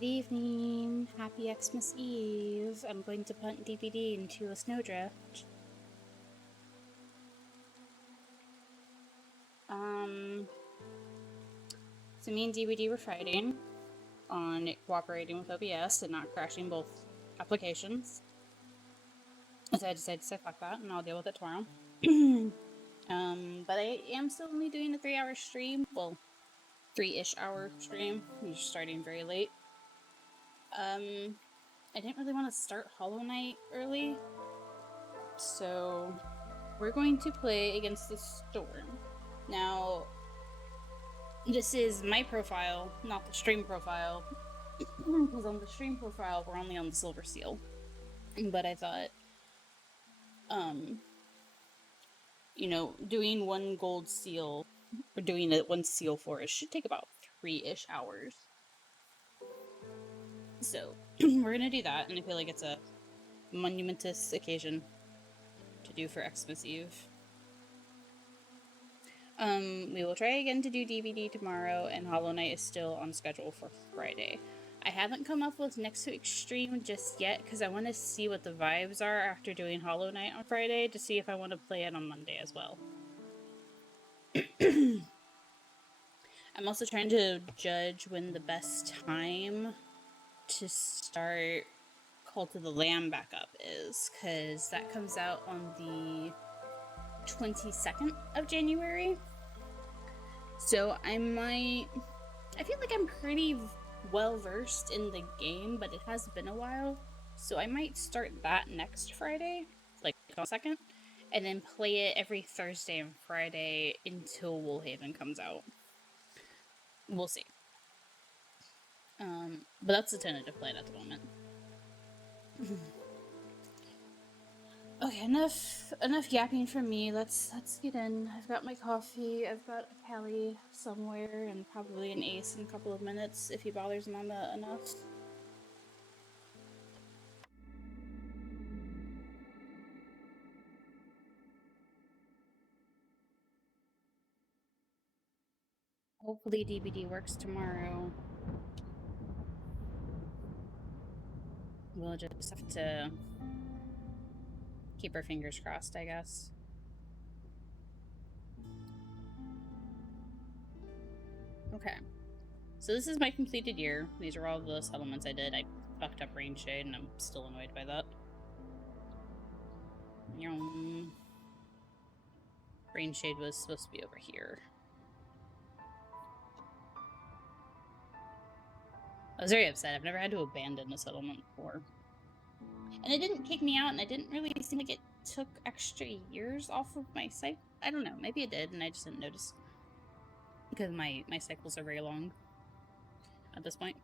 Good evening. Happy Xmas Eve. I'm going to punt DVD into a snowdrift. So me and DVD were fighting on it cooperating with OBS and not crashing both applications. So I decided to say fuck that and I'll deal with it tomorrow. But I am still only doing a 3-hour stream. Well, 3-ish hour stream. We're starting very late. I didn't really want to start Hollow Knight early, so we're going to play against the Storm. Now, this is my profile, not the stream profile, because on the stream profile, we're only on the Silver Seal. But I thought, you know, doing one gold seal, or doing it one seal for it should take about 3-ish hours. So, we're gonna do that, and I feel like it's a monumentous occasion to do for Xmas Eve. We will try again to do DVD tomorrow, and Hollow Knight is still on schedule for Friday. I haven't come up with next week's stream just yet, because I want to see what the vibes are after doing Hollow Knight on Friday, to see if I want to play it on Monday as well. I'm also trying to judge when the best time to start Cult of the Lamb back up is, because that comes out on the 22nd of January. So I feel like I'm pretty well versed in the game, but it has been a while. So I might start that next Friday, like on the 2nd, and then play it every Thursday and Friday until Woolhaven comes out. We'll see. But that's the tentative plan at the moment. Okay, enough yapping from me. Let's get in. I've got my coffee. I've got a Callie somewhere, and probably an Ace in a couple of minutes if he bothers Mama enough. Hopefully DVD works tomorrow. We'll just have to keep our fingers crossed, I guess. Okay. So this is my completed year. These are all the settlements I did. I fucked up Rain Shade, and I'm still annoyed by that. Rain Shade was supposed to be over here. I was very upset. I've never had to abandon a settlement before. And it didn't kick me out, and it didn't really seem like it took extra years off of my cycle. I don't know. Maybe it did, and I just didn't notice. Because my cycles are very long at this point.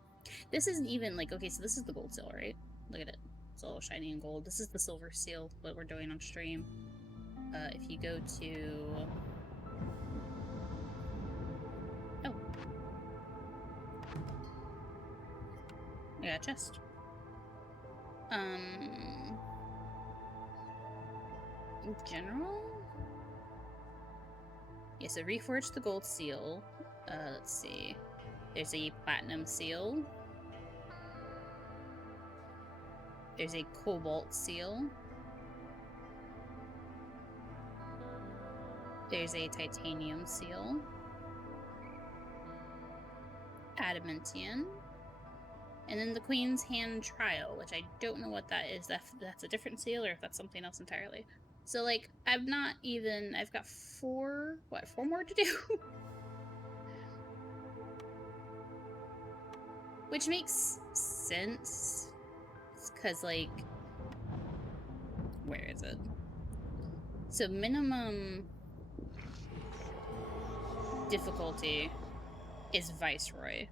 This isn't even, like, okay, so this is the gold seal, right? Look at it. It's all shiny and gold. This is the silver seal, what we're doing on stream. If you go to... Oh. I got a chest. In general? Yeah, so reforge the gold seal. Let's see. There's a platinum seal. There's a cobalt seal. There's a titanium seal. Adamantium. And then the Queen's Hand Trial, which I don't know what that is. That's a different seal, or if that's something else entirely. So, like, I've got 4 more to do? Which makes sense, because, like, where is it? So, minimum difficulty is Viceroy,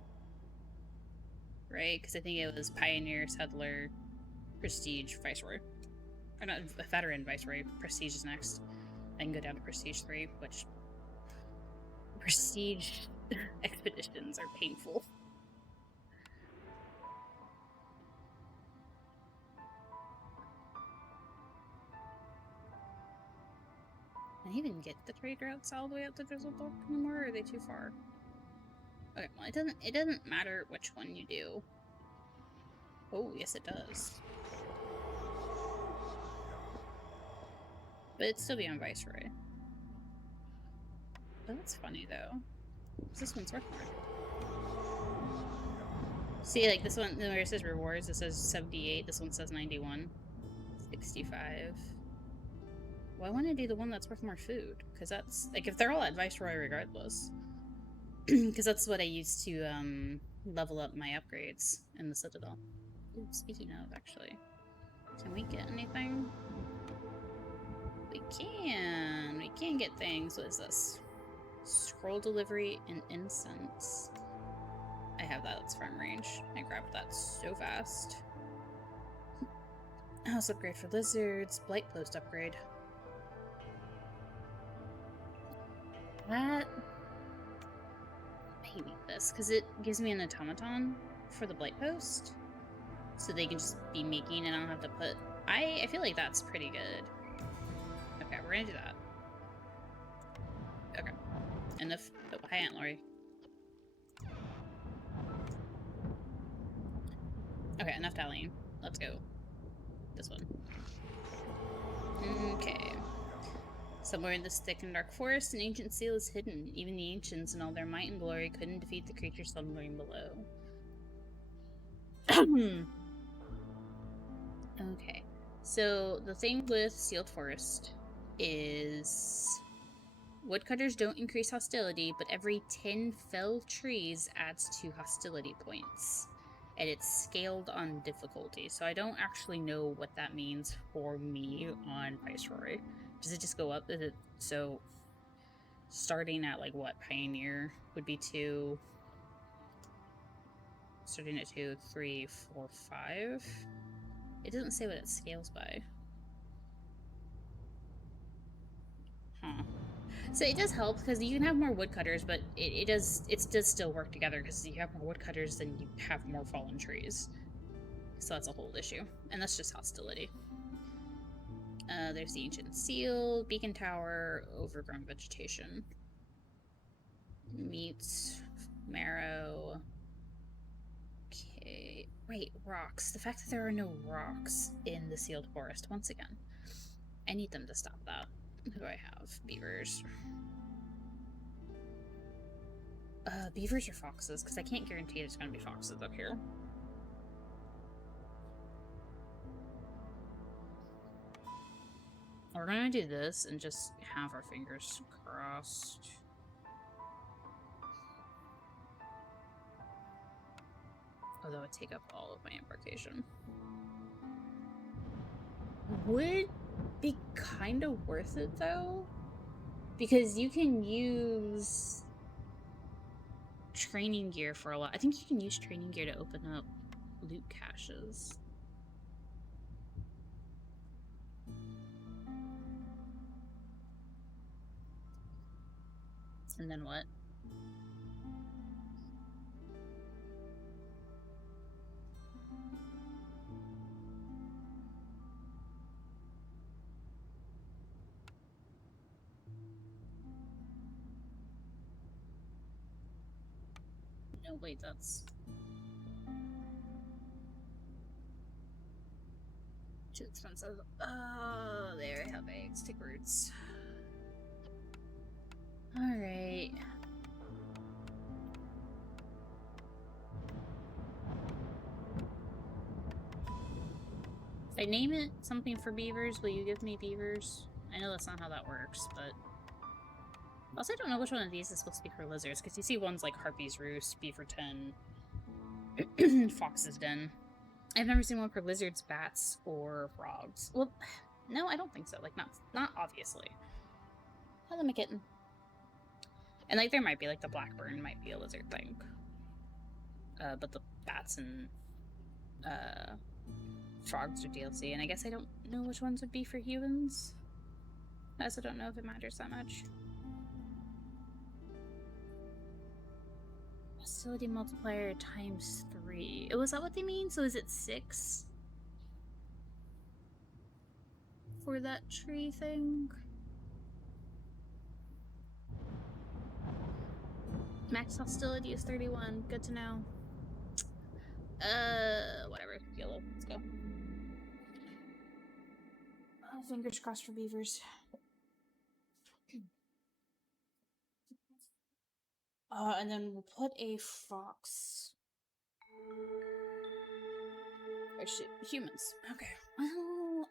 right? Because I think it was Pioneer, Settler, Prestige, Viceroy. Or not, Veteran, Viceroy. Prestige is next. I can go down to Prestige 3, which... Prestige expeditions are painful. Can I even get the trade routes all the way up to Drizzlebrook anymore, or are they too far? Okay, well, it doesn't matter which one you do. Oh, yes, it does. But it'd still be on Viceroy. Oh, that's funny, though. This one's worth more. See, like, this one, where it says rewards, it says 78. This one says 91. 65. Well, I want to do the one that's worth more food. Because that's, like, if they're all at Viceroy regardless. Because that's what I use to, level up my upgrades in the Citadel. Ooh, speaking of, actually. Can we get anything? We can! We can get things. What is this? Scroll delivery and incense. I have that. That's farm range. I grabbed that so fast. House upgrade for lizards. Blight post upgrade. That... I hate this, because it gives me an automaton for the blight post. So they can just be making and I don't have to put... I feel like that's pretty good. Okay, we're gonna do that. Okay. Enough. Oh, hi, Aunt Lori. Okay, enough tallying. Let's go. This one. Okay. Somewhere in this thick and dark forest, an ancient seal is hidden. Even the ancients, in all their might and glory, couldn't defeat the creature slumbering below. Okay. So, the thing with sealed forest is... woodcutters don't increase hostility, but every 10 fell trees adds 2 hostility points. And it's scaled on difficulty, so I don't actually know what that means for me on Viceroy. Does it just go up? Is it, so starting at, like, what, Pioneer would be 2, starting at 2, 3, 4, 5? It doesn't say what it scales by. Huh. So it does help because you can have more woodcutters, but it does still work together because you have more woodcutters than you have more fallen trees. So that's a whole issue. And that's just hostility. There's the ancient seal, beacon tower, overgrown vegetation. Meat, marrow. Okay. Wait, rocks. The fact that there are no rocks in the sealed forest, once again. I need them to stop that. Who do I have? Beavers. Beavers or foxes? Because I can't guarantee there's going to be foxes up here. We're going to do this and just have our fingers crossed. Although it would take up all of my embarkation. Would be kind of worth it, though. Because you can use training gear for a lot. I think you can use training gear to open up loot caches. And then what? No, wait, that's... too expensive. Oh, there I have eggs. Take roots. Alright. If I name it something for beavers, will you give me beavers? I know that's not how that works, but... Also, I don't know which one of these is supposed to be for lizards, because you see ones like Harpy's Roost, Beaver 10, Fox's Den. I've never seen one for lizards, bats, or frogs. Well, no, I don't think so. Like, not obviously. Hello, my kitten. And, like, there might be, like, the blackburn might be a lizard thing. But the bats and, frogs are DLC, and I guess I don't know which ones would be for humans. I also don't know if it matters that much. Hostility multiplier times 3. Was that what they mean? So is it 6? For that tree thing? Max hostility is 31. Good to know. Whatever. Deal Fingers crossed for beavers. And then we'll put a fox. Or shoot, humans. Okay. Well.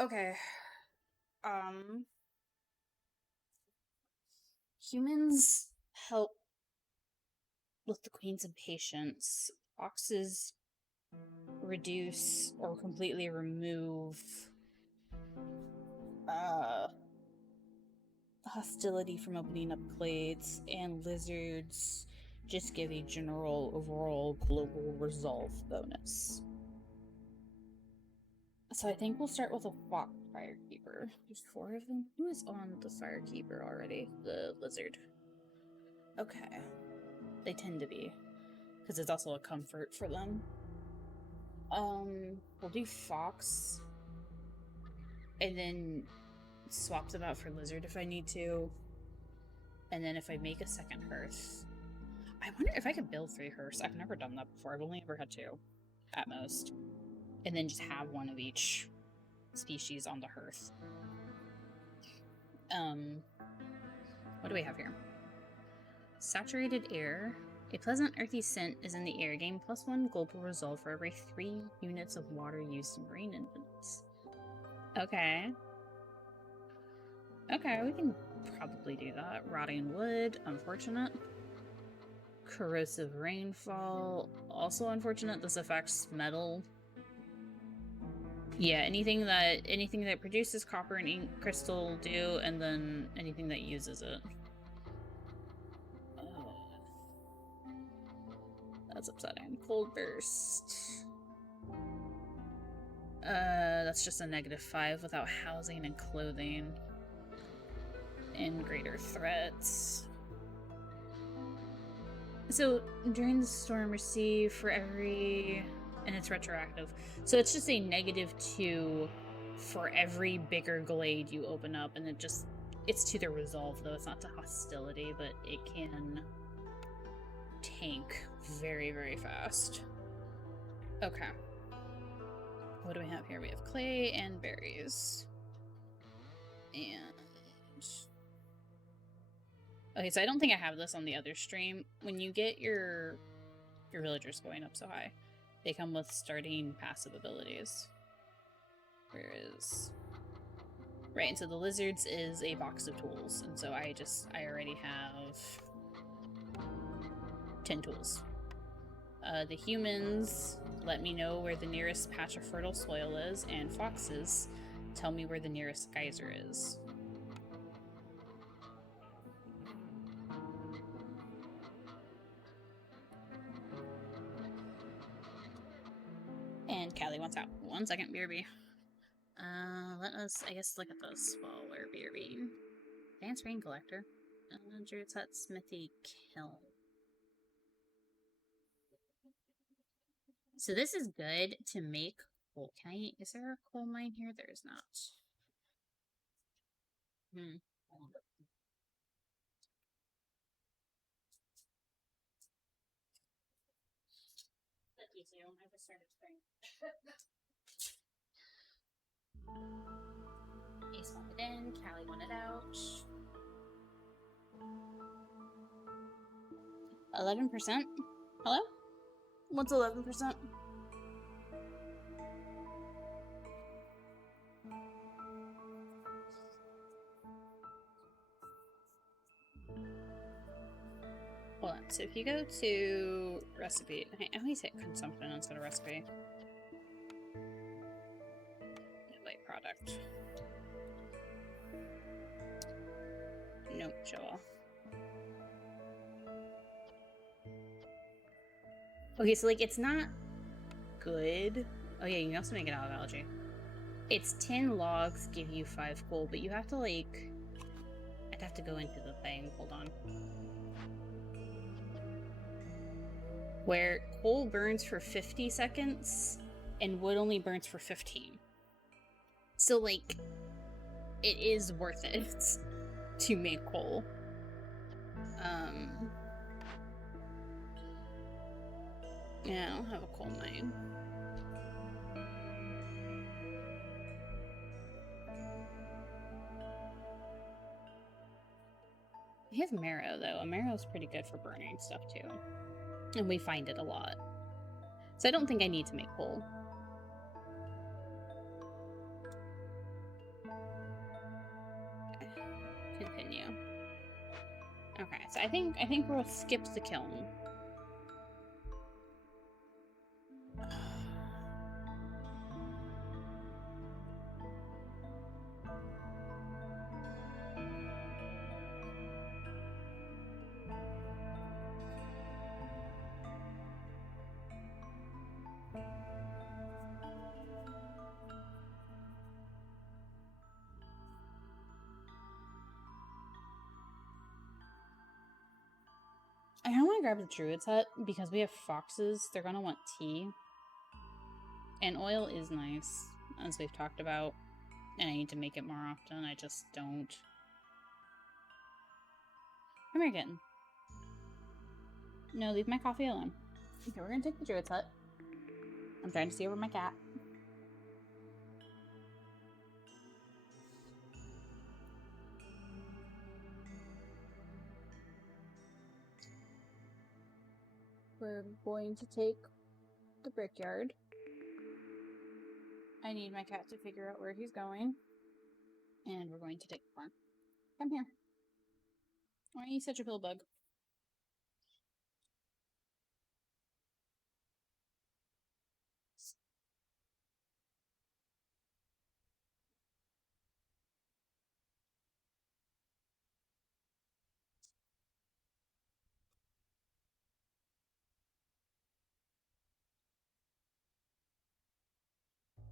Okay. Humans help with the queen's impatience. Foxes reduce or completely remove hostility from opening up glades, and lizards just give a general overall global resolve bonus. So I think we'll start with a fox firekeeper. There's 4 of them. Who is on the firekeeper already? The lizard. Okay. They tend to be, because it's also a comfort for them. We'll do fox, and then swap them out for lizard if I need to. And then if I make a second hearth, I wonder if I could build 3 hearths. I've never done that before. I've only ever had 2 at most. And then just have one of each species on the hearth. What do we have here? Saturated air. A pleasant earthy scent is in the air. Gain +1 global resolve for every 3 units of water used in marine infants. Okay. Okay, we can probably do that. Rotting wood, unfortunate. Corrosive rainfall, also unfortunate. This affects metal. Yeah, anything that produces copper and ink crystal will do, and then anything that uses it. That's upsetting. Cold burst. That's just a -5 without housing and clothing. And greater threats. So during the storm, receive for every, and it's retroactive. So it's just a -2 for every bigger glade you open up, and it's to the resolve though. It's not to hostility, but it can tank very, very fast. Okay. What do we have here? We have clay and berries. And okay, so I don't think I have this on the other stream. When you get your villagers going up so high, they come with starting passive abilities. Where is... Right, and so the lizards is a box of tools, and so I already have 10 tools. The humans let me know where the nearest patch of fertile soil is, and foxes tell me where the nearest geyser is. And Callie wants out. 1 second, BRB. Let us, I guess, look at this while we're BRBing. Advanced Rain Collector. Druid's Hut, Smithy, Kiln. So this is good to make coal. Is there a coal mine here? There is not. I just started spraying. Ace wanted in, Callie wanted out. 11%? Hello? What's 11%? Hold on, so if you go to recipe, I always hit consumption instead of recipe. Wait, product. Nope, show off. Okay, so like it's not good. Oh yeah, you can also make it out of algae. It's 10 logs give you 5 coal, but you have to like... I'd have to go into the thing, hold on. Where coal burns for 50 seconds and wood only burns for 15. So like, it is worth it to make coal. Yeah, I don't have a coal mine. has marrow, though. A marrow's pretty good for burning stuff, too. And we find it a lot. So I don't think I need to make coal. Okay. Continue. Okay, so I think we'll skip the kiln. I don't want to grab the druid's hut because we have foxes. They're gonna want tea. And oil is nice, as we've talked about. And I need to make it more often. I just don't. Come here, kitten. No, leave my coffee alone. Okay, we're gonna take the druid's hut. I'm trying to see over my cat. We're going to take the brickyard. I need my cat to figure out where he's going. And we're going to take the farm. Come here. Why are you such a pill bug?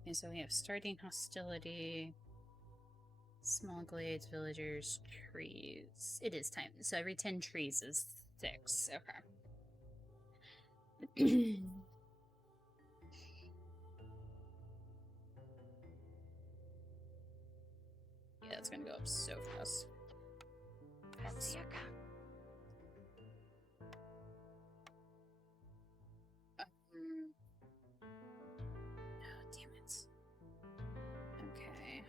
Okay, so we have starting hostility, small glades, villagers, trees. It is time. So every 10 trees is 6. Okay. Yeah, it's gonna go up so fast. Oh, damn it. Okay.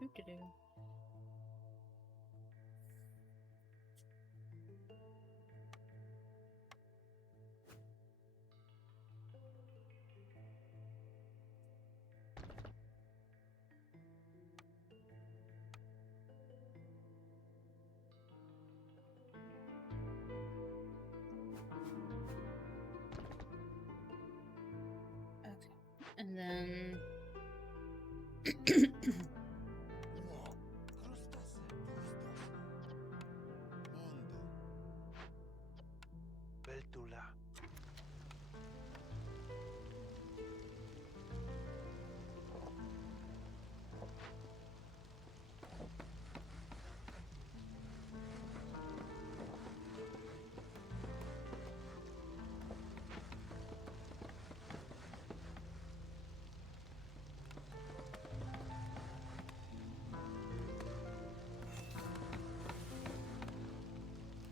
Doo-doo-doo. Okay. And then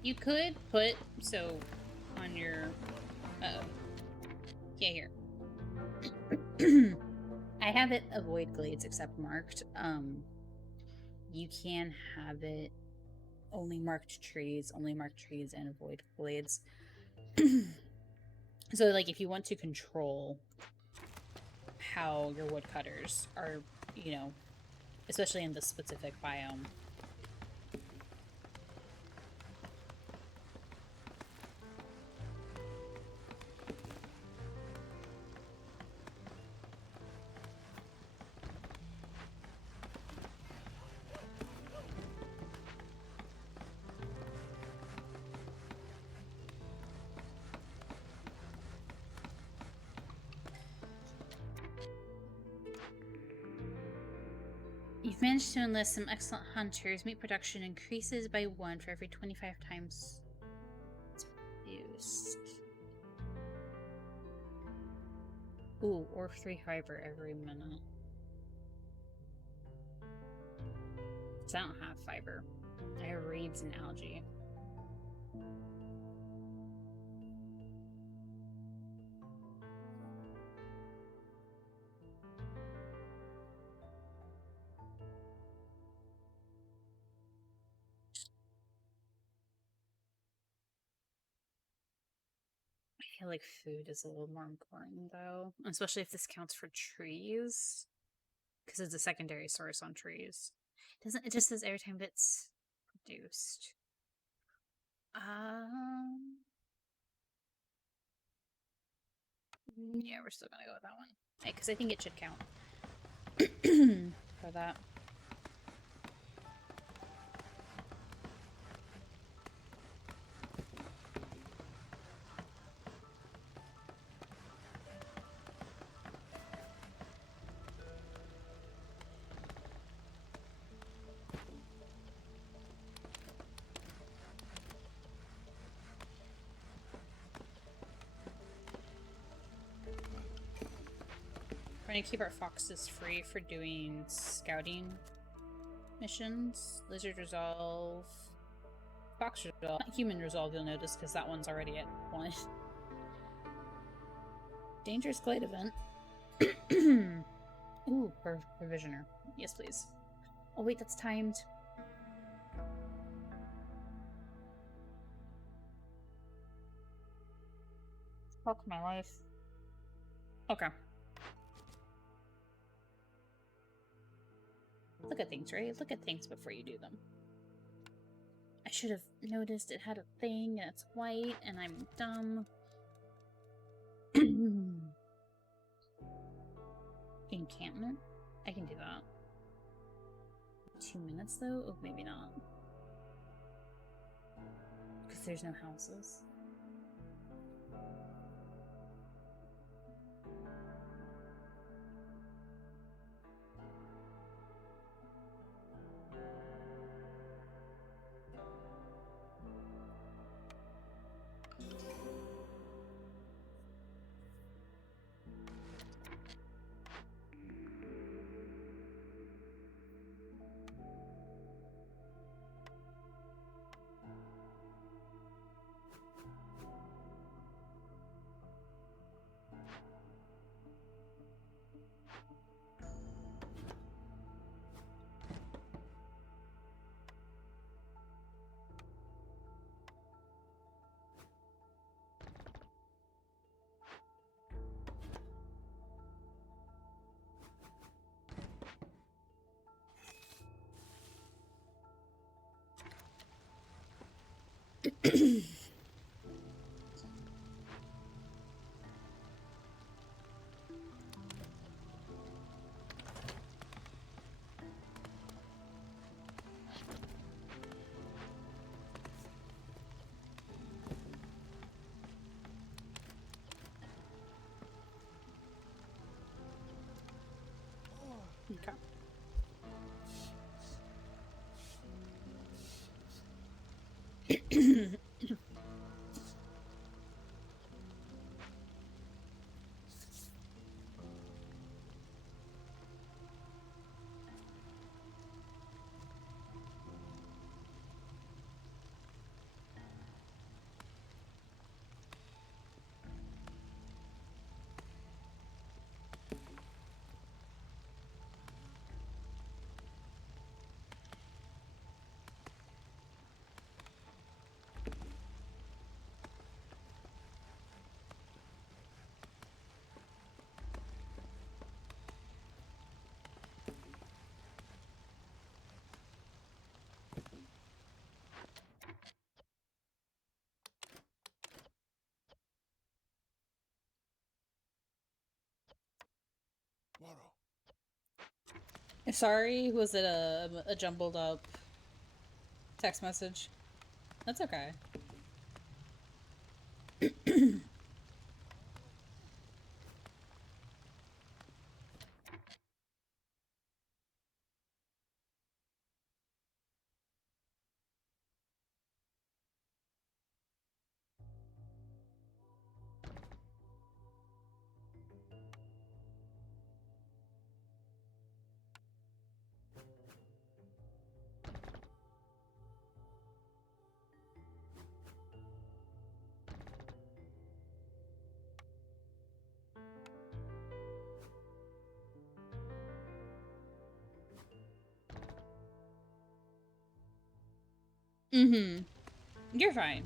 you could put on your yeah, here. I have it avoid glades except marked. You can have it only marked trees and avoid glades. So like if you want to control how your woodcutters are, especially in the specific biome. You've managed to enlist some excellent hunters. Meat production increases by 1 for every 25 times used. Ooh, or 3 fiber every minute. Because I don't have fiber. I have reeds and algae. feel like food is a little more important, though. Especially if this counts for trees. Because it's a secondary source on trees. It just says every time it's produced. Yeah, we're still gonna go with that one. Because I think it should count. For that. We're gonna keep our foxes free for doing scouting missions. Lizard resolve. Fox resolve. Not human resolve, you'll notice, because that one's already at 1. Dangerous glade event. Ooh, provisioner. Yes, please. Oh, wait, that's timed. Fuck my life. Okay. Look at things, right? Look at things before you do them. I should have noticed it had a thing and it's white and I'm dumb. Encampment? I can do that. 2 minutes though? Oh, maybe not. Because there's no houses. Okay. Sorry, was it a jumbled up text message? That's okay. Mm-hmm. You're fine.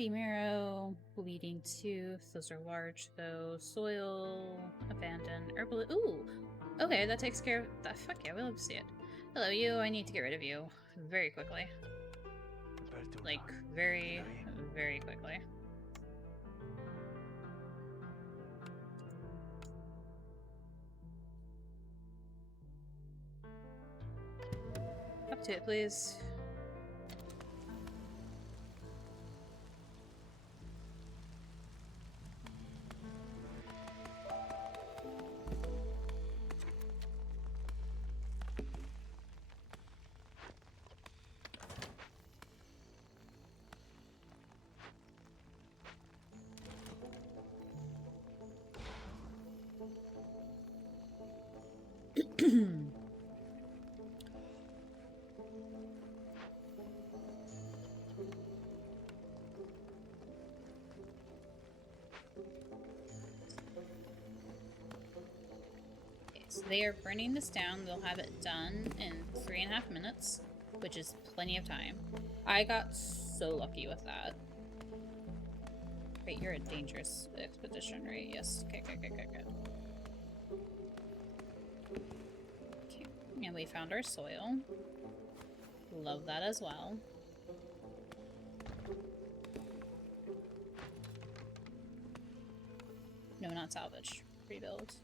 Sea marrow, bleeding tooth. Those are large though. Soil, abandoned, herbal. Ooh, okay, that takes care of that. Fuck yeah, we love to see it. Hello, you. I need to get rid of you very quickly. Like very, very quickly. Up to it, please. So they are burning this down. They'll have it done in 3.5 minutes, which is plenty of time. I got so lucky with that. Wait, you're a dangerous expedition, right? Yes. Okay. Okay. And we found our soil. Love that as well. No, not salvage. Rebuild.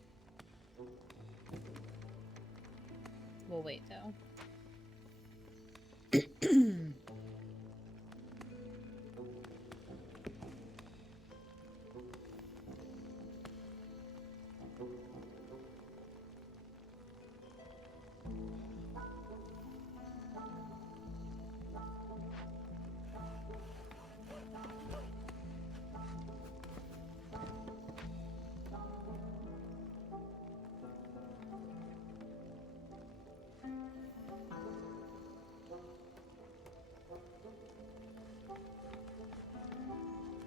We'll wait though.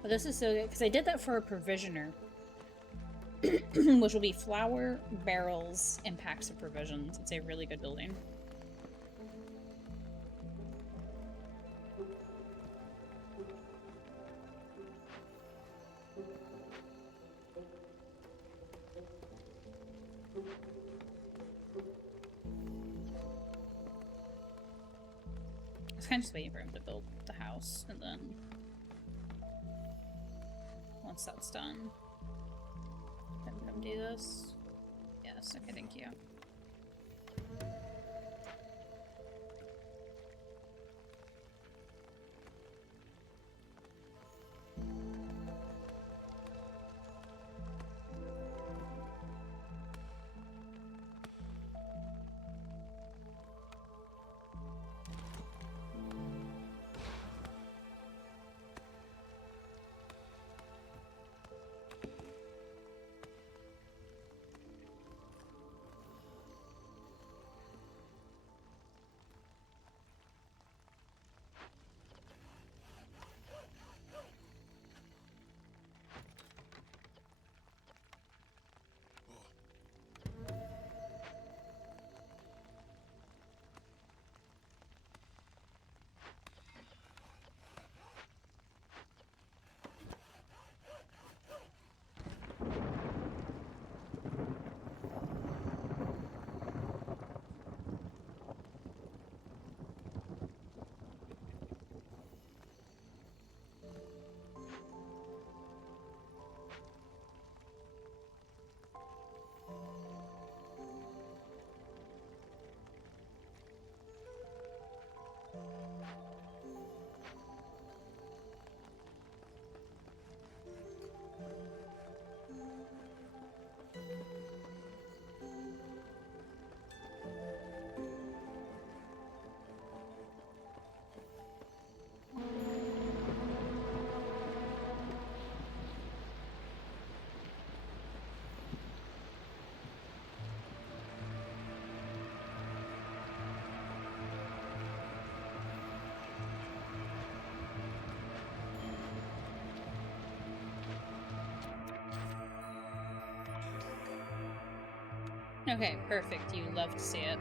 But this is so good because I did that for a provisioner, which will be flour, barrels, and packs of provisions. It's a really good building. I was kind of just waiting for him to build the house, and then once that's done, have him come do this. Yes, okay, thank you. Okay, perfect. You love to see it.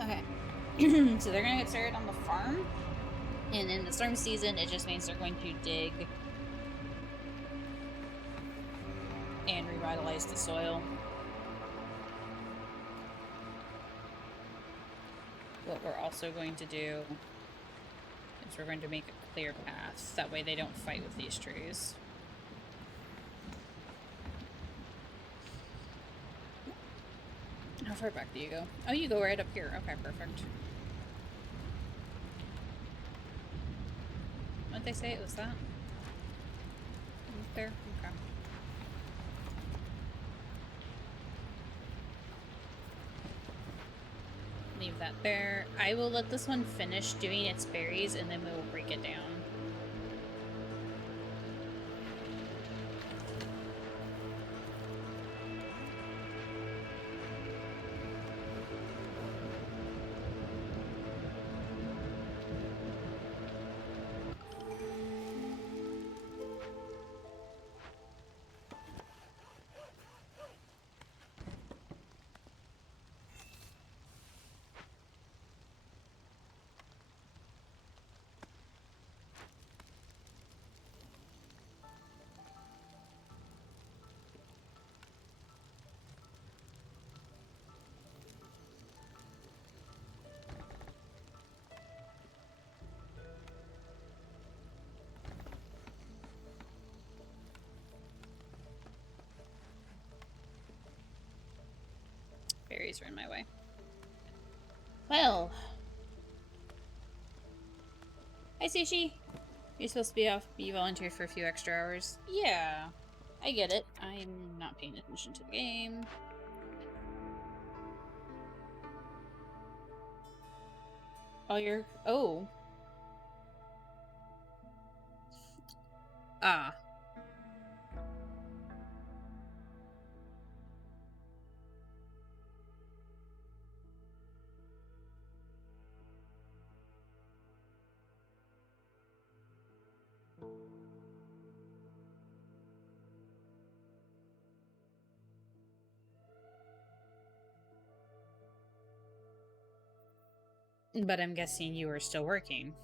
Okay. So they're gonna get started on the farm. And in the storm season, it just means they're going to dig and revitalize the soil. What we're also going to do is we're going to make a clear path. That way they don't fight with these trees. How far back do you go? Oh, you go right up here. Okay, perfect. What did they say it was that? Right there? Okay. Leave that there. I will let this one finish doing its berries and then we will break it down. Berries are in my way. Well. Hi, Sushi. You're supposed to be off, be volunteered for a few extra hours. Yeah, I get it. I'm not paying attention to the game. Oh, you're... Oh. Ah. But I'm guessing you were still working.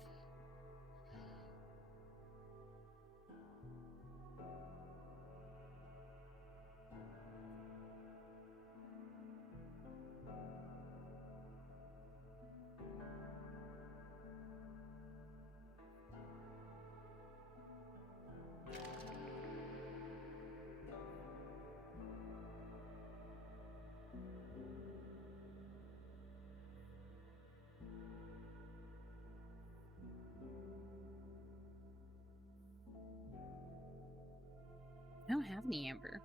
I don't have any amber.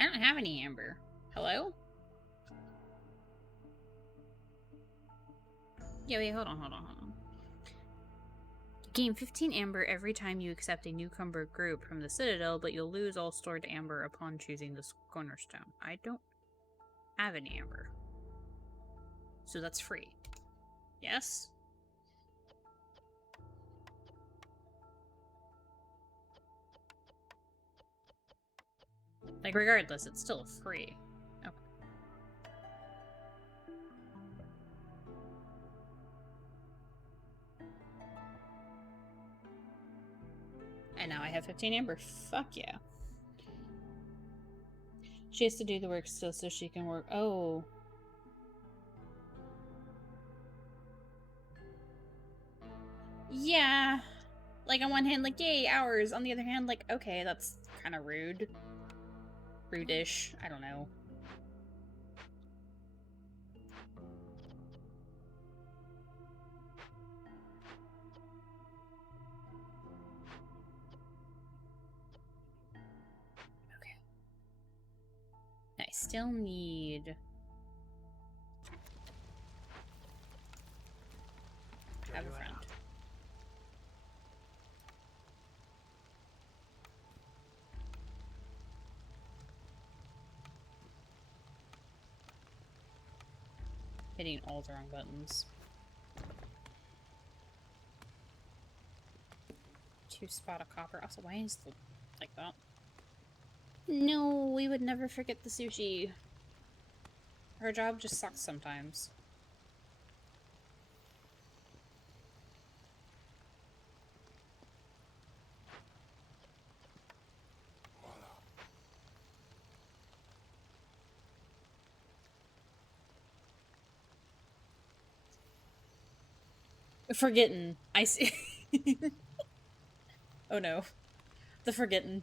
I don't have any amber. Hello? Yeah, wait, hold on. Gain 15 amber every time you accept a newcomer group from the Citadel, but you'll lose all stored amber upon choosing this cornerstone. I don't have any amber. So that's free. Yes? Like, regardless, it's still free. Okay. And now I have 15 amber. Fuck yeah. She has to do the work still so she can work. Oh. Yeah. Like, on one hand, like, yay, hours. On the other hand, like, okay, that's kind of rude. Rude-ish. I don't know. Okay. I still need... have a friend. Hitting all the wrong buttons. 2 spot of copper. Also, why is the like that? No, we would never forget the sushi. Her job just sucks sometimes. Forgetting. I see. Oh no. The forgetting.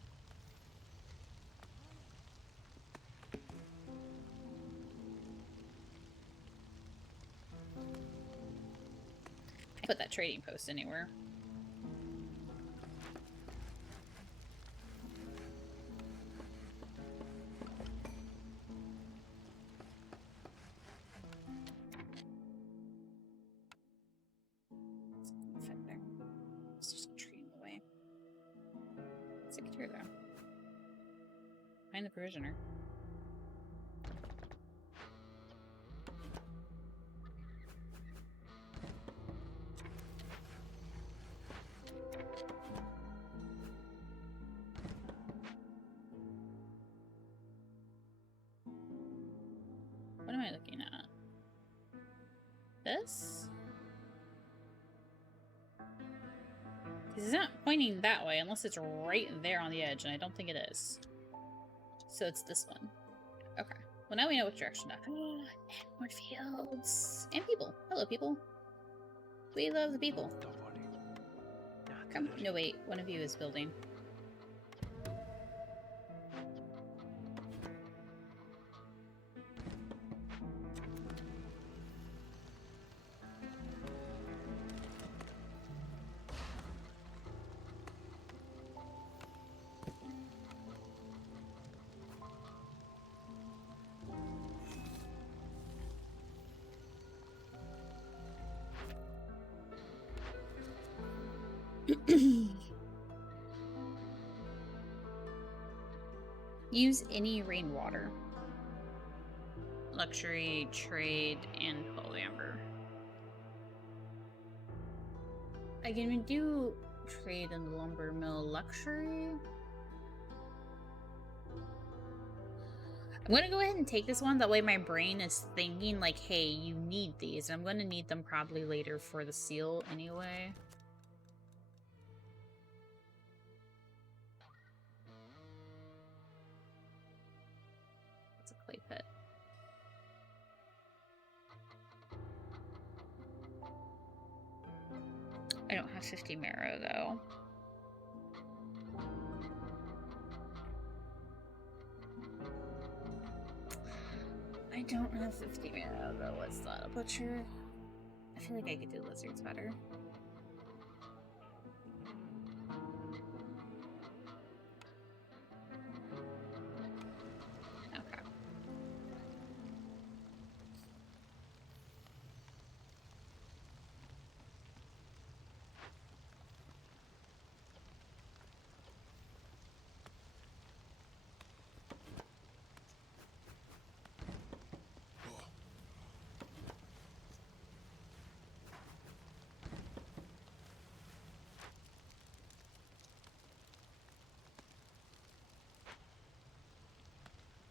I put that trading post anywhere. Secure though. Find the prisoner. What am I looking at? This? Because it's not pointing that way unless it's right there on the edge, and I don't think it is. So it's this one. Okay. Well, now we know which direction to. And more fields. And people. Hello, people. We love the people. Come. No, wait. One of you is building. Use any rainwater. Luxury, trade, and polyamber. I can do trade in the lumber mill. Luxury? I'm gonna go ahead and take this one. That way my brain is thinking like, hey, you need these. I'm gonna need them probably later for the seal anyway. It's a clay pit. I don't have 50 marrow though. I don't have 50 marrow though. What's that? A butcher? I feel like I could do lizards better. Okay.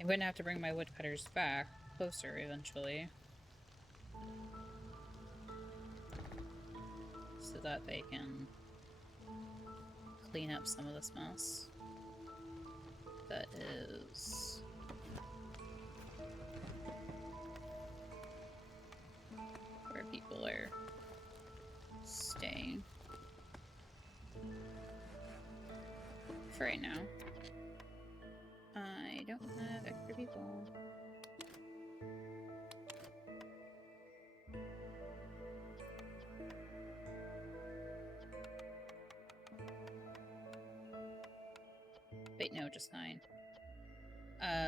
I'm going to have to bring my woodcutters back closer eventually. So that they can clean up some of this mess. That is... where people are staying. For right now. I don't have extra people. Wait, no, just 9.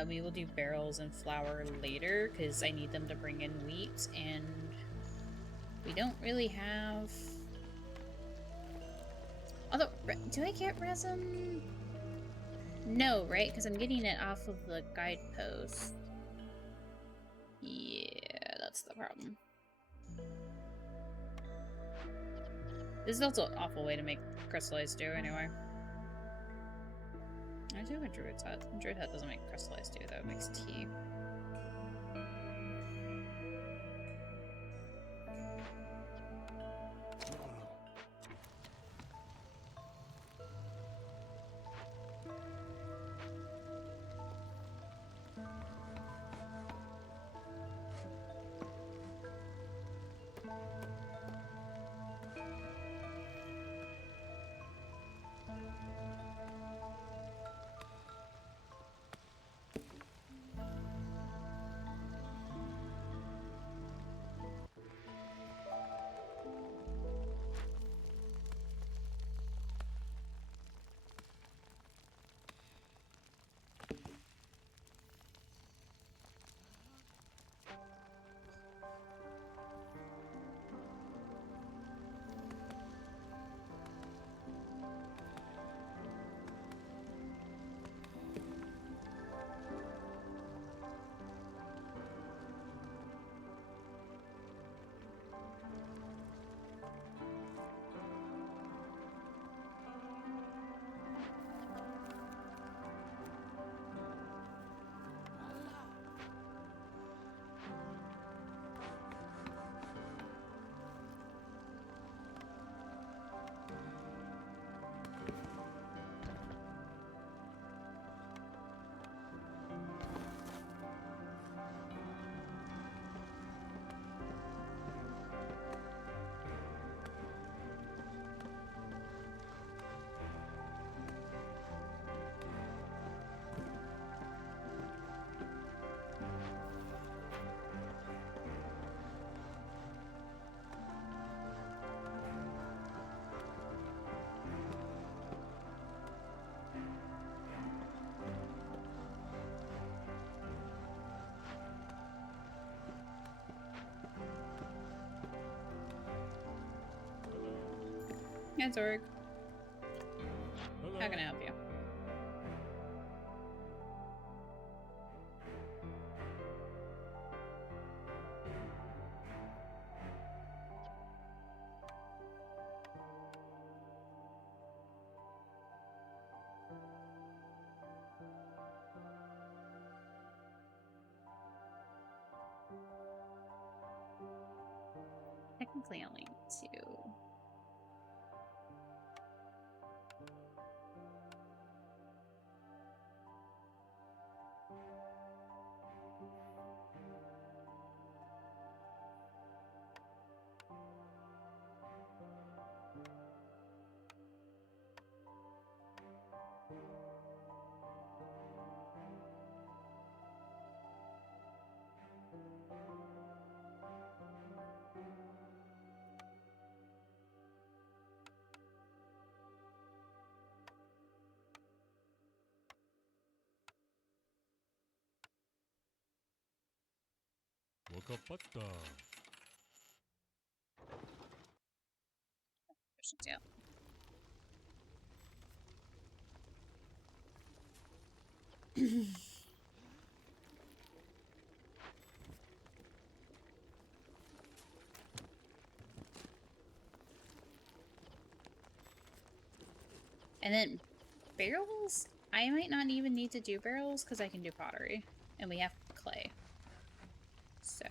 We will do barrels and flour later, because I need them to bring in wheat, and we don't really have... Although, do I get resin? No, right? Because I'm getting it off of the guidepost. Yeah, that's the problem. This is also an awful way to make crystallized stew, anyway. I do have a druid's hut. Druid hut doesn't make crystallized stew, though. It makes tea. Yeah, Zorg. How can I help you? Technically, only two. Wakapata. Yeah. And then barrels? I might not even need to do barrels because I can do pottery. And we have clay. So.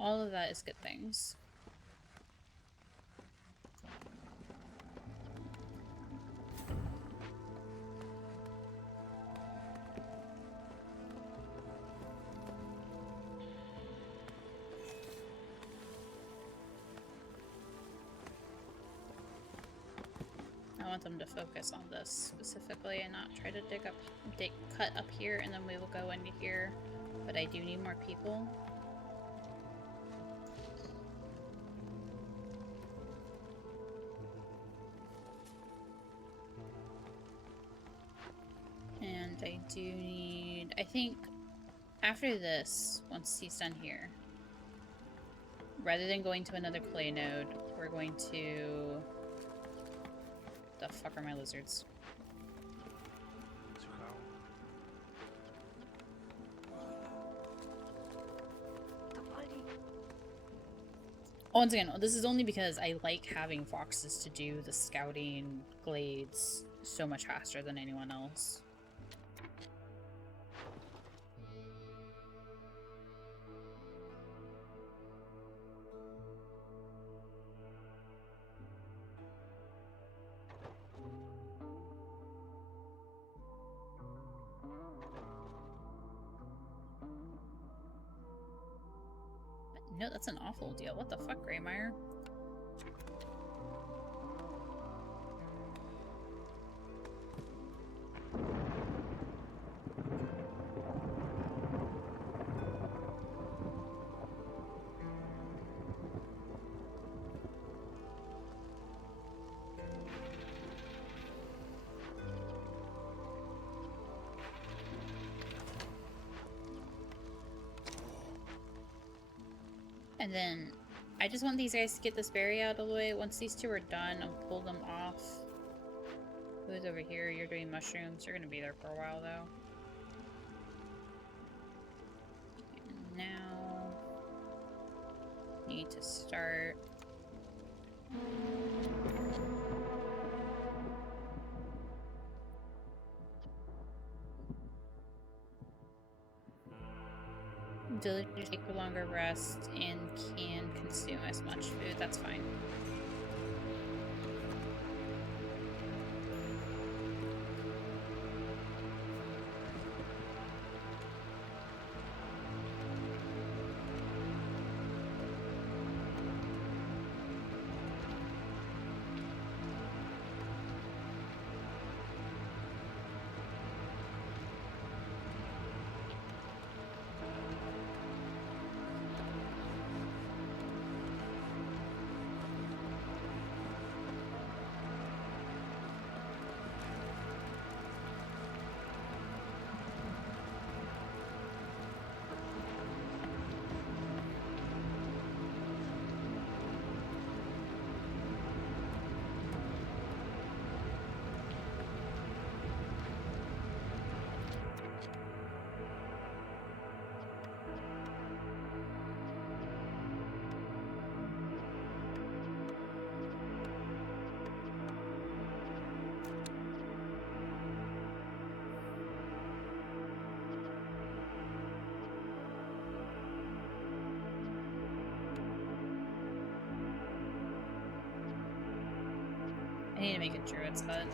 All of that is good things. I want them to focus on this specifically and not try to cut up here and then we will go into here. But I do need more people. And I do need, I think after this, once he's done here, rather than going to another clay node, we're going to, the fuck are my lizards? Once again, this is only because I like having foxes to do the scouting glades so much faster than anyone else. No, that's an awful deal. What the fuck, Greymeyer? And then I just want these guys to get this berry out of the way. Once these two are done, I'll pull them off. Who's over here? You're doing mushrooms. You're gonna be there for a while, though. And now... need to start... diligently take a longer rest and can consume as much food. That's fine. I need to make a druid's hut.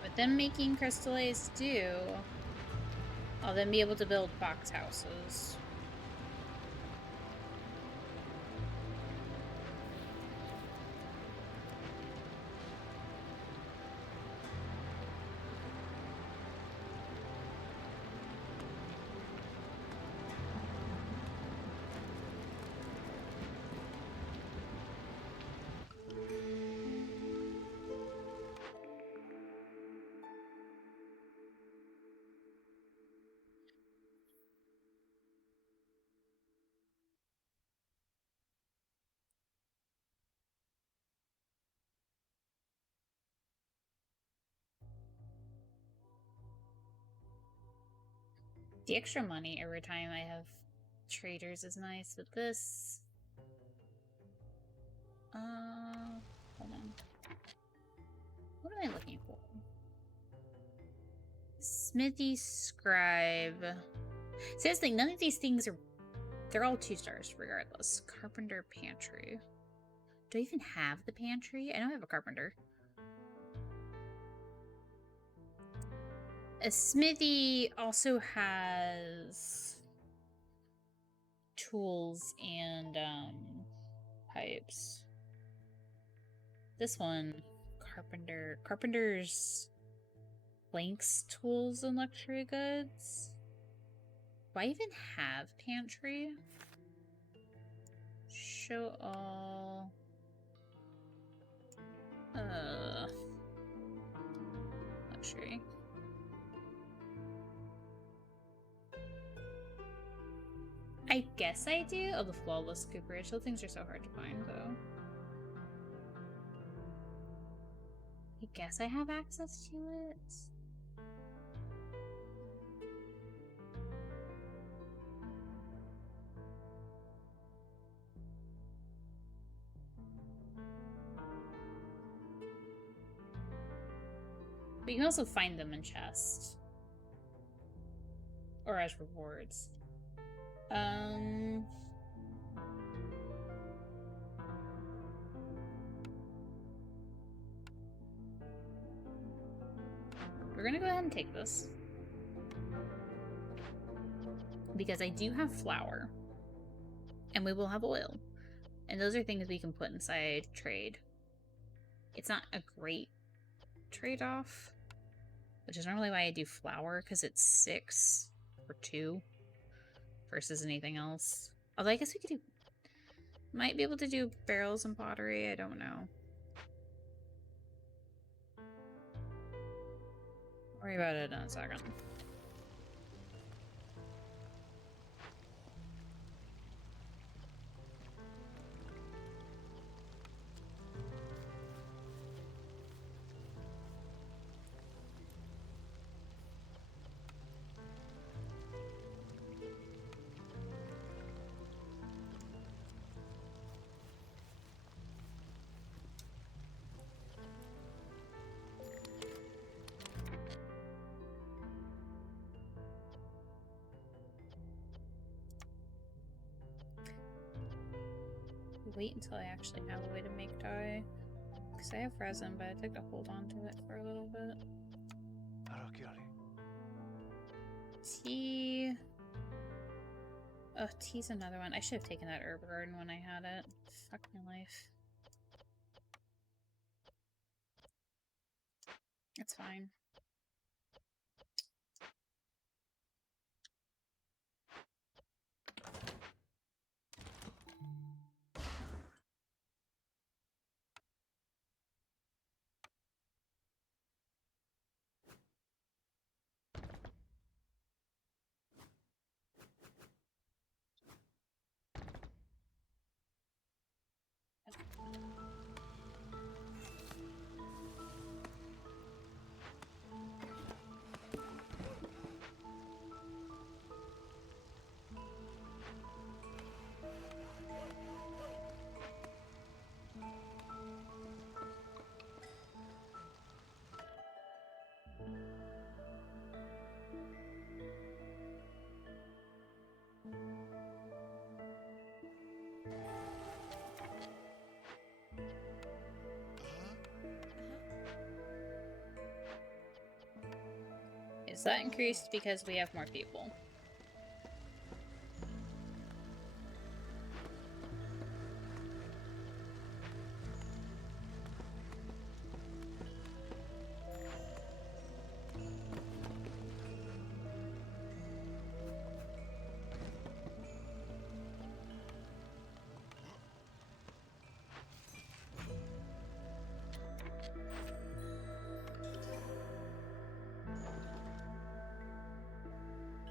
With them making crystallized dew, I'll then be able to build box houses. The extra money every time I have traders is nice, but this... hold on. What am I looking for? Smithy Scribe. See, that's the thing, none of these things are... They're all 2 stars, regardless. Carpenter Pantry. Do I even have the pantry? I know I have a carpenter. A smithy also has tools and pipes. This one, carpenter's planks, tools, and luxury goods. Do I even have pantry? Show all. Luxury. I guess I do. Oh, the flawless cooperage. Those things are so hard to find, though. I guess I have access to it. But you can also find them in chests. Or as rewards. We're gonna go ahead and take this. Because I do have flour. And we will have oil. And those are things we can put inside trade. It's not a great trade-off. Which is normally why I do flour, because it's 6 or 2 versus anything else. Although I guess we could do... Might be able to do barrels and pottery, I don't know. Worry about it in a second. Wait until I actually have a way to make dye. Because I have resin, but I'd like to hold on to it for a little bit. Tea. Oh, tea's another one. I should have taken that herb garden when I had it. Fuck my life. It's fine. Is that increased because we have more people?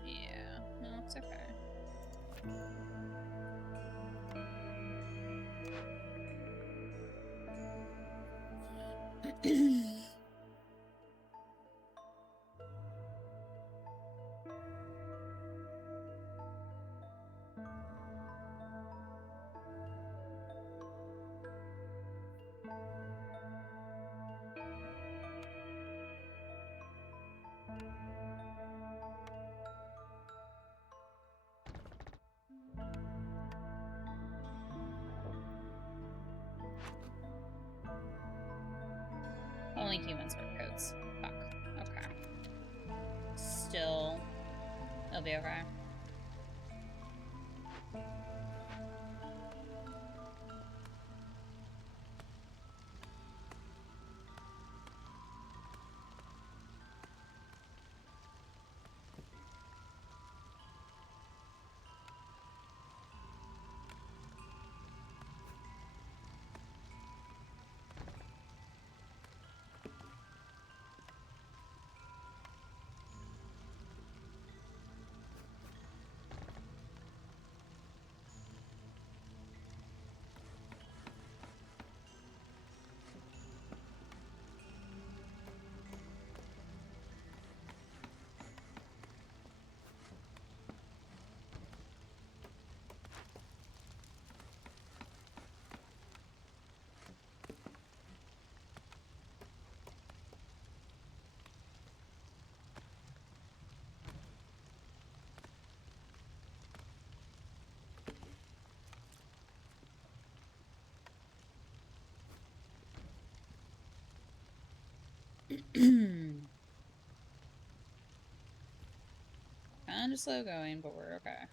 Yeah, no, it's okay. Only humans wear coats. Fuck. Okay. It'll be okay. Kind of slow going, but we're okay.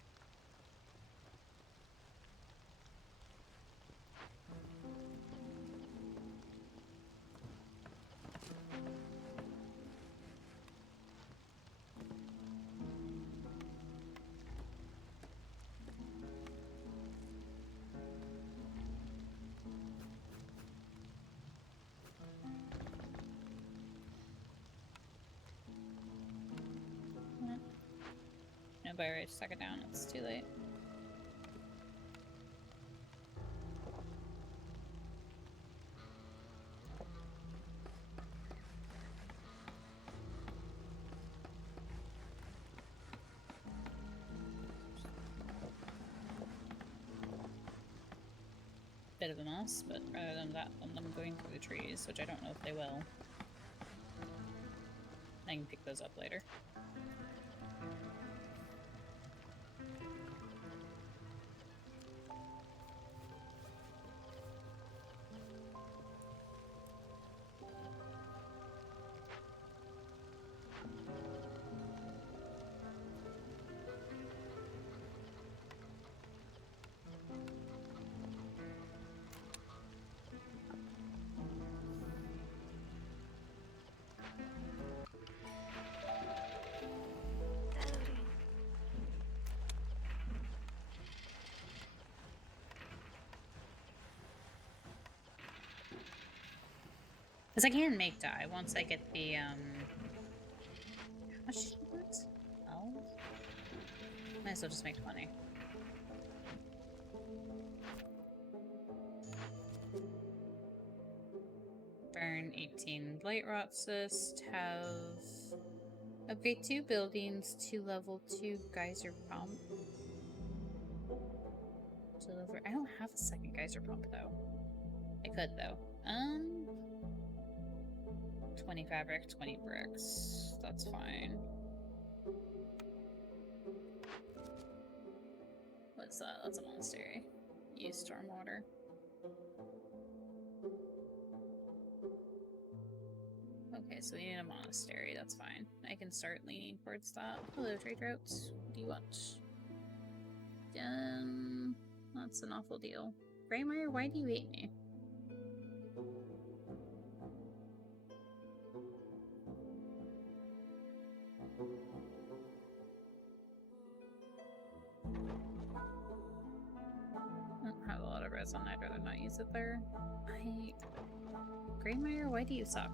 Nobody ready to suck it down. It's too late. Bit of a mess, but rather than that, than them going through the trees, which I don't know if they will. I can pick those up later. Because I can make dye once I get the, how much did you want? 12? Might as well just make 20. Burn 18 blight rot cyst, have upgrade 2 buildings to level 2 geyser pump. Deliver. I don't have a second geyser pump though. I could though. 20 fabric, 20 bricks. That's fine. What's that? That's a monastery. Use stormwater. Okay, so we need a monastery. That's fine. I can start leaning towards that. Hello, trade routes. What do you want? That's an awful deal. Greymeyer, why do you hate me? I don't have a lot of resin. I'd rather not use it there. Greymeyer, why do you suck?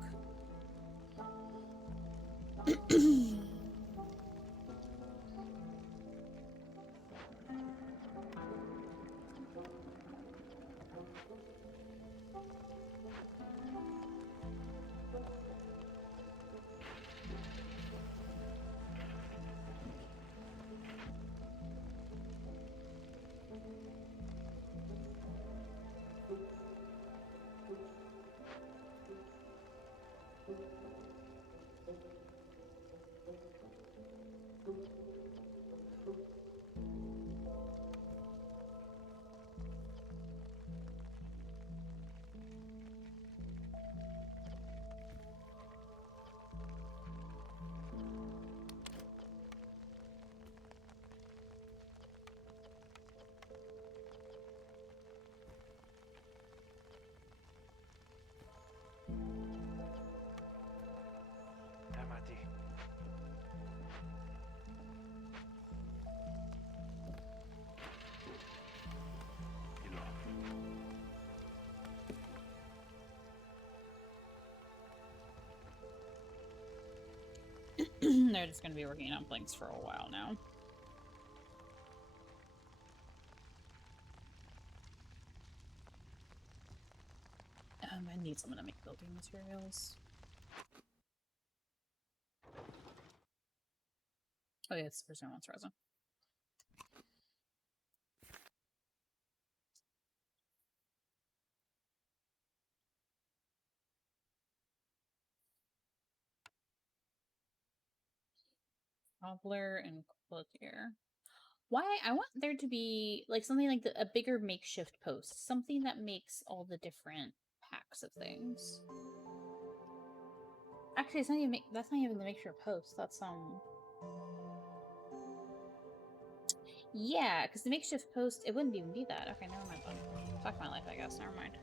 They're just going to be working on blinks for a while now. I need someone to make building materials. Oh yeah, it's the person who wants resin. Cobbler and clothier. Why? I want there to be like something like a bigger makeshift post. Something that makes all the different packs of things. Actually, it's not even that's not even the makeshift post. That's yeah, because the makeshift post, it wouldn't even be that. Okay, never mind. Fuck my life, I guess. Never mind.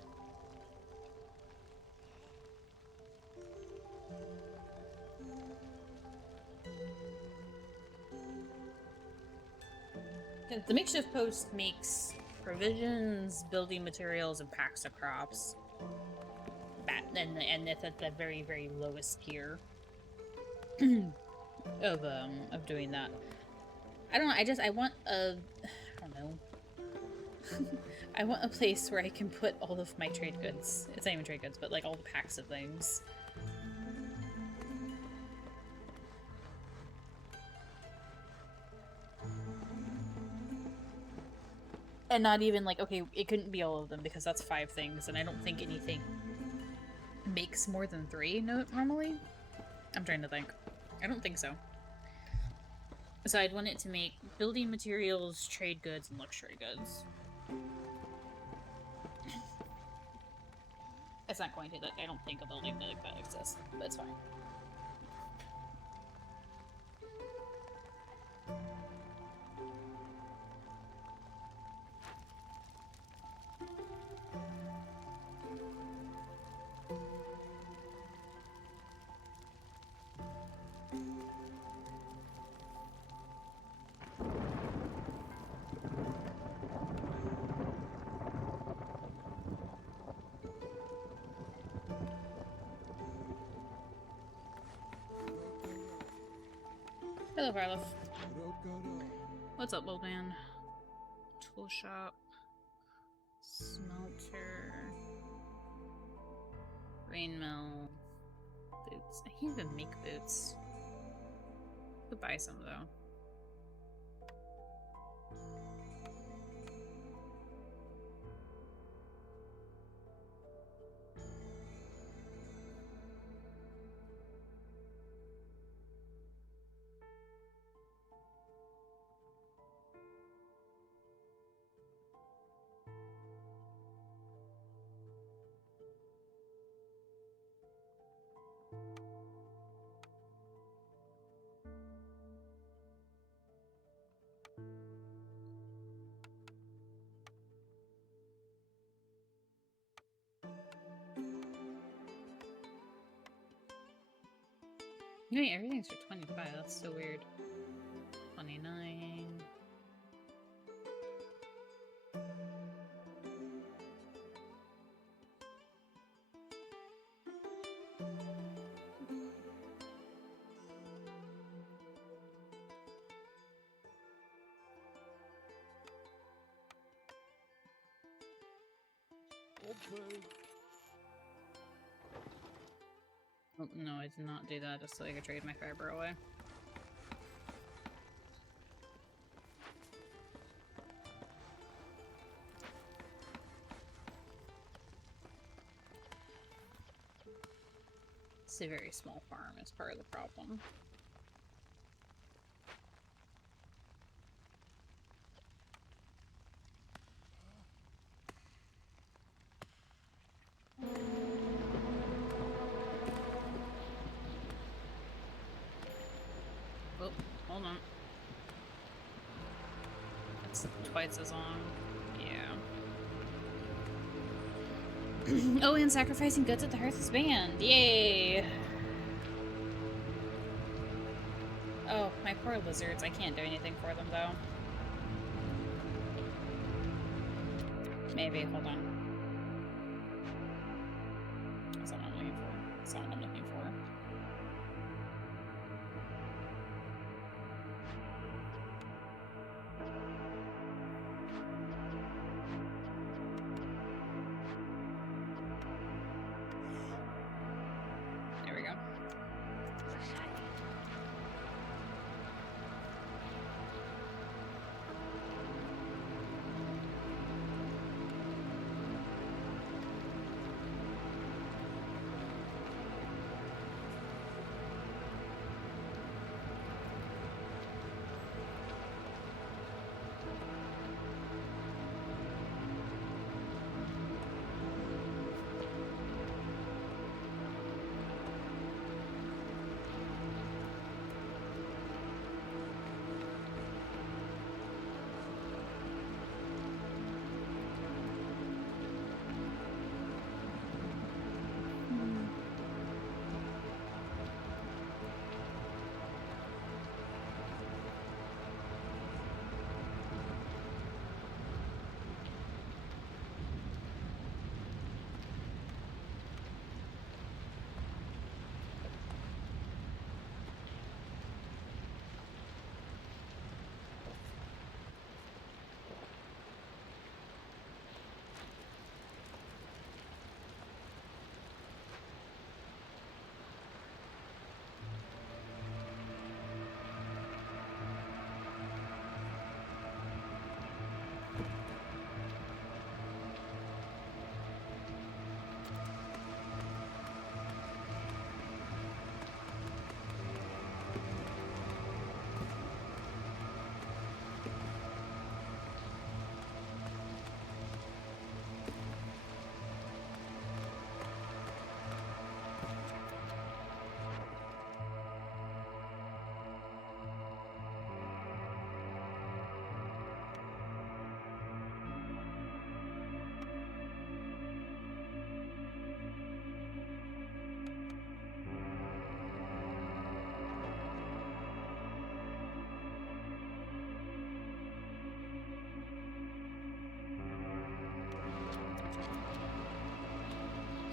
The makeshift post makes provisions, building materials, and packs of crops. And it's at the very, very lowest tier of doing that. I don't know. I want a, I don't know. I want a place where I can put all of my trade goods. It's not even trade goods, but like all the packs of things. And not even like, okay, it couldn't be all of them because that's 5 things, and I don't think anything makes more than 3 normally. I'm trying to think. I don't think so. So I'd want it to make building materials, trade goods, and luxury goods. It's not going to. I don't think a building like that exists, but it's fine. Hello, Varloff. What's up, old man? Tool shop. Smelter. Grain mill. Boots. I can't even make boots. Could buy some, though. You mean everything's for 25? That's so weird. 29. Okay. Oh, no, I did not do that just so I could trade my fiber away. It's a very small farm is part of the problem. Oh, hold on. That's twice as long. Yeah. Oh, and sacrificing goods at the hearth is banned. Yay! Oh, my poor lizards. I can't do anything for them, though. Maybe. Hold on. That's not what I'm looking for. That's not what I'm looking for.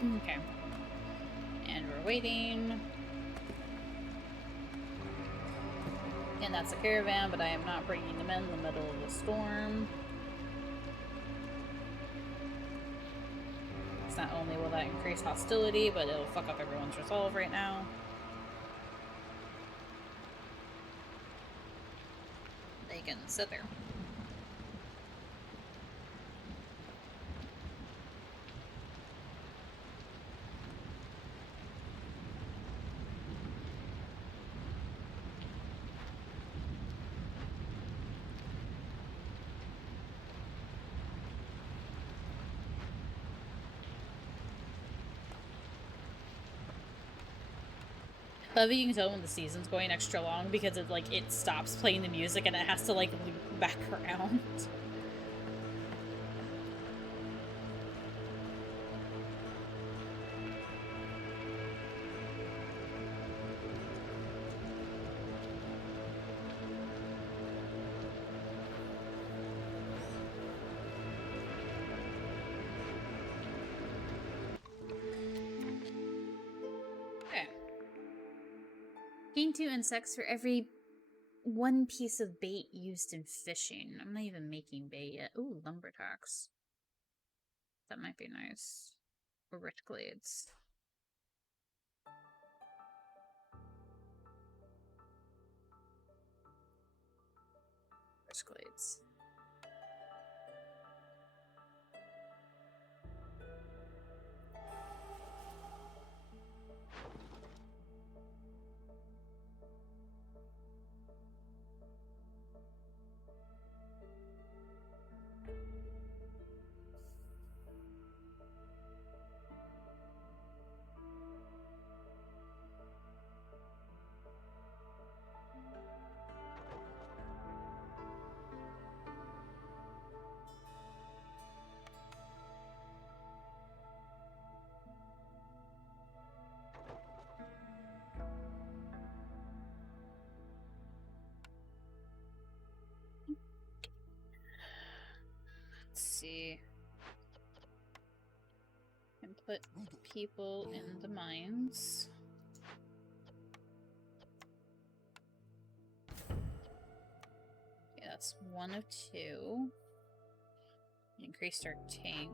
Okay. And we're waiting. And that's a caravan, but I am not bringing them in the middle of the storm. It's not only will that increase hostility, but it'll fuck up everyone's resolve right now. They can sit there. I love that you can tell when the season's going extra long because it it stops playing the music and it has to loop back around. Okay. Gain 2 insects for every 1 piece of bait used in fishing. I'm not even making bait yet. Ooh, lumber tax. That might be nice. Or rich glades. Rich glades. Let's see. And put people in the mines. Okay, that's 1 of 2. Increased our tank.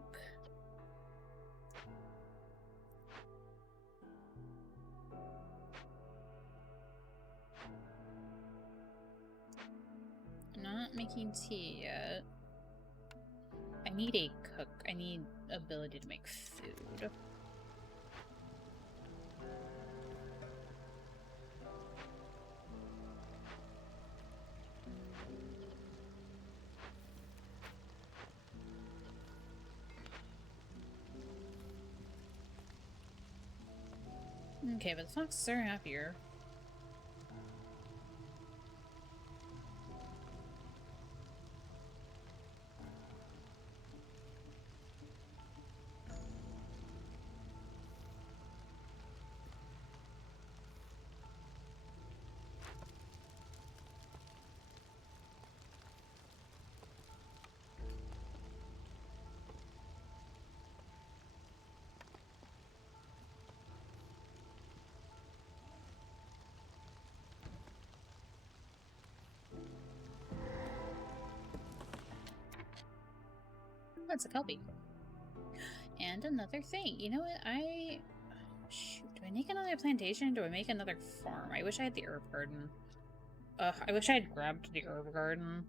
I'm not making tea yet. I need a cook. I need ability to make food. Okay, but the foxes are happier. That's a kelpie. And another thing. You know what? Shoot, do I make another plantation? Do I make another farm? I wish I had the herb garden. I wish I had grabbed the herb garden.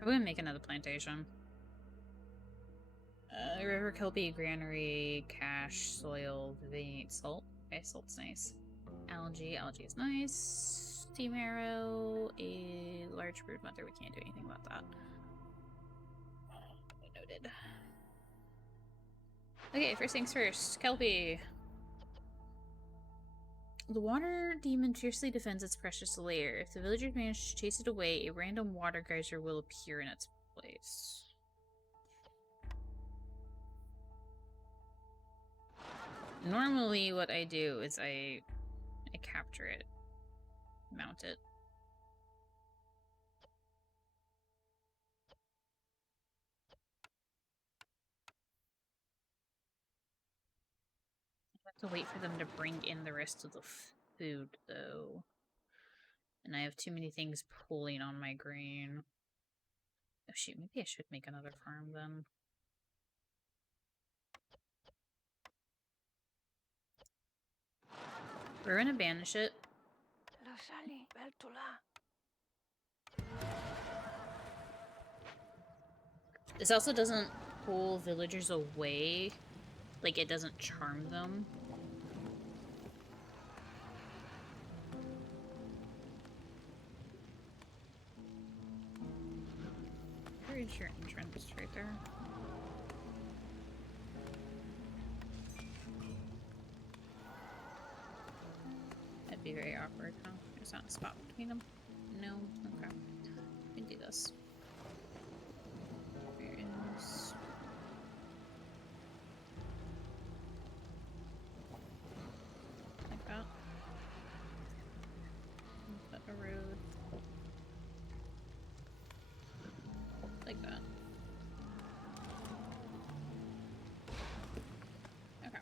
I'm gonna make another plantation. River kelpie, granary, cache, soil, vein, salt. Okay, salt's nice. Algae is nice. Steam arrow, a large brood mother. We can't do anything about that. Noted. Okay, first things first. Kelpie. The water demon fiercely defends its precious lair. If the villagers manage to chase it away, a random water geyser will appear in its place. Normally what I do is I capture it. Mount it. To wait for them to bring in the rest of the food, though. And I have too many things pulling on my grain. Oh shoot, maybe I should make another farm then. We're gonna banish it. This also doesn't pull villagers away. Like, it doesn't charm them. Where is your entrance? Right there. That'd be very awkward, huh? There's not a spot between them? No? Okay. We can do this. Where is... like that. Put a road. Like that. Okay.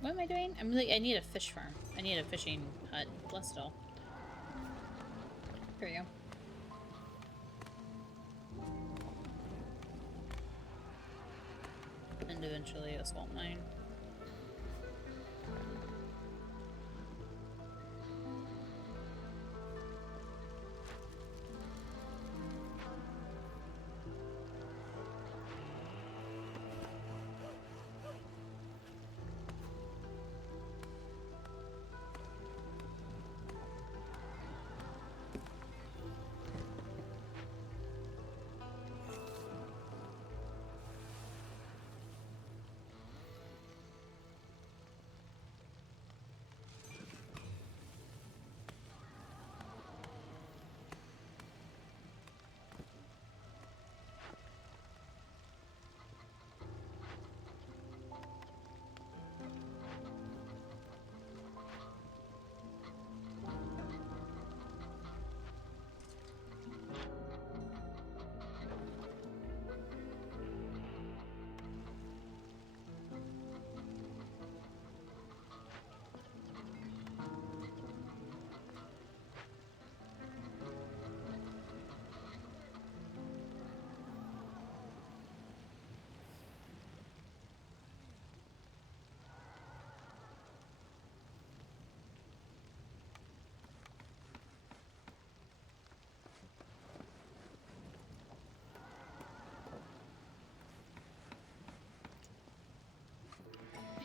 What am I doing? I'm like, I need a fish farm. I need a fishing hut. Bless it all. Here we go. And eventually a salt mine.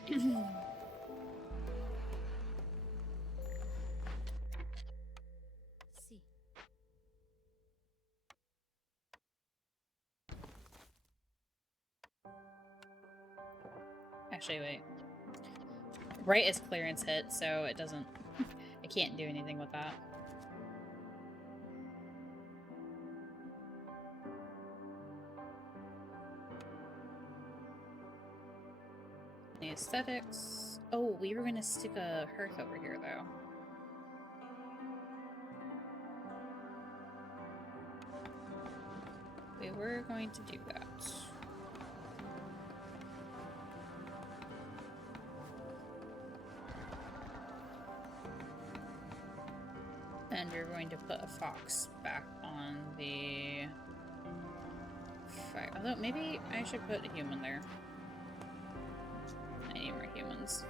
See. Actually, wait. Right as clearance hit, so it doesn't... I can't do anything with that. The aesthetics... Oh, we were gonna stick a hearth over here, though. We were going to do that. And we're going to put a fox back on the fire. Although, maybe I should put a human there. I need more humans.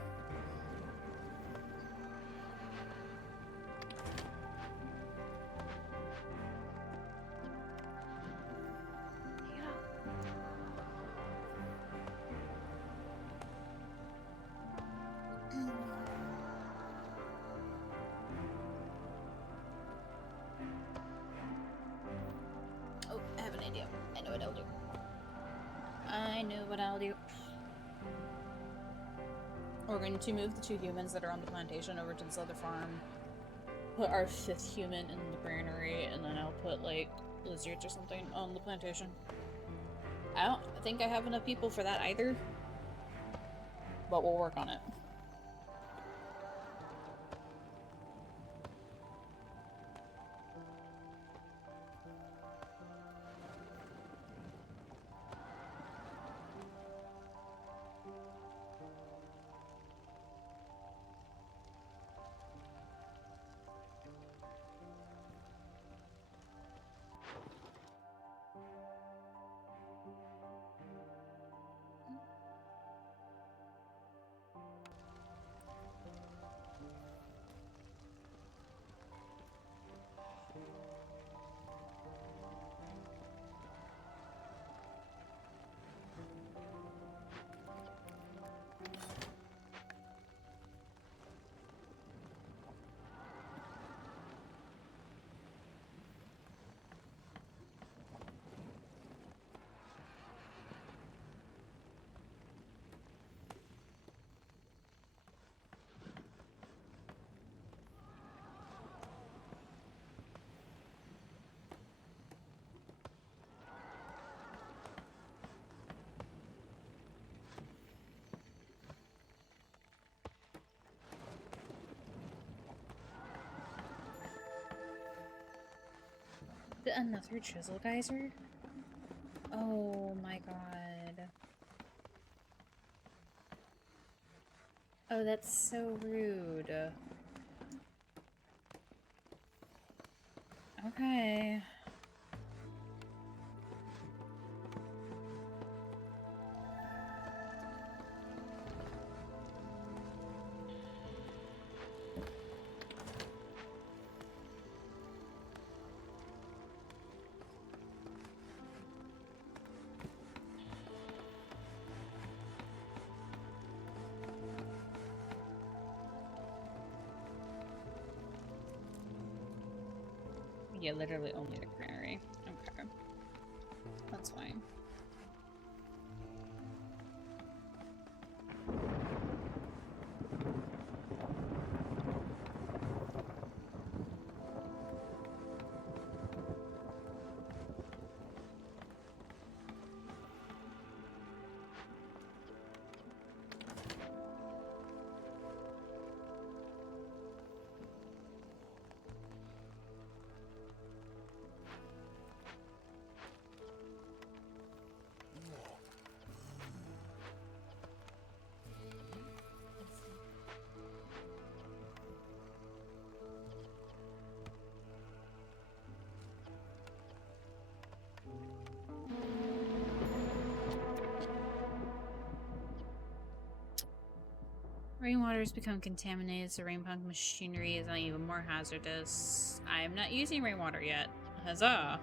Oh, I have an idea. I know what I know what I'll do. We're going to move the 2 humans that are on the plantation over to this other farm. Put our 5th human in the granary, and then I'll put, like, lizards or something on the plantation. I don't think I have enough people for that either. But we'll work on it. Another chisel geyser? Oh my god. Oh, that's so rude. Okay. Yeah, literally only the granary. Okay. That's fine. Rainwater has become contaminated, so rain pump machinery is not even more hazardous. I am not using rainwater yet. Huzzah!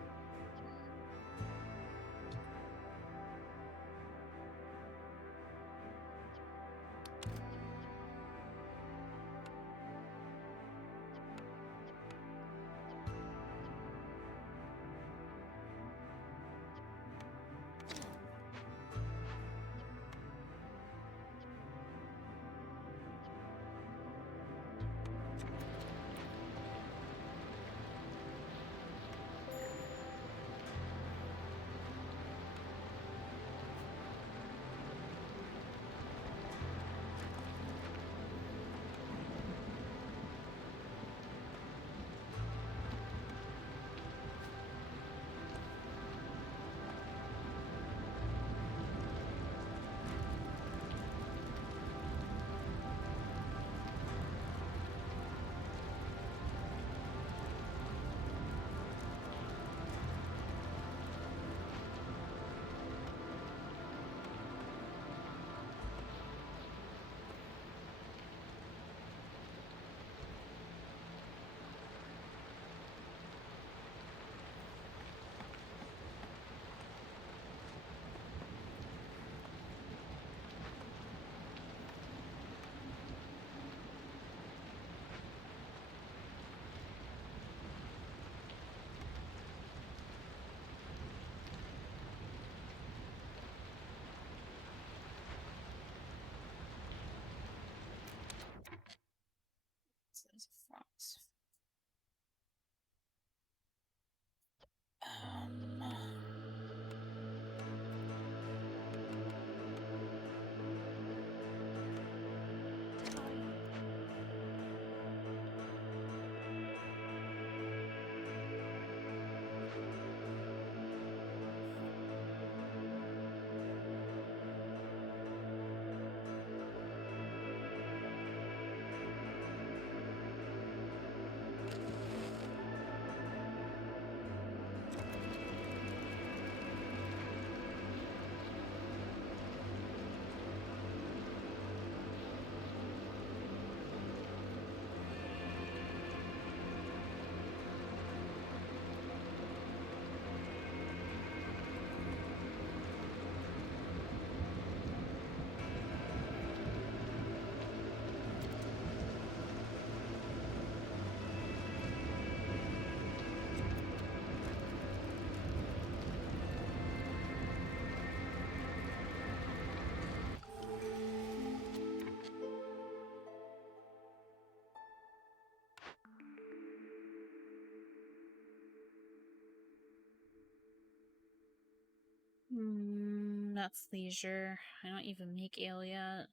That's leisure. I don't even make ale yet.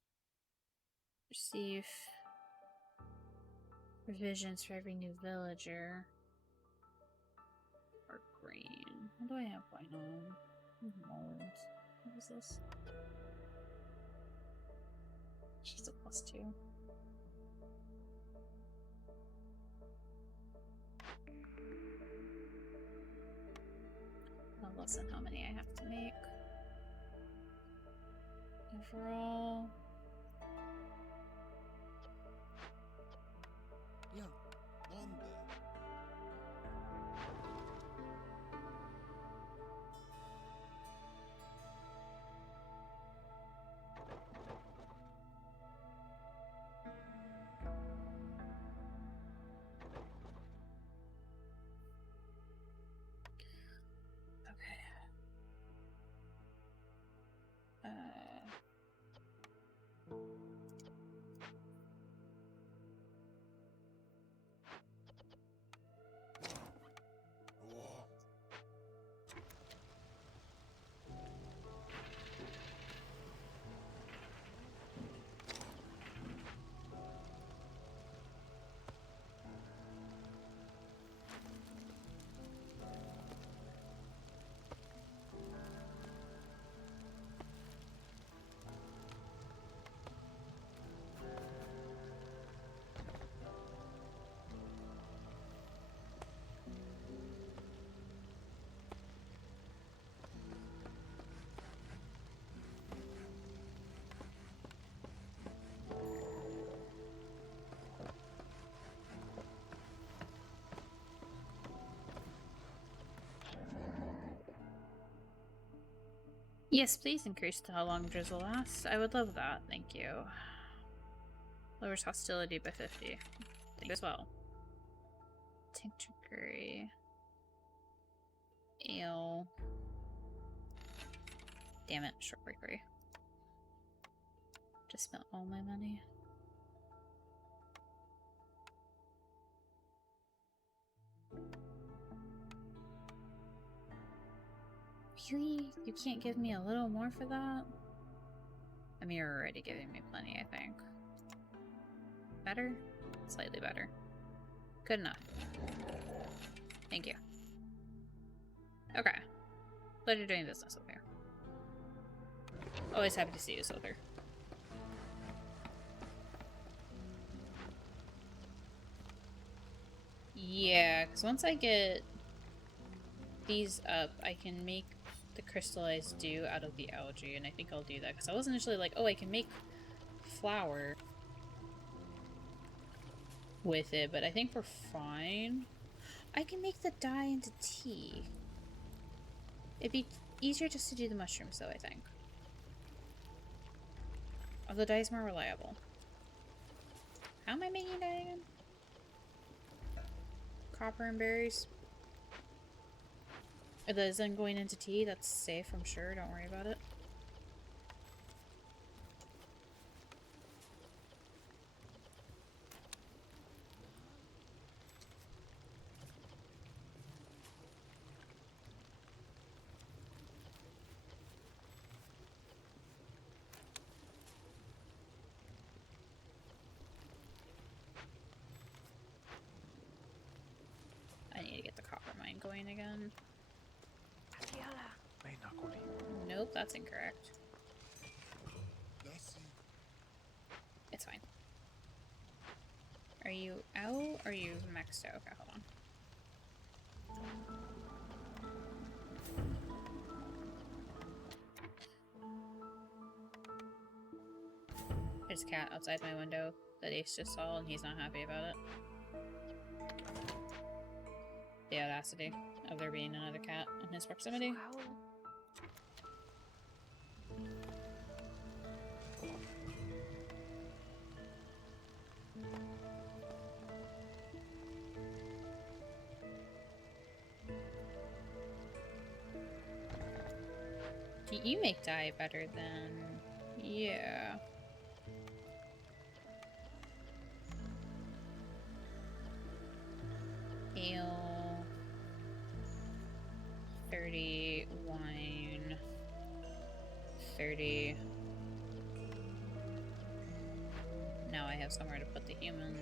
Receive revisions for every new villager. Or green. What do I have going on? Mold. What is this? She's a +2. Well, less than how many I have to make. Overall. Yeah, on there. Okay. Whoa. Yes, please increase to how long drizzle lasts. I would love that. Thank you. Lowers hostility by 50. Thank you as well. Tincture curry. Ale. Damn it, short bakery. Just spent all my money. Really? You can't give me a little more for that? I mean, you're already giving me plenty, I think. Better? Slightly better. Good enough. Thank you. Okay. Pleasure doing business with you. Always happy to see you, Silver. Yeah, because once I get these up, I can make the crystallized dew out of the algae, and I think I'll do that, because I was initially like, oh, I can make flour with it, but I think we're fine. I can make the dye into tea. It'd be easier just to do the mushrooms, though, I think. Oh, the dye's more reliable. How am I making dye again? Copper and berries. It isn't going into tea. That's safe, I'm sure. Don't worry about it. I need to get the copper mine going again. Nope, that's incorrect. It's fine. Are you out or are you maxed out? Okay, hold on. There's a cat outside my window that Ace just saw and he's not happy about it. The audacity of there being another cat in his proximity. You make dye better than... yeah. Ale... 30 wine... 30. Now I have somewhere to put the human.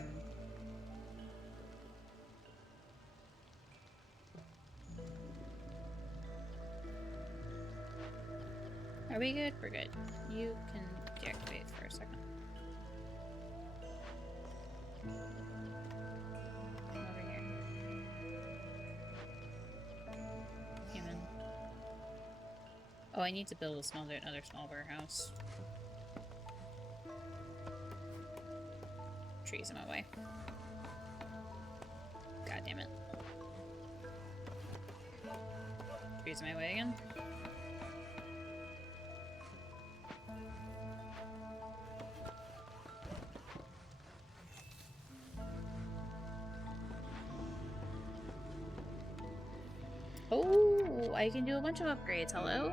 Are we good? We're good. You can deactivate for a second. Come over here. Human. Oh, I need to build another small warehouse. Trees in my way. God damn it. Trees in my way again. Oh, I can do a bunch of upgrades. Hello?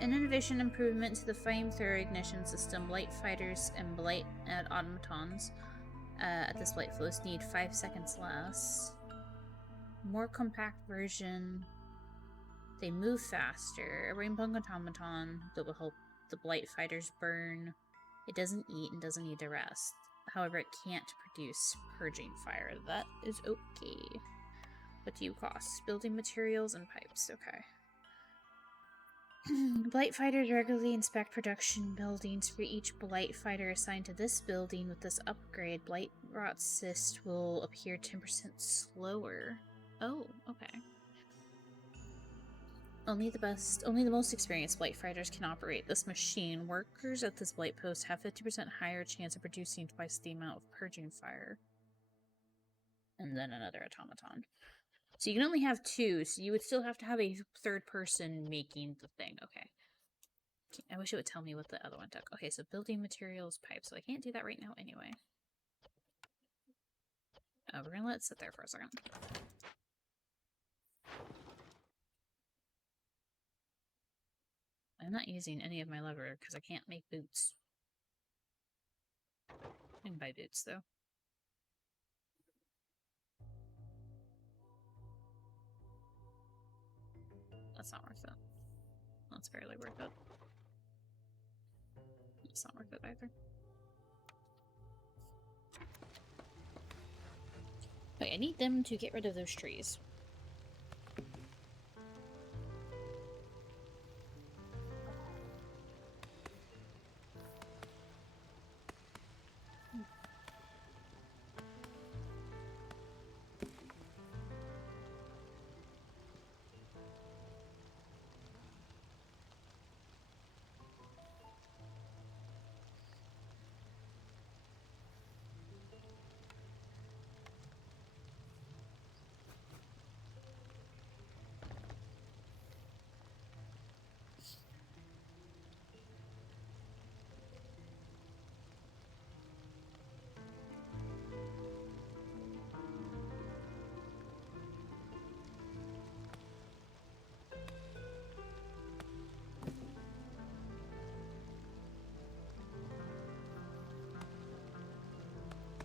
An innovation improvement to the flamethrower ignition system. Blight fighters and blight automatons at this blight flows need 5 seconds less. More compact version. They move faster. A rainbow automaton that will help the blight fighters burn. It doesn't eat and doesn't need to rest. However, it can't produce purging fire. That is okay. What do you cost? Building materials and pipes. Okay. Blight fighters regularly inspect production buildings. For each blight fighter assigned to this building with this upgrade, blight rot cyst will appear 10% slower. Oh, okay. Only the most experienced blight fighters can operate this machine. Workers at this blight post have 50% higher chance of producing twice the amount of purging fire. And then another automaton. So you can only have 2, so you would still have to have a third person making the thing. Okay. I wish it would tell me what the other one took. Okay, so building materials, pipes. So I can't do that right now anyway. We're gonna let it sit there for a second. I'm not using any of my lever because I can't make boots. I can buy boots though. That's not worth it. That's barely worth it. It's not worth it either. Okay, I need them to get rid of those trees.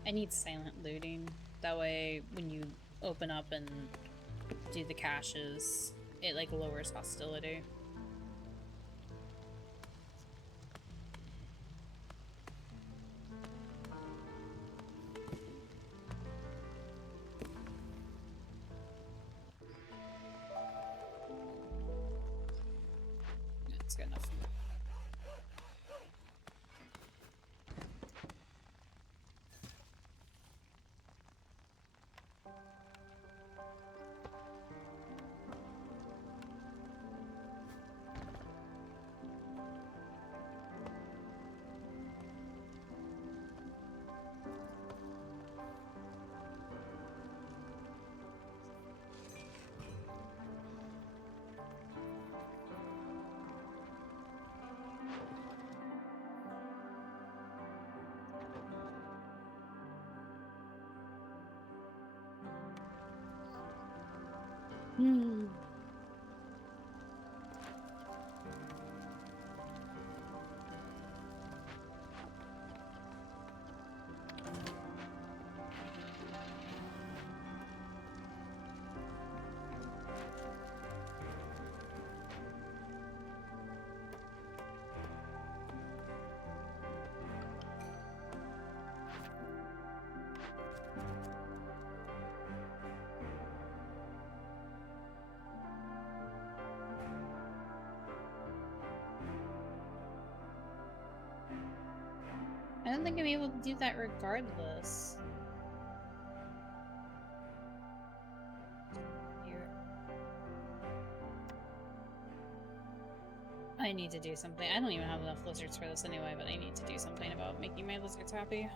I need silent looting. That way, when you open up and do the caches, it like lowers hostility. That's good enough. I don't think I'm able to do that regardless. Here. I need to do something. I don't even have enough lizards for this anyway, but I need to do something about making my lizards happy.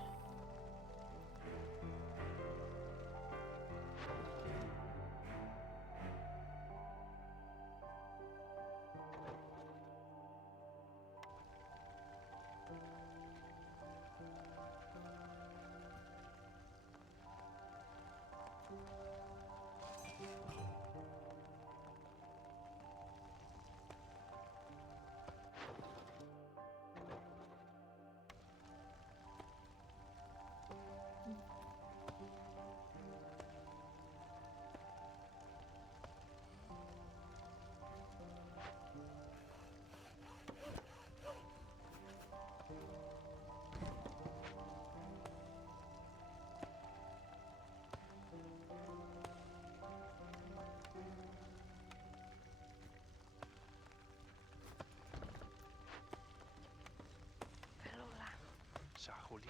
Sahuli.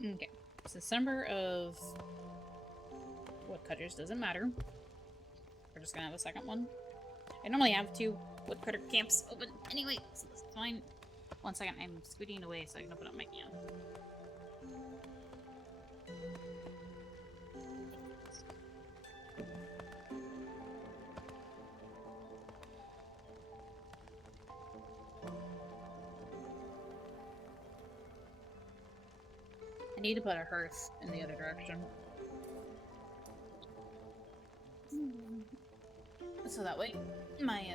Okay, it's December of woodcutters, doesn't matter. We're just gonna have a second one. I normally have 2 woodcutter camps open anyway, so that's fine. One second, I'm scooting away so I can open up my can. I need to put a hearth in the other direction. So that way, my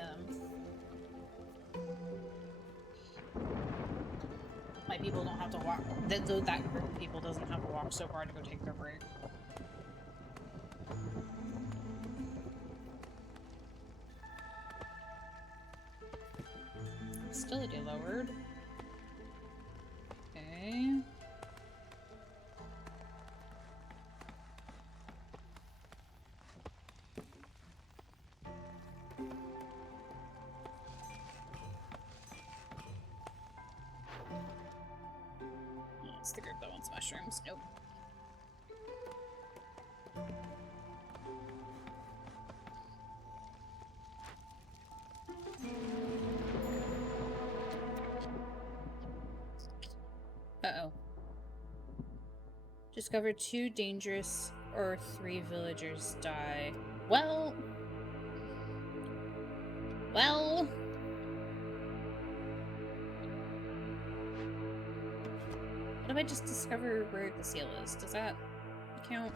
people don't have to walk. That group of people doesn't have to walk so far to go take their break. Hostility lowered. Okay. It's the group that wants mushrooms. Nope. Uh-oh. Discover 2 dangerous or 3 villagers die. Well... What if I just discover where the seal is? Does that count?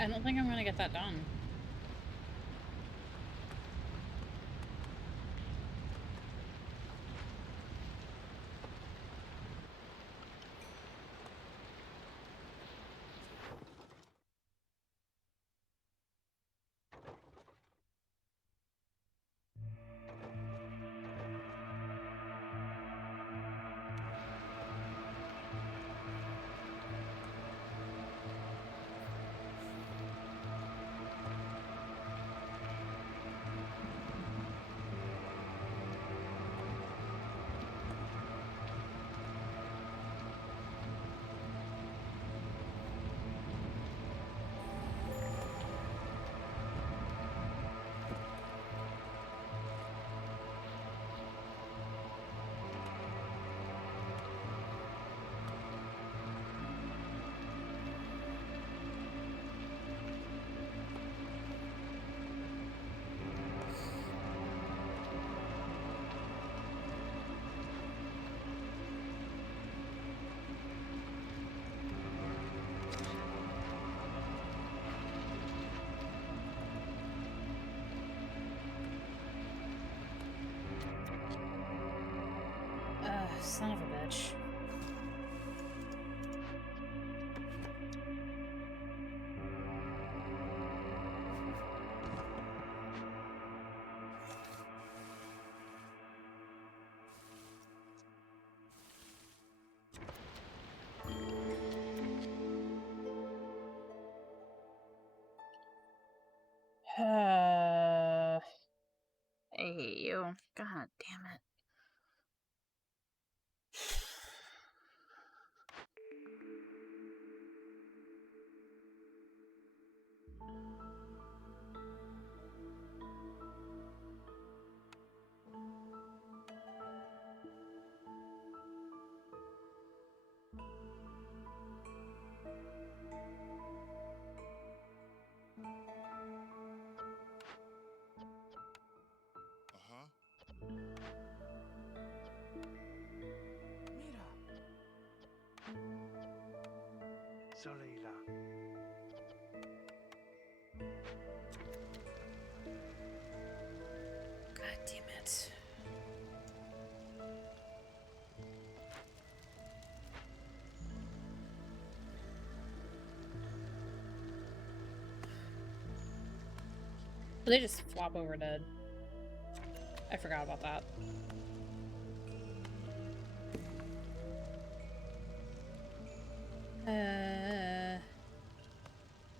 I don't think I'm gonna get that done. Son of a bitch. I hate you. God damn it. Uh-huh. Mira. Soleila. God damn it. They just flop over dead. I forgot about that.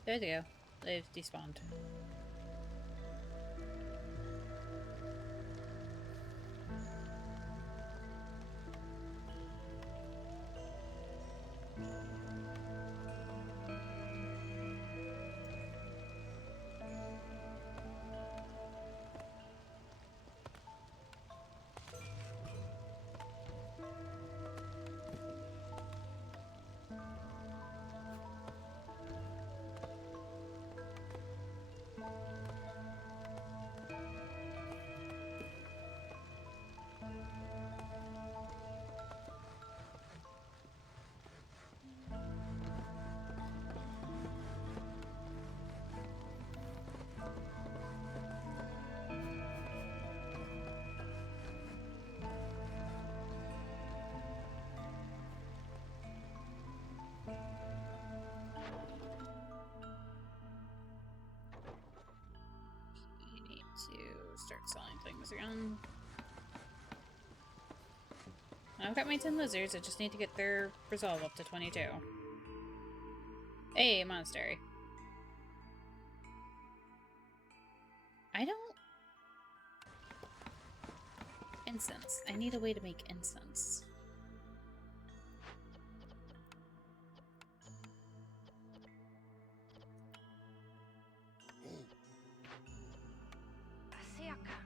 There they go. They've despawned. You need to start selling things again. I've got my 10 lizards, I just need to get their resolve up to 22. Hey, monastery. I don't... Incense. I need a way to make incense. Pasé acá.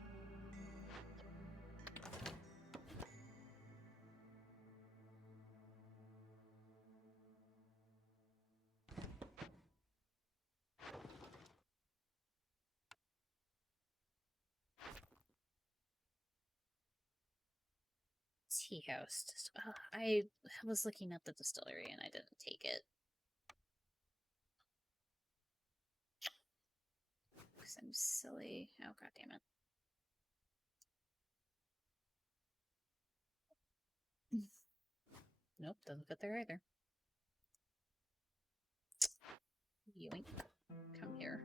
Tea house. I was looking at the distillery and I didn't take it. because I'm silly. Oh, god damn it. Nope, doesn't fit there either. Yoink. Come here.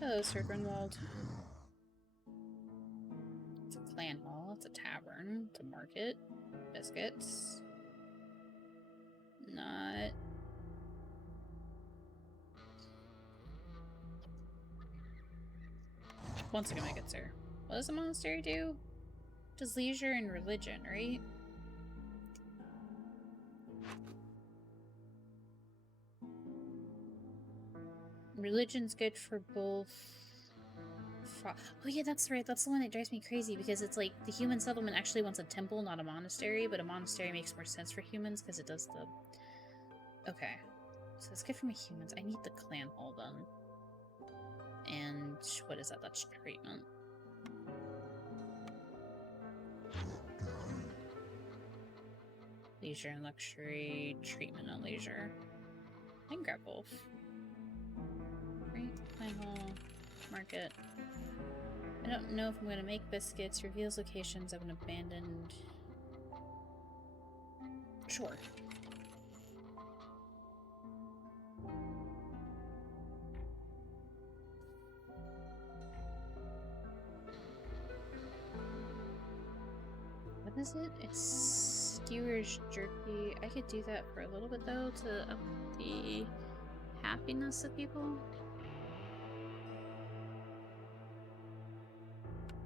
Hello, Sir Grinwald. It's a clan hall, it's a tavern, it's a market, biscuits. Not. Once again, my good sir. What does a monastery do? Does leisure and religion, right? Religion's good for both. Oh yeah, that's right. That's the one that drives me crazy because it's like the human settlement actually wants a temple, not a monastery, but a monastery makes more sense for humans because it does the... Okay. So it's good for my humans. I need the clan hall then. And what is that? That's treatment. Leisure and luxury, treatment and leisure. I can grab both. Right, clan hall, market. I don't know if I'm gonna make biscuits. Reveals locations of an abandoned... Sure. What is it? It's skewer's jerky. I could do that for a little bit though to up the happiness of people.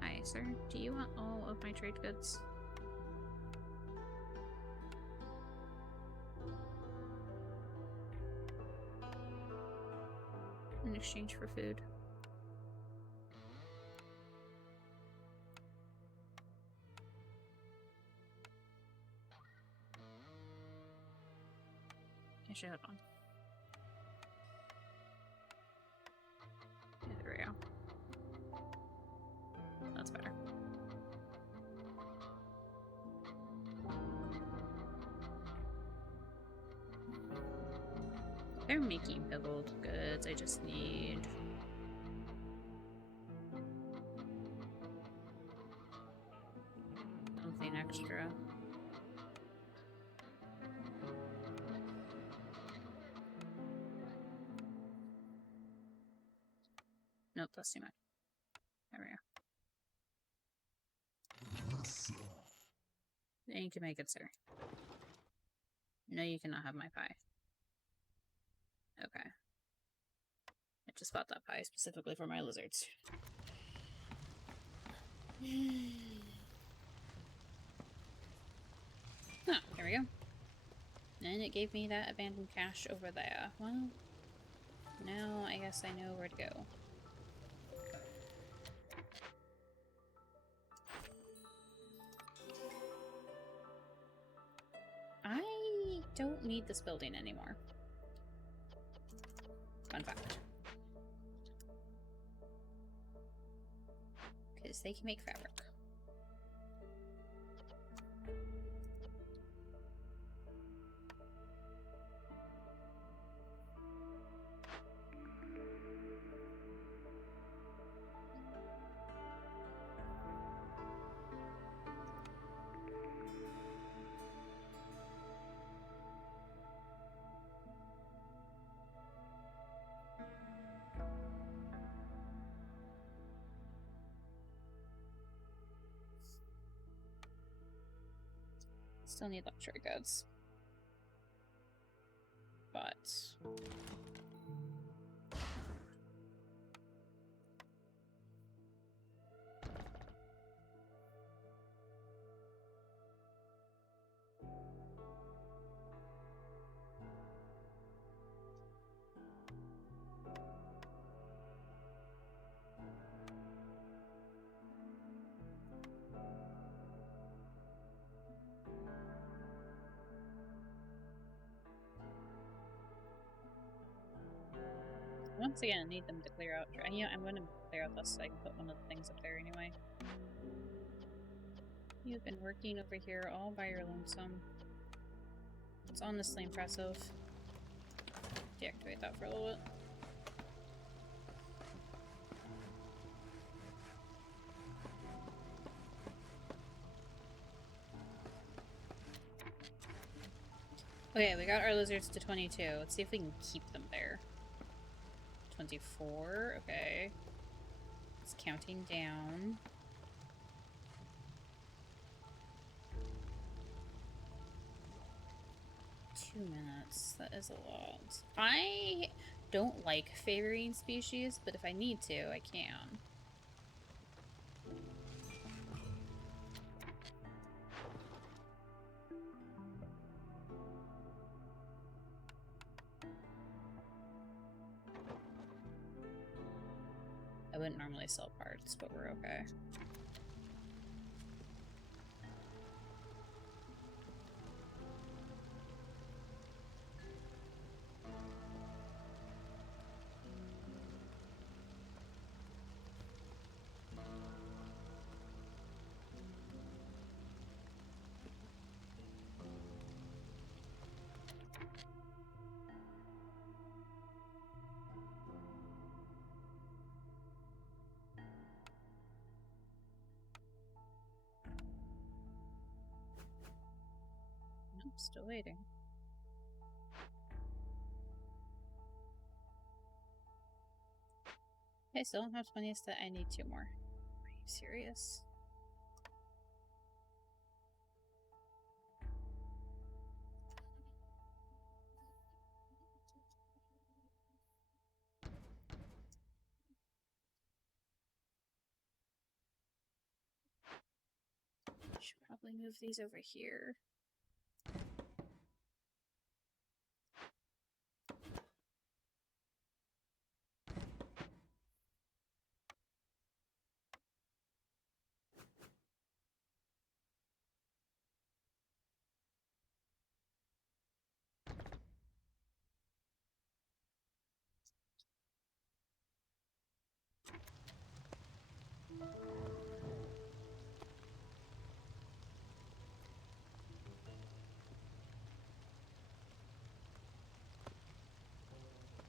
Hi, sir. Do you want all of my trade goods? In exchange for food. Actually, hold on. Yeah, there we go. That's better. They're making pickled goods. I just need... something extra. Nope, that's too much. There we go. Thank you, my good sir. No, you cannot have my pie. Okay. I just bought that pie specifically for my lizards. Oh, here we go. And it gave me that abandoned cache over there. Well, now I guess I know where to go. I don't need this building anymore. Fun fact. Because they can make fabric. Still need luxury goods. But... Once again, I need them to clear out. And yeah, I'm going to clear out this so I can put one of the things up there anyway. You've been working over here all by your lonesome. It's honestly impressive. Deactivate that for a little bit. Okay, we got our lizards to 22. Let's see if we can keep them there. 24, okay. It's counting down. Minutes. That is a lot. I don't like favoring species, but if I need to, I can. I wouldn't normally sell parts, but we're okay. I'm still waiting. I still don't have 20, so I need 2 more. Are you serious? Should probably move these over here.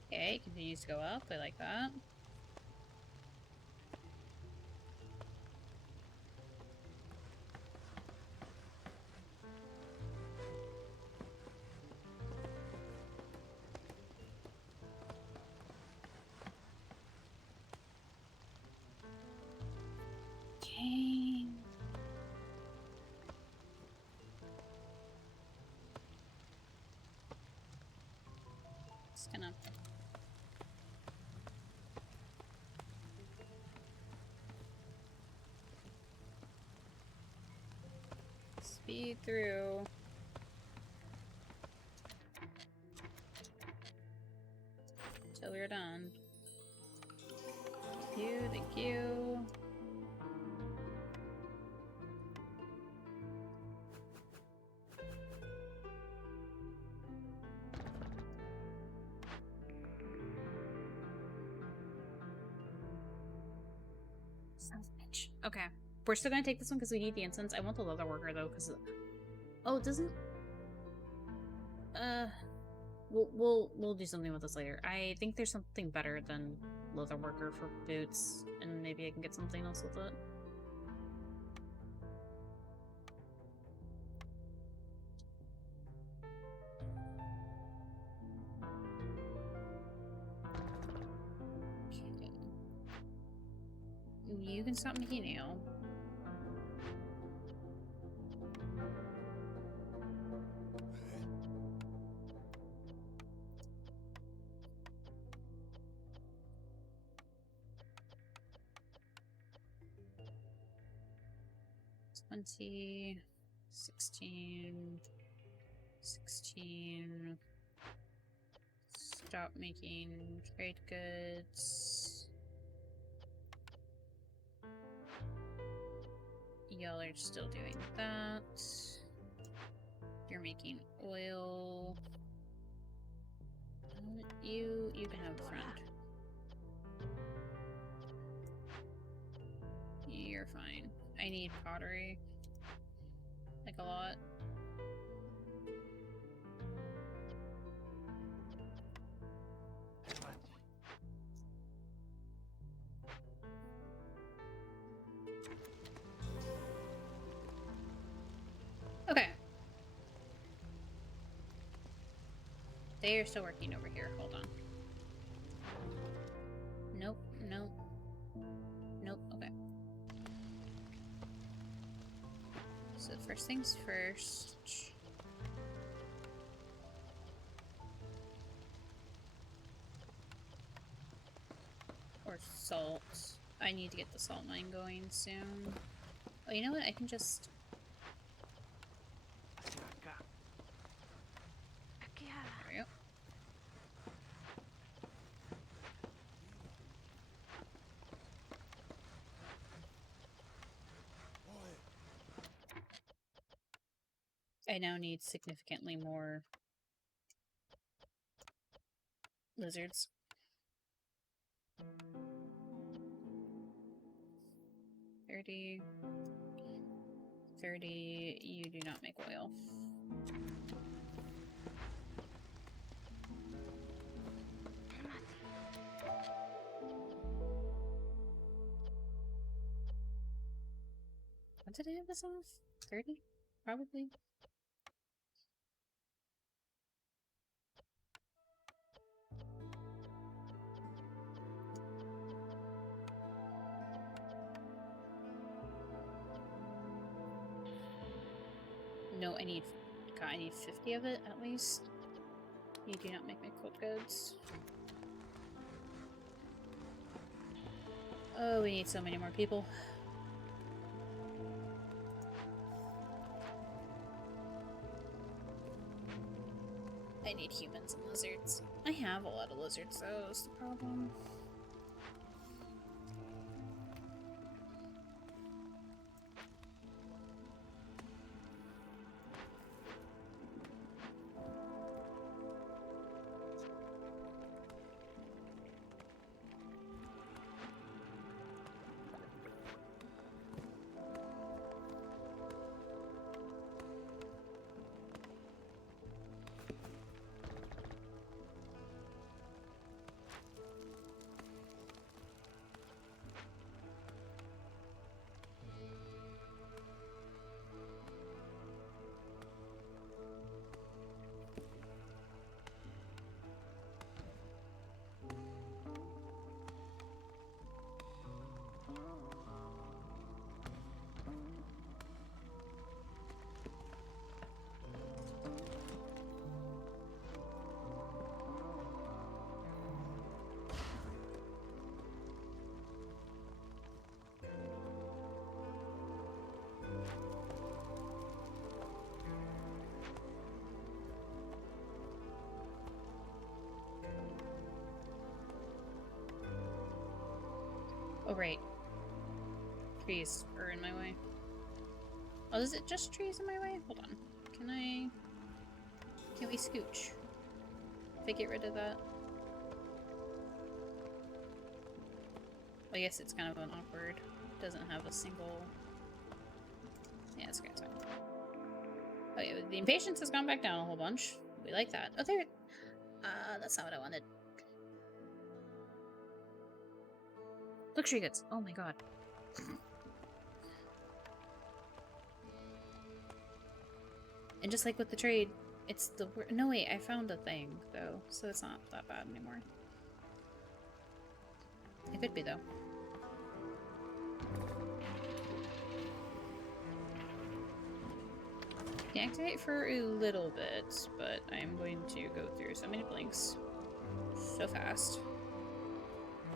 Okay, continues to go up. I like that. Okay. Just gonna speed through. Till we're done. Thank you, thank you. Son of a bitch. Okay. We're still gonna take this one because we need the incense. I want the leather worker though, because oh, it doesn't. We'll do something with this later. I think there's something better than leather worker for boots, and maybe I can get something else with it. Okay. You can stop making nail. $20, 16, 16. Stop making trade goods. Y'all are still doing that. You're making oil. You can have a friend. you're fine. I need pottery. Like a lot. Okay. They are still working over here. Hold on. Nope, nope. Nope, okay. So first things first. Or salt. I need to get the salt mine going soon. Oh, you know what? I can just... Hacia acá. There we go. I now need significantly more lizards. 30. 30. You do not make oil. When did I have this off? 30? Probably. No, I need... God, I need 50 of it, at least. You do not make my cold goods. Oh, we need so many more people. I need humans and lizards. I have a lot of lizards, though, is the problem. Oh, right. Trees are in my way. Oh, is it just trees in my way? Hold on. Can we scooch? If I get rid of that? I guess it's kind of an awkward. Doesn't have a single... Yeah, it's great. Oh yeah, the impatience has gone back down a whole bunch. We like that. Oh, there... that's not what I wanted. Luxury goods. Oh my god. And just like with the trade, it's the... No, wait, I found a thing, though, so it's not that bad anymore. It could be, though. Can activate for a little bit, but I'm going to go through so many blinks so fast.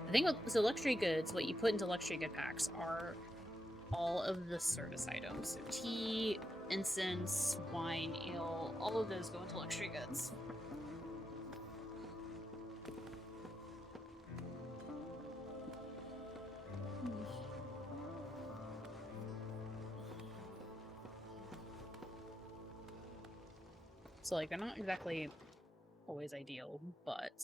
The thing with so luxury goods, what you put into luxury good packs are all of the service items. So tea, incense, wine, ale, all of those go into luxury goods. So, like, they're not exactly always ideal, but...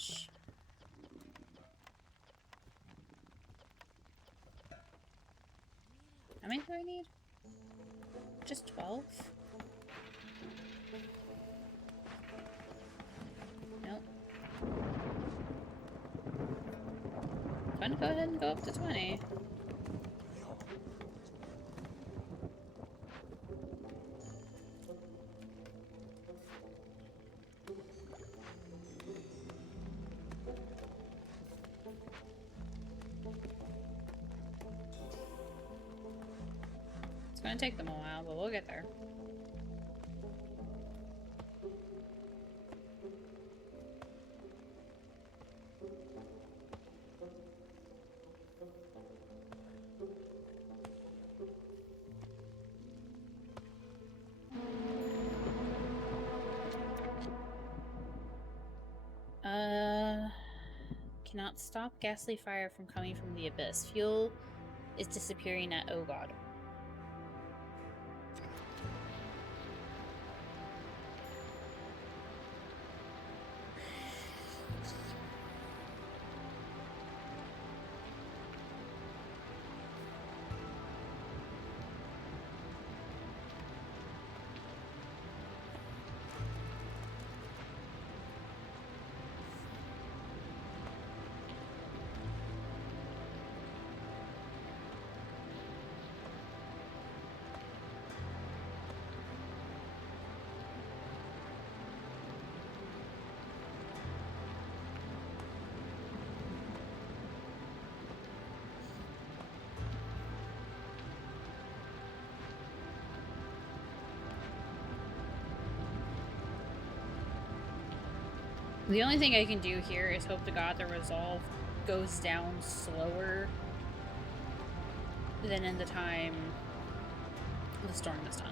much. How many do I need? Just 12? Nope. I'm going to go ahead and go up to 20. It's going to take them a while, but we'll get there. Cannot stop ghastly fire from coming from the abyss. Fuel is disappearing at oh god. The only thing I can do here is hope to God the resolve goes down slower than in the time the storm is done.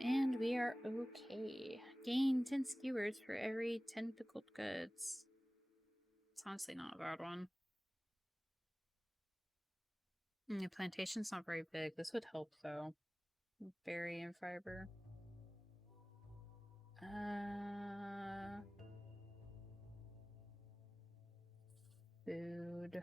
And we are okay. Gain 10 skewers for every 10 pickled goods. It's honestly not a bad one. The plantation's not very big. This would help though. Berry and fiber. Food.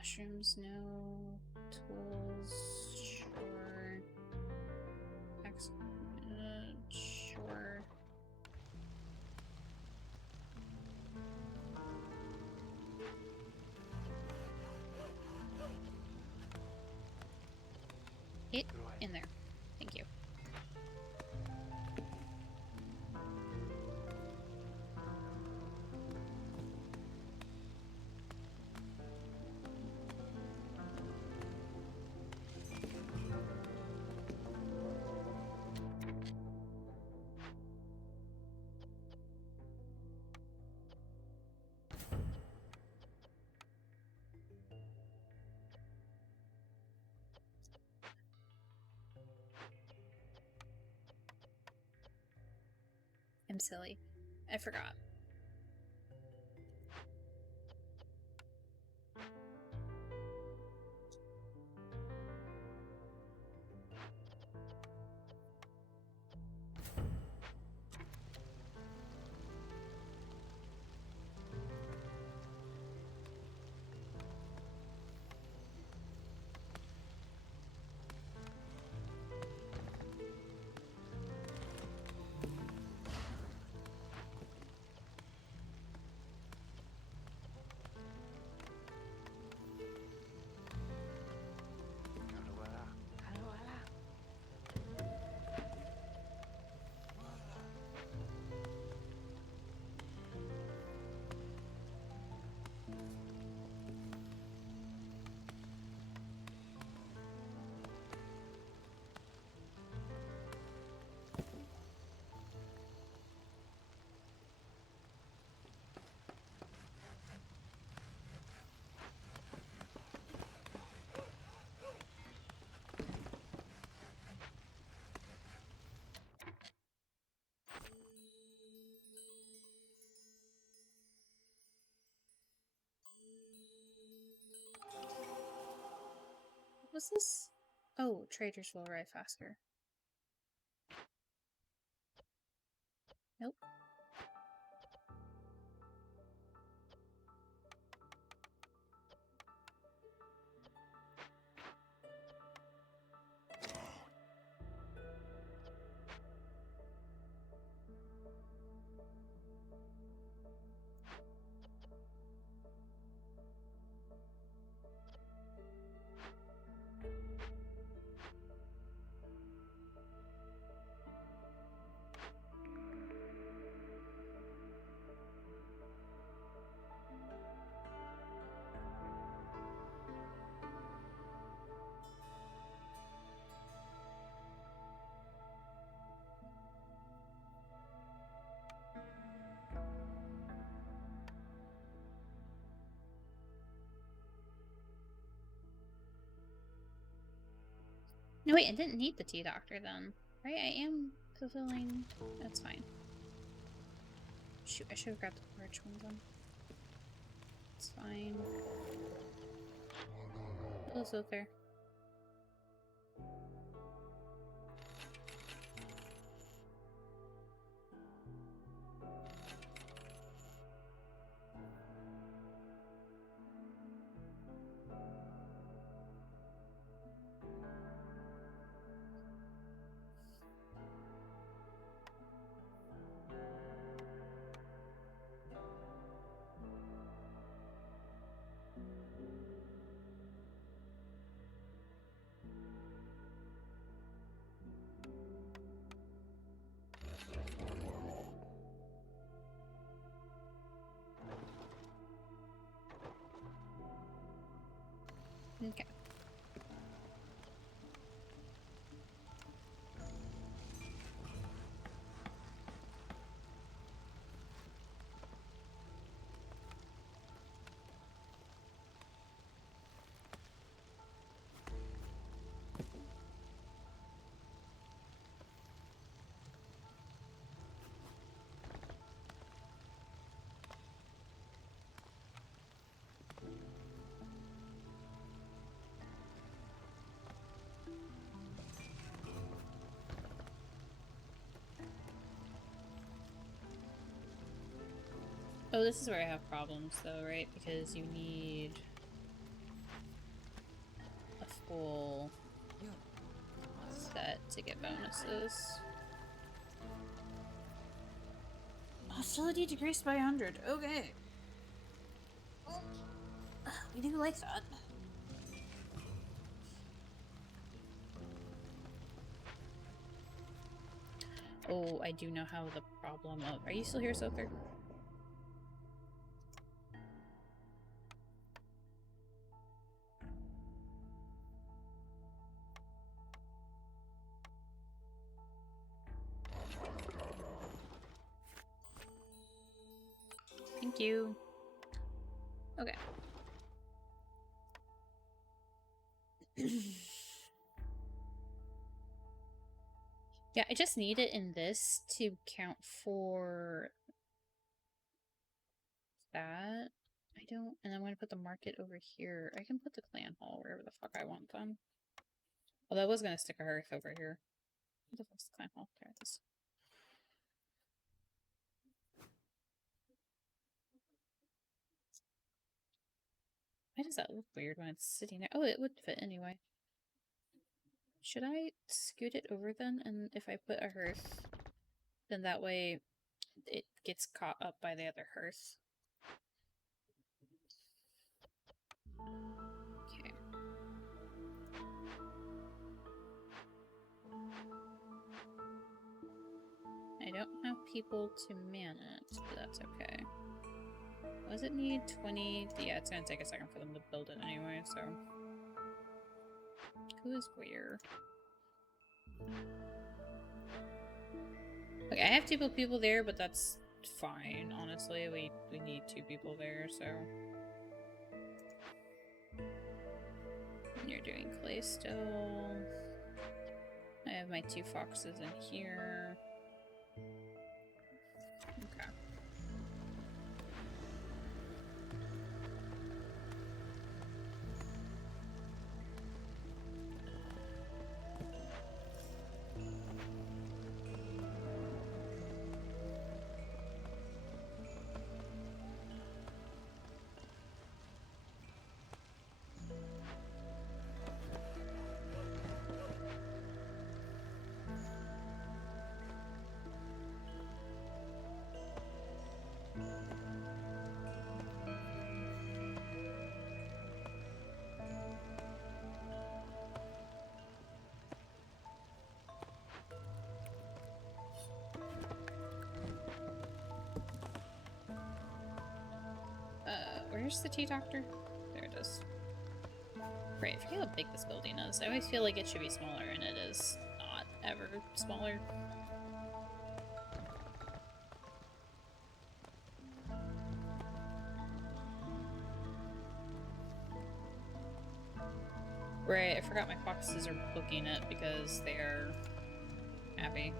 Mushrooms, no. Tools, sure. Sure. It in there. Thank you. I'm silly. I forgot. Alors voilà. Alors voilà. What was this? Oh, traders will arrive faster. Nope. No, wait, I didn't need the tea doctor then. Right? I am fulfilling. That's fine. Shoot, I should have grabbed the large one then. It's fine. It's okay. Okay. Oh, this is where I have problems though, right? Because you need bonuses. Hostility decreased by 100. Okay. We do like that. Oh, I do know how the problem of... Are you still here, Sother? Thank you. Okay. Yeah, I just need it in this to count for that. I don't, and I'm going to put the market over here. I can put the clan hall wherever the fuck I want them. Although I was going to stick a hearth over here. What the fuck's the clan hall? There it is. Why does that look weird when it's sitting there? Oh, it would fit anyway. Should I scoot it over then? And if I put a hearth, then that way it gets caught up by the other hearth. Okay. I don't have people to man it, but that's okay. Does it need 20? Yeah, it's gonna take a second for them to build it anyway, so... Who is where? Okay, I have 2 people there, but that's fine, honestly. We need 2 people there, so... You're doing clay still. I have my 2 foxes in here. Okay. Where's the tea doctor? There it is. Right, I forget how big this building is. I always feel like it should be smaller, and it is not ever smaller. Right, I forgot my foxes are booking it because they are happy.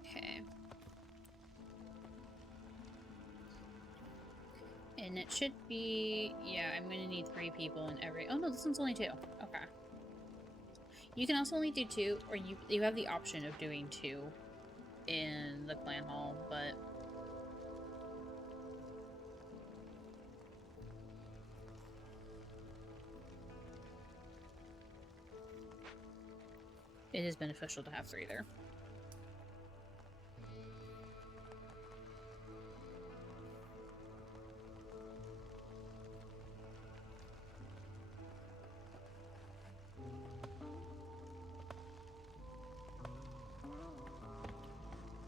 Okay. And it should be... Yeah, I'm gonna need 3 people in every... Oh no, this one's only 2. Okay. You can also only do 2, or you have the option of doing 2 in the clan hall, but... It is beneficial to have 3 there.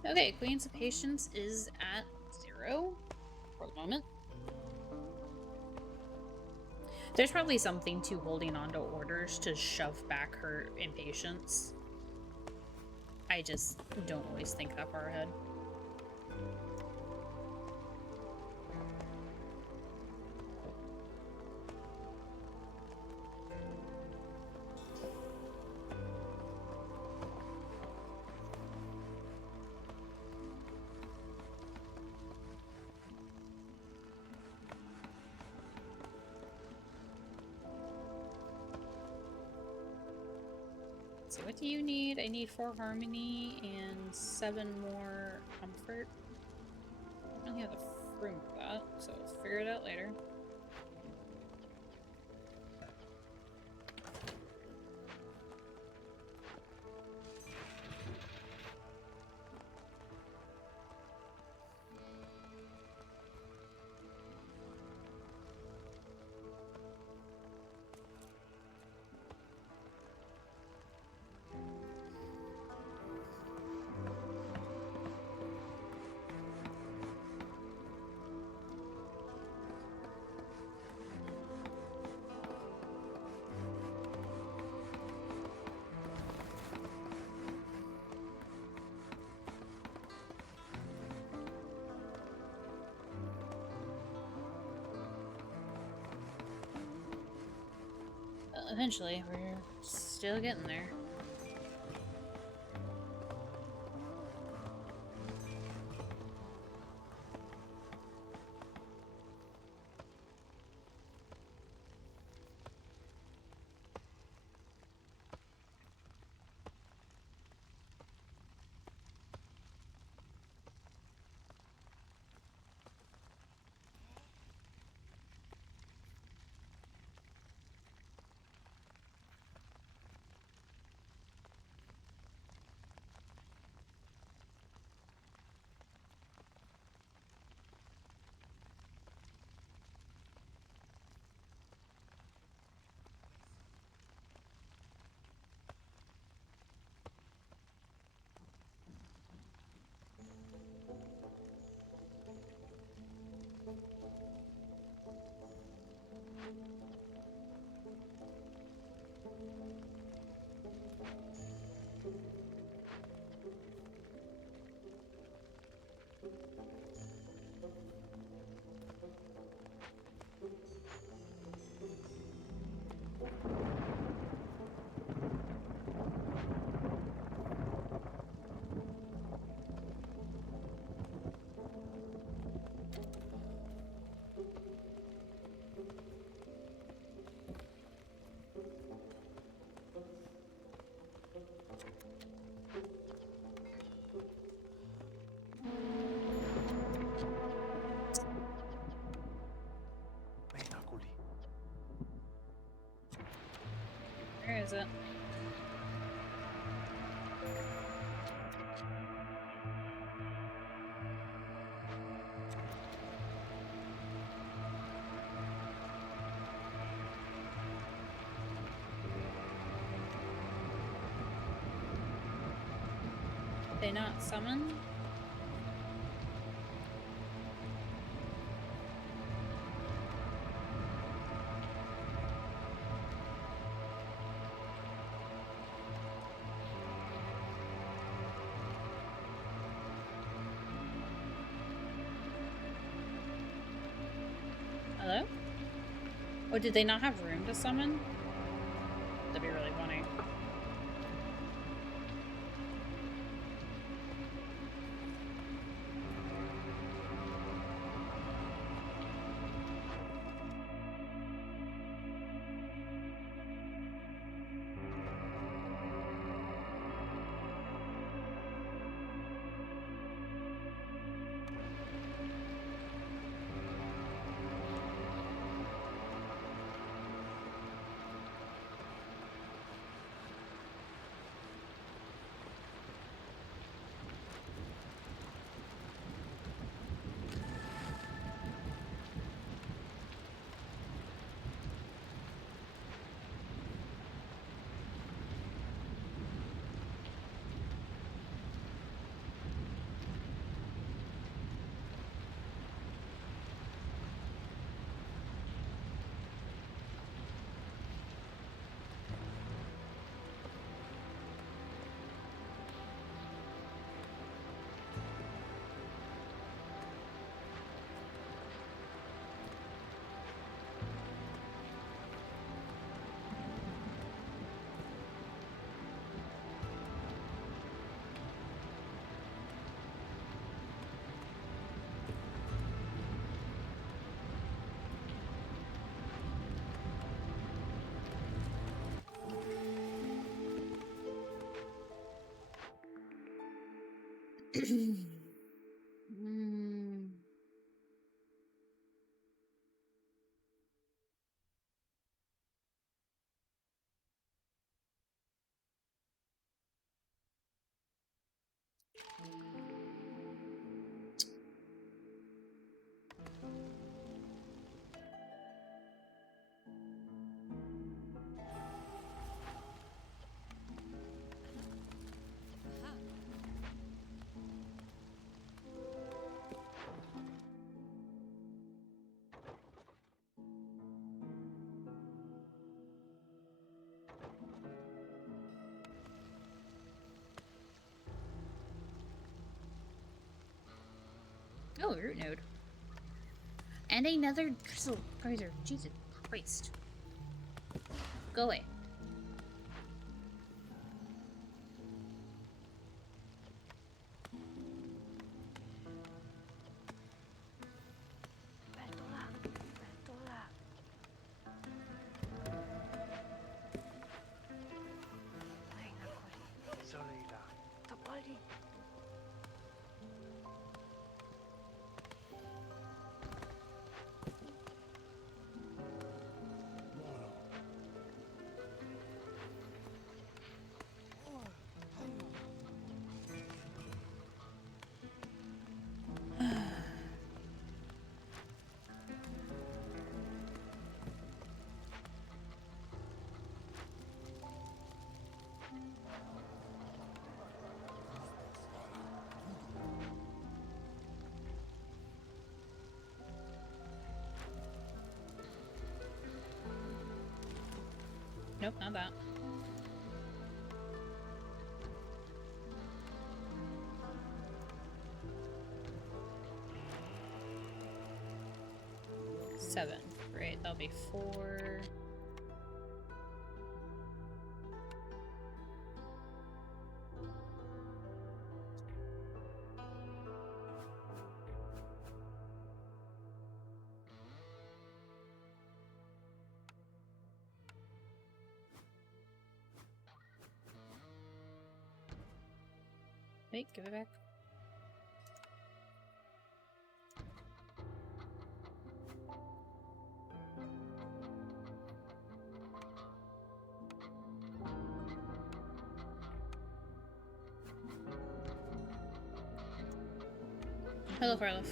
Okay, Queen's Patience is at 0 for the moment. There's probably something to holding on to orders to shove back her impatience. I just don't always think that far ahead. So what do you need? I need 4 harmony and 7 more comfort. I don't really have the room for that, so we'll figure it out later. Eventually, we're still getting there. Meinakuli. Where is it? They not summon? Hello? Oh, did they not have room to summon? That'd be really funny. Mm. Oh, root node. And another crystal geyser. Jesus Christ. Go away. Peltola, Peltola. Venga, Cori. Solila. Topoli. Nope, not that. Seven. Right, that'll be 4. Wait, give it back. Hello, Farloff.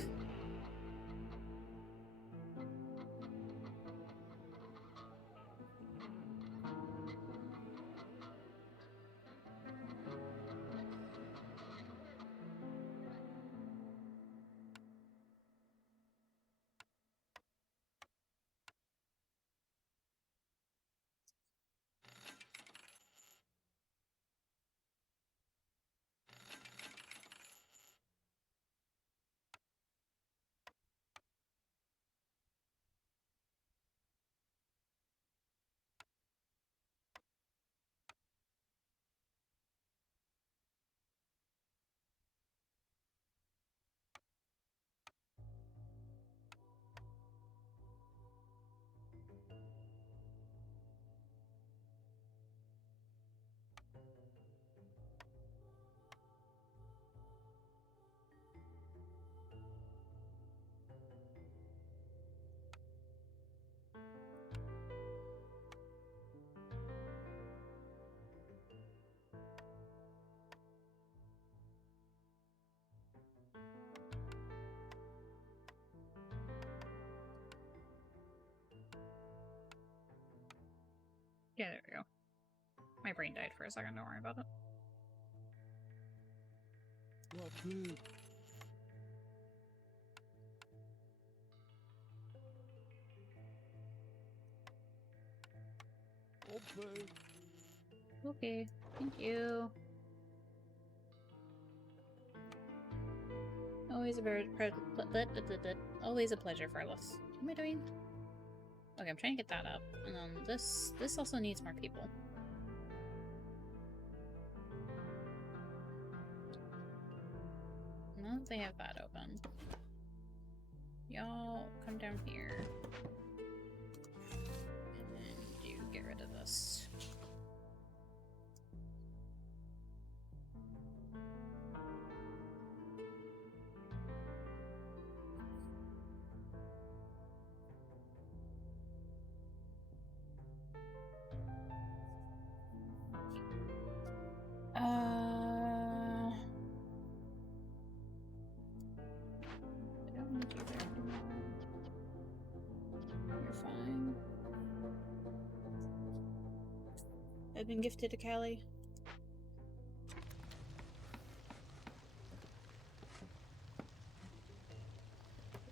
Yeah, there we go. My brain died for a second, don't worry about it. What food? Okay. Okay, thank you. Always always a pleasure, Farlos. What am I doing? Okay, I'm trying to get that up. And then this also needs more people. No, they have that open. Y'all come down here. And you get rid of this. have been gifted to Callie.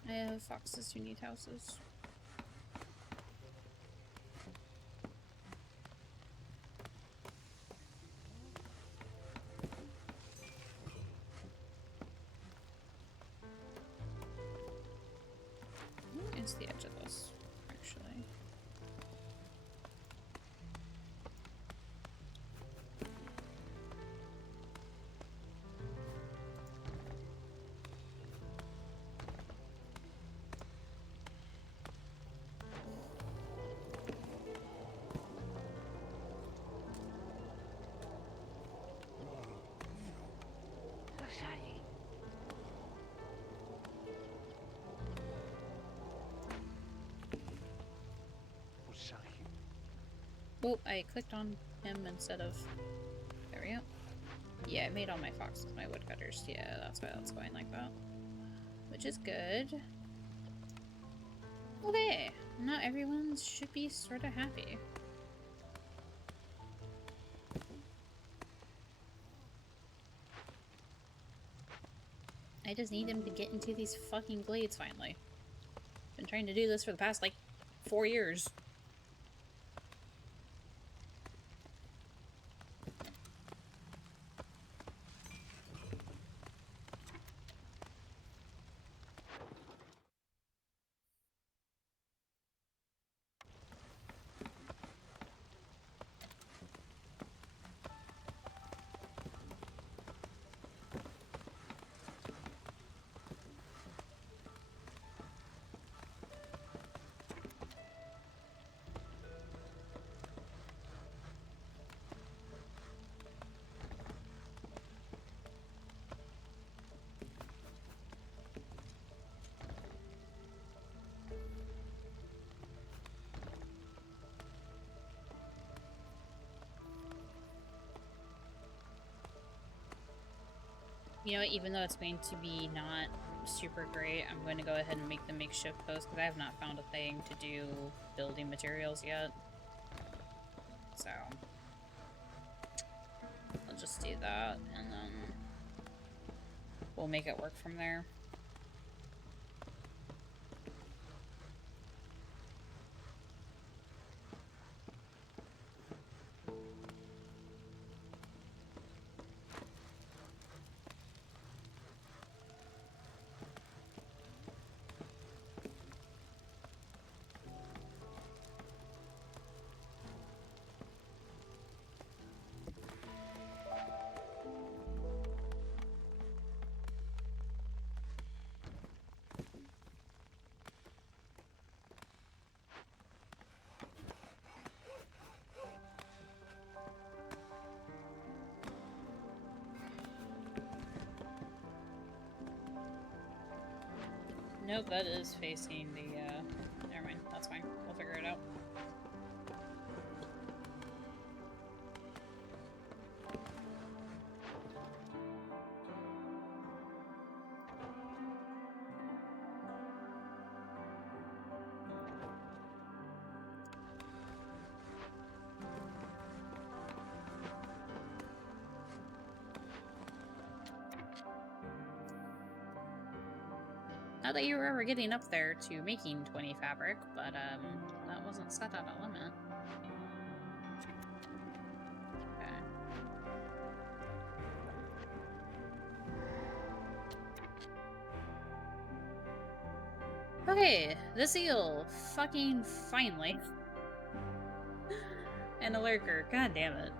I have foxes who need houses. Where is the edge of this, actually? Looks shiny. Usagi. Oh, I clicked on him instead of... There we go. Yeah, I made all my foxes my woodcutters. Yeah, that's why that's going like that. Which is good. Okay, not everyone should be sort of happy. I just need him to get into these fucking glades finally. Been trying to do this for the past, like, 4 years. You know what, even though it's going to be not super great, I'm going to go ahead and make the makeshift post because I have not found a thing to do building materials yet. So, I'll just do that and then we'll make it work from there. Nope, that is facing the, never mind, that's fine. We'll figure it out. Not that you were ever getting up there to making 20 fabric, but, that wasn't set at a limit. Okay. Okay, the seal! Fucking finally. And a lurker, god damn it.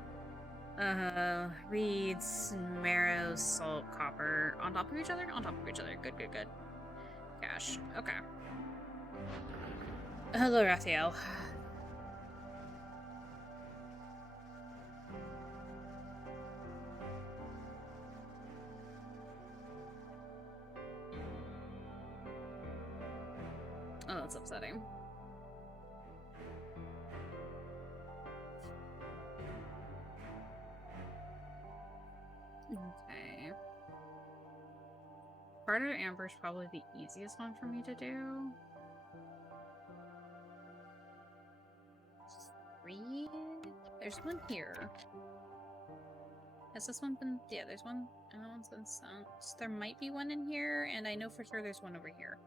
Reeds, marrow, salt, copper. On top of each other? On top of each other. Good, good, good. Cash. Okay. Hello, Raphael. Oh, that's upsetting. Okay. Carter Amber's probably the easiest one for me to do. Reed? There's one here. Has this one been... Yeah, there's one. And that one's been sent. So there might be one in here, and I know for sure there's one over here.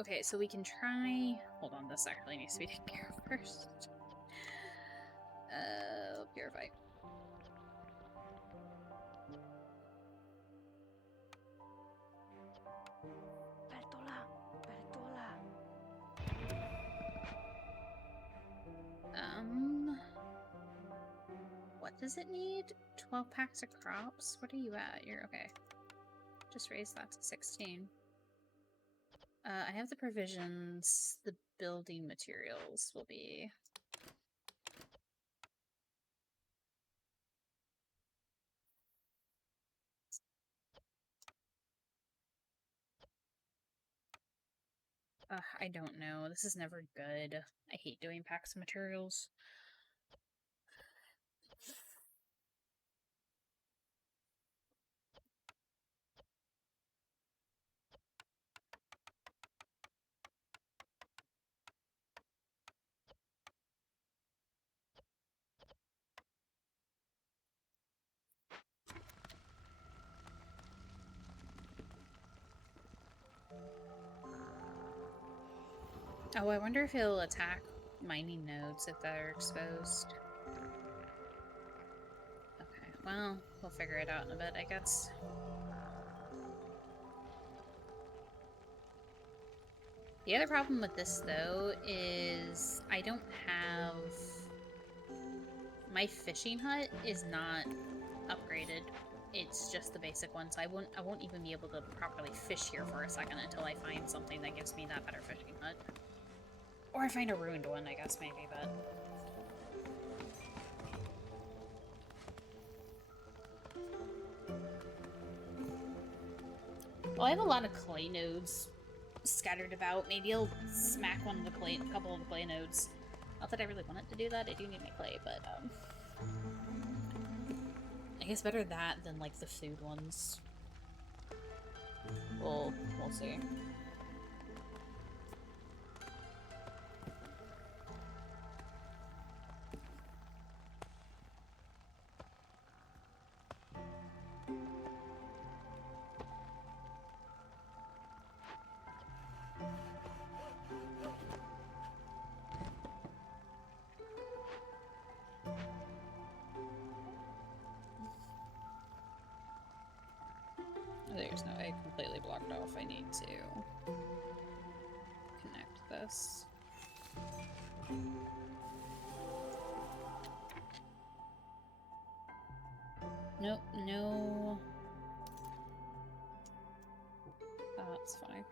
Okay, so we can try... Hold on, this actually needs to be taken care of first. Purify. What does it need? 12 packs of crops? What are you at? You're okay. Just raise that to 16. I have the provisions. The building materials will be... I don't know. This is never good. I hate doing packs of materials. Oh, I wonder if he'll attack mining nodes if they're exposed. Okay, well, we'll figure it out in a bit, I guess. The other problem with this, though, is I don't have... My fishing hut is not upgraded. It's just the basic one, so I won't even be able to properly fish here for a second until I find something that gives me that better fishing hut. Or I find a ruined one, I guess, maybe, but... Well, I have a lot of clay nodes scattered about. Maybe I'll smack one of the clay, a couple of the clay nodes. Not that I really wanted to do that. I do need my clay, but I guess better that than like the food ones. We'll see. There's no way completely blocked off. I need to connect this. Nope, no. That's fine.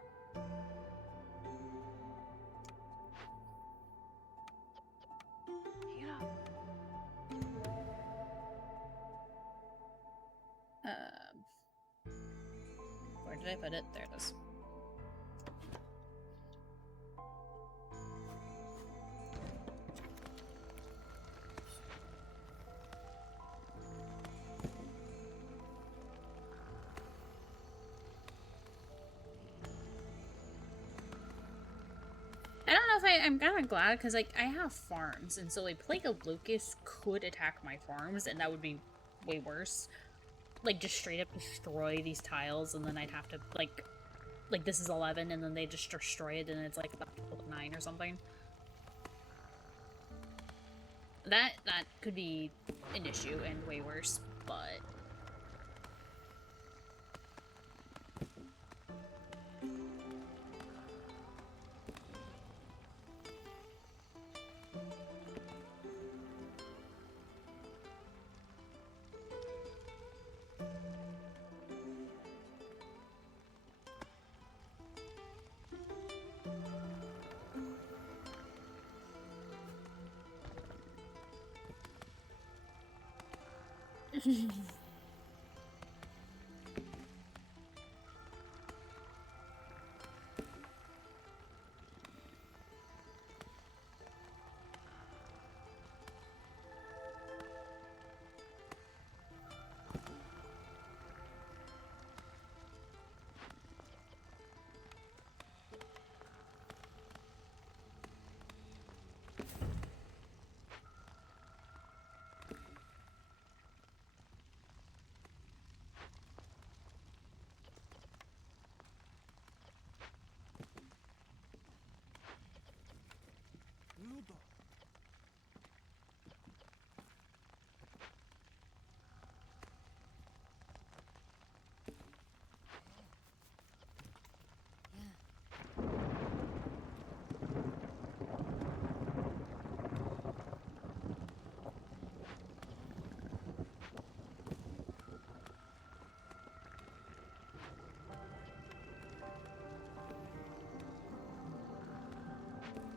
Here. Where did I put it? There it is. I don't know if I'm kind of glad because like I have farms, and so like Plague of Locusts could attack my farms, and that would be way worse. Like just straight up destroy these tiles, and then I'd have to like this is 11, and then they just destroy it, and it's like 9 or something. That could be an issue and way worse, but.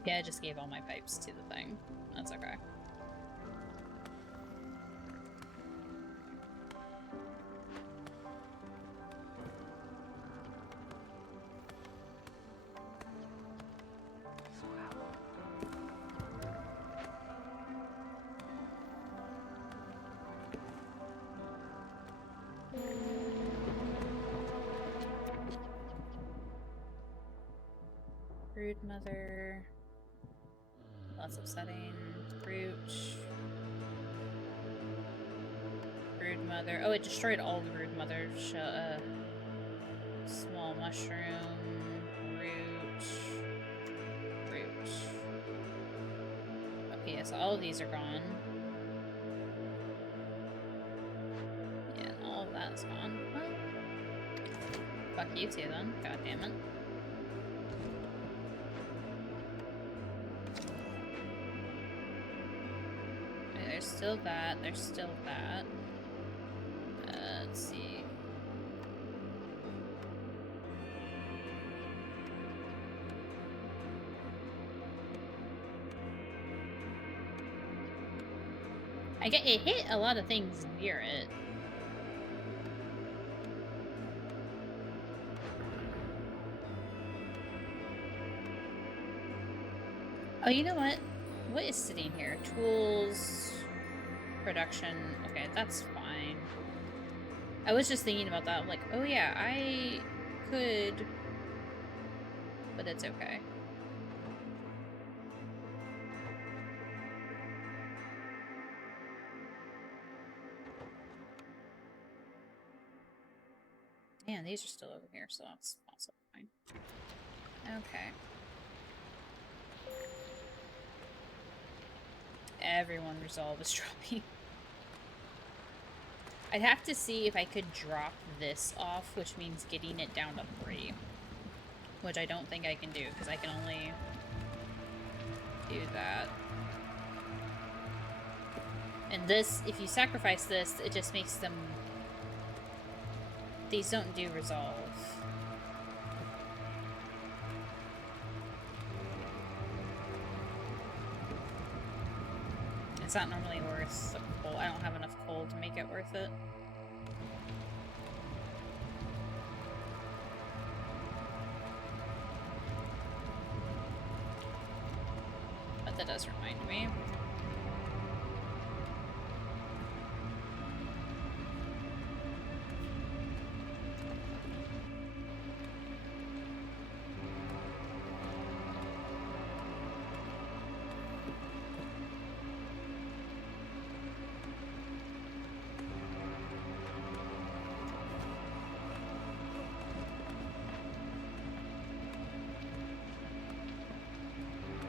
Yeah, I just gave all my pipes to the thing. That's okay. Brood mother. That's upsetting. Fruit. Brood mother. Oh, it destroyed all the brood mother. Small mushroom. Root. Root. Okay, so all of these are gone. Yeah, and all of that's gone. Well, fuck you too then. God damn it. Okay, there's still that. There's still that. Let's see. It hit a lot of things near it. Oh, you know what? What is sitting here? Tools, production. Okay, that's fine. I was just thinking about that. I'm like, oh yeah, I could, but it's okay. Man, these are still over here, so that's also fine. Okay. Everyone resolve is dropping. I'd have to see if I could drop this off, which means getting it down to 3. Which I don't think I can do, because I can only do that. And this, if you sacrifice this, it just makes them... These don't do resolve. It's not normally worth the coal. I don't have enough coal to make it worth it. But that does remind me.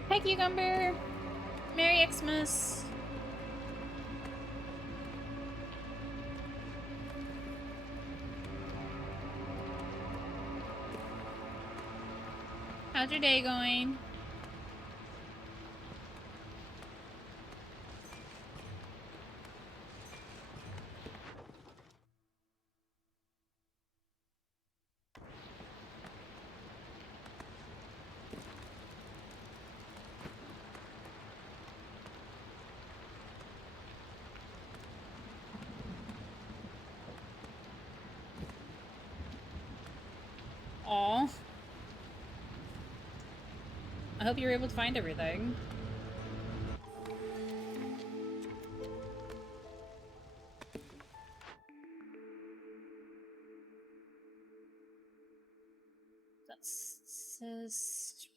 Hi, Cucumber! Merry Xmas! How's your day going? Aw. I hope you were able to find everything. That's says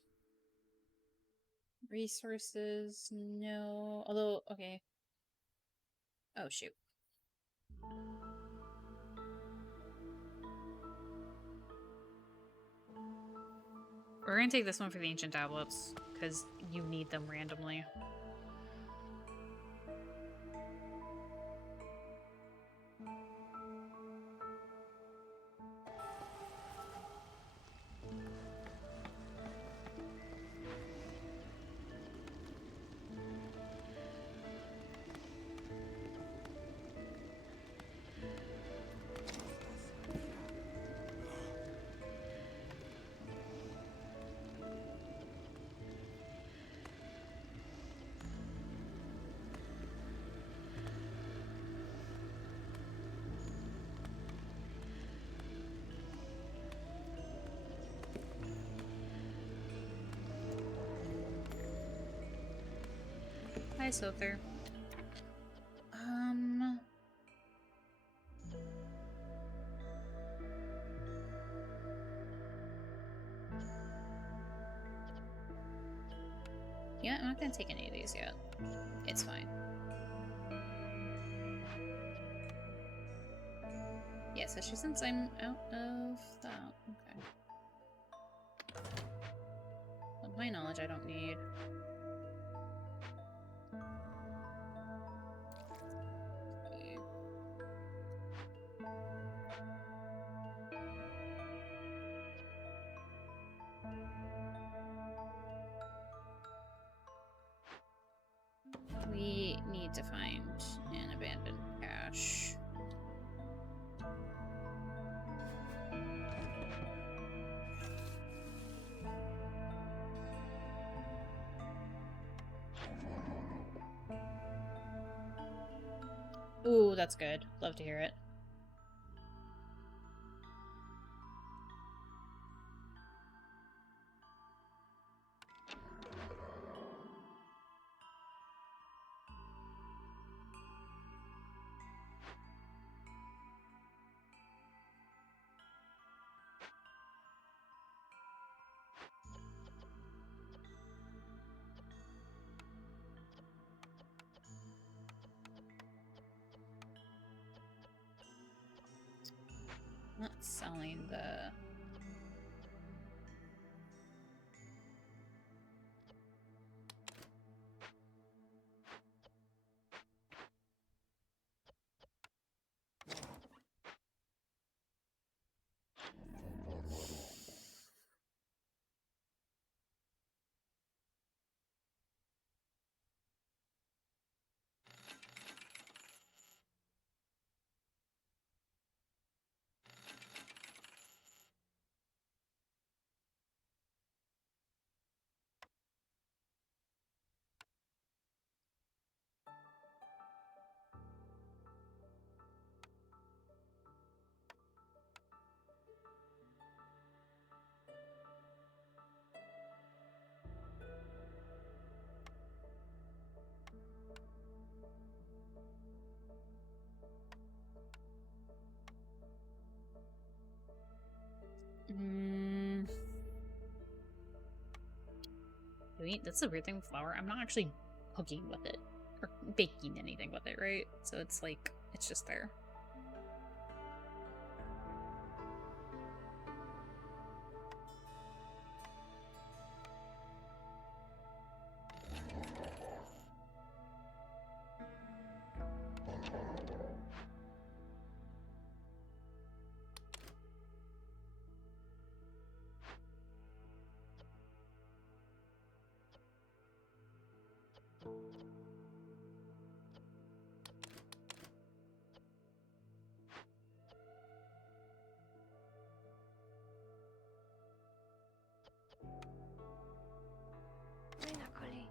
resources, no. Although, okay. Oh shoot. We're gonna take this one for the ancient tablets, because you need them randomly. Sother. Yeah, I'm not gonna take any of these yet. It's fine. Yeah, especially since I'm out of that. Okay. Well, my knowledge I don't need. Okay. We need to find an abandoned cache. Ooh, that's good. Love to hear it. Not selling the... That's the weird thing with flour. I'm not actually cooking with it or baking anything with it, right? So it's like, it's just there. Monopoly.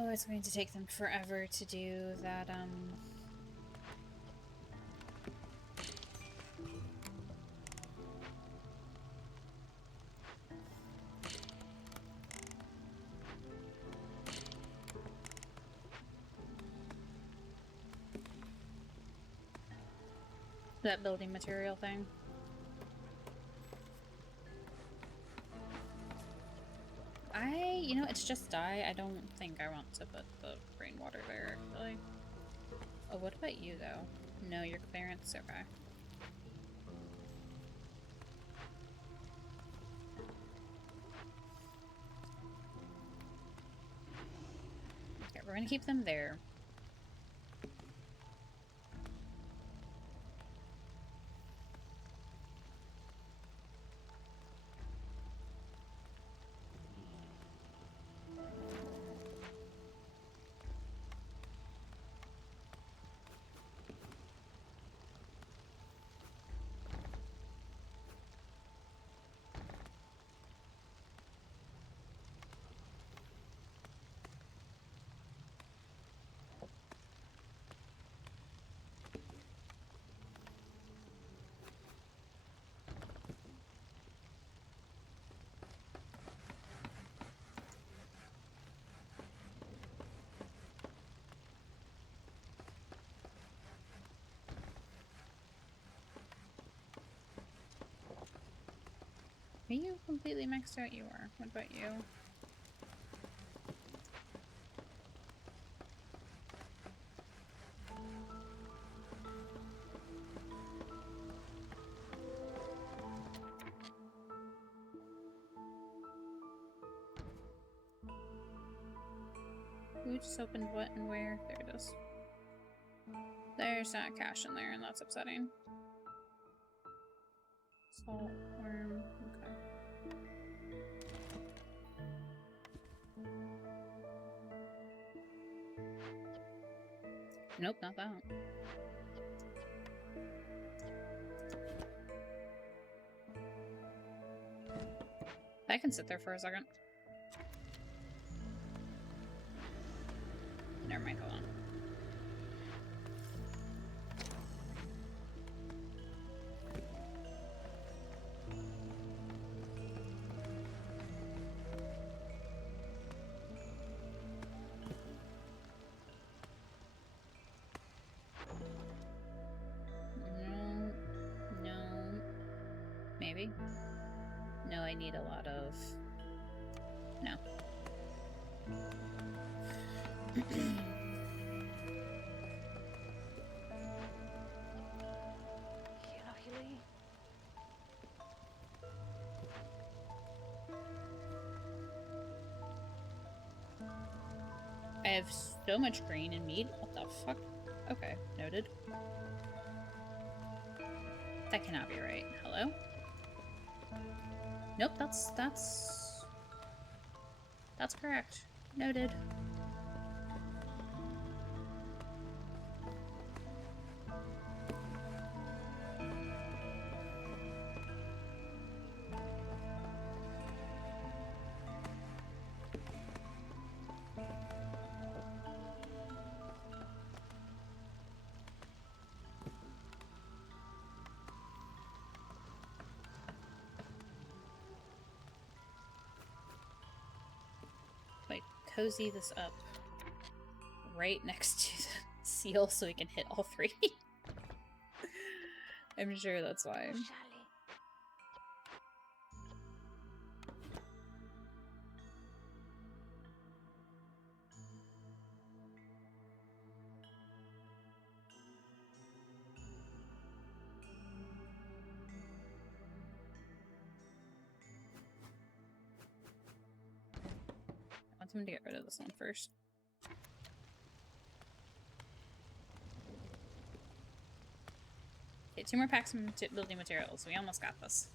Oh, it's going to take them forever to do that, that building material thing. you know, it's just dye. I don't think I want to put the rainwater there, actually. Oh, what about you, though? No, your clearance? Okay. Okay, we're gonna keep them there. Are you completely maxed out? You are. What about you? Who just opened what and where? There it is. There's not cash in there, and that's upsetting. Salt, worm, okay. Nope, not that. I can sit there for a second. Never mind, hold on. No. No. Maybe. No, I need a lot of... No. Hilly. I have so much grain and meat. What the fuck? Okay, noted. That cannot be right. Hello? Nope, that's correct. Noted. Like, cozy this up right next to the seal so we can hit all three. I'm sure that's why. Shally. I want them to get rid of this one first. Okay, 2 more packs of building materials. We almost got this.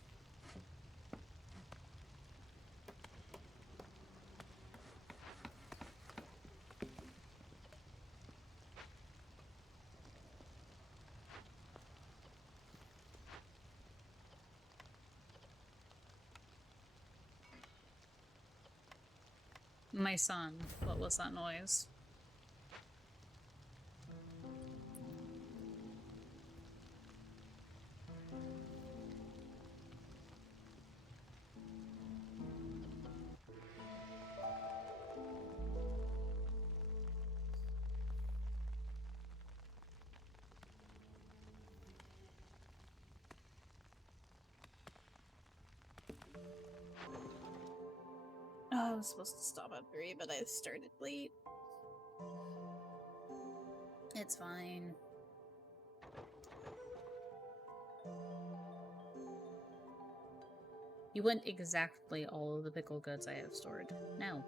My son, what was that noise? I was supposed to stop at 3, but I started late. It's fine. You want exactly all of the pickle goods I have stored. No.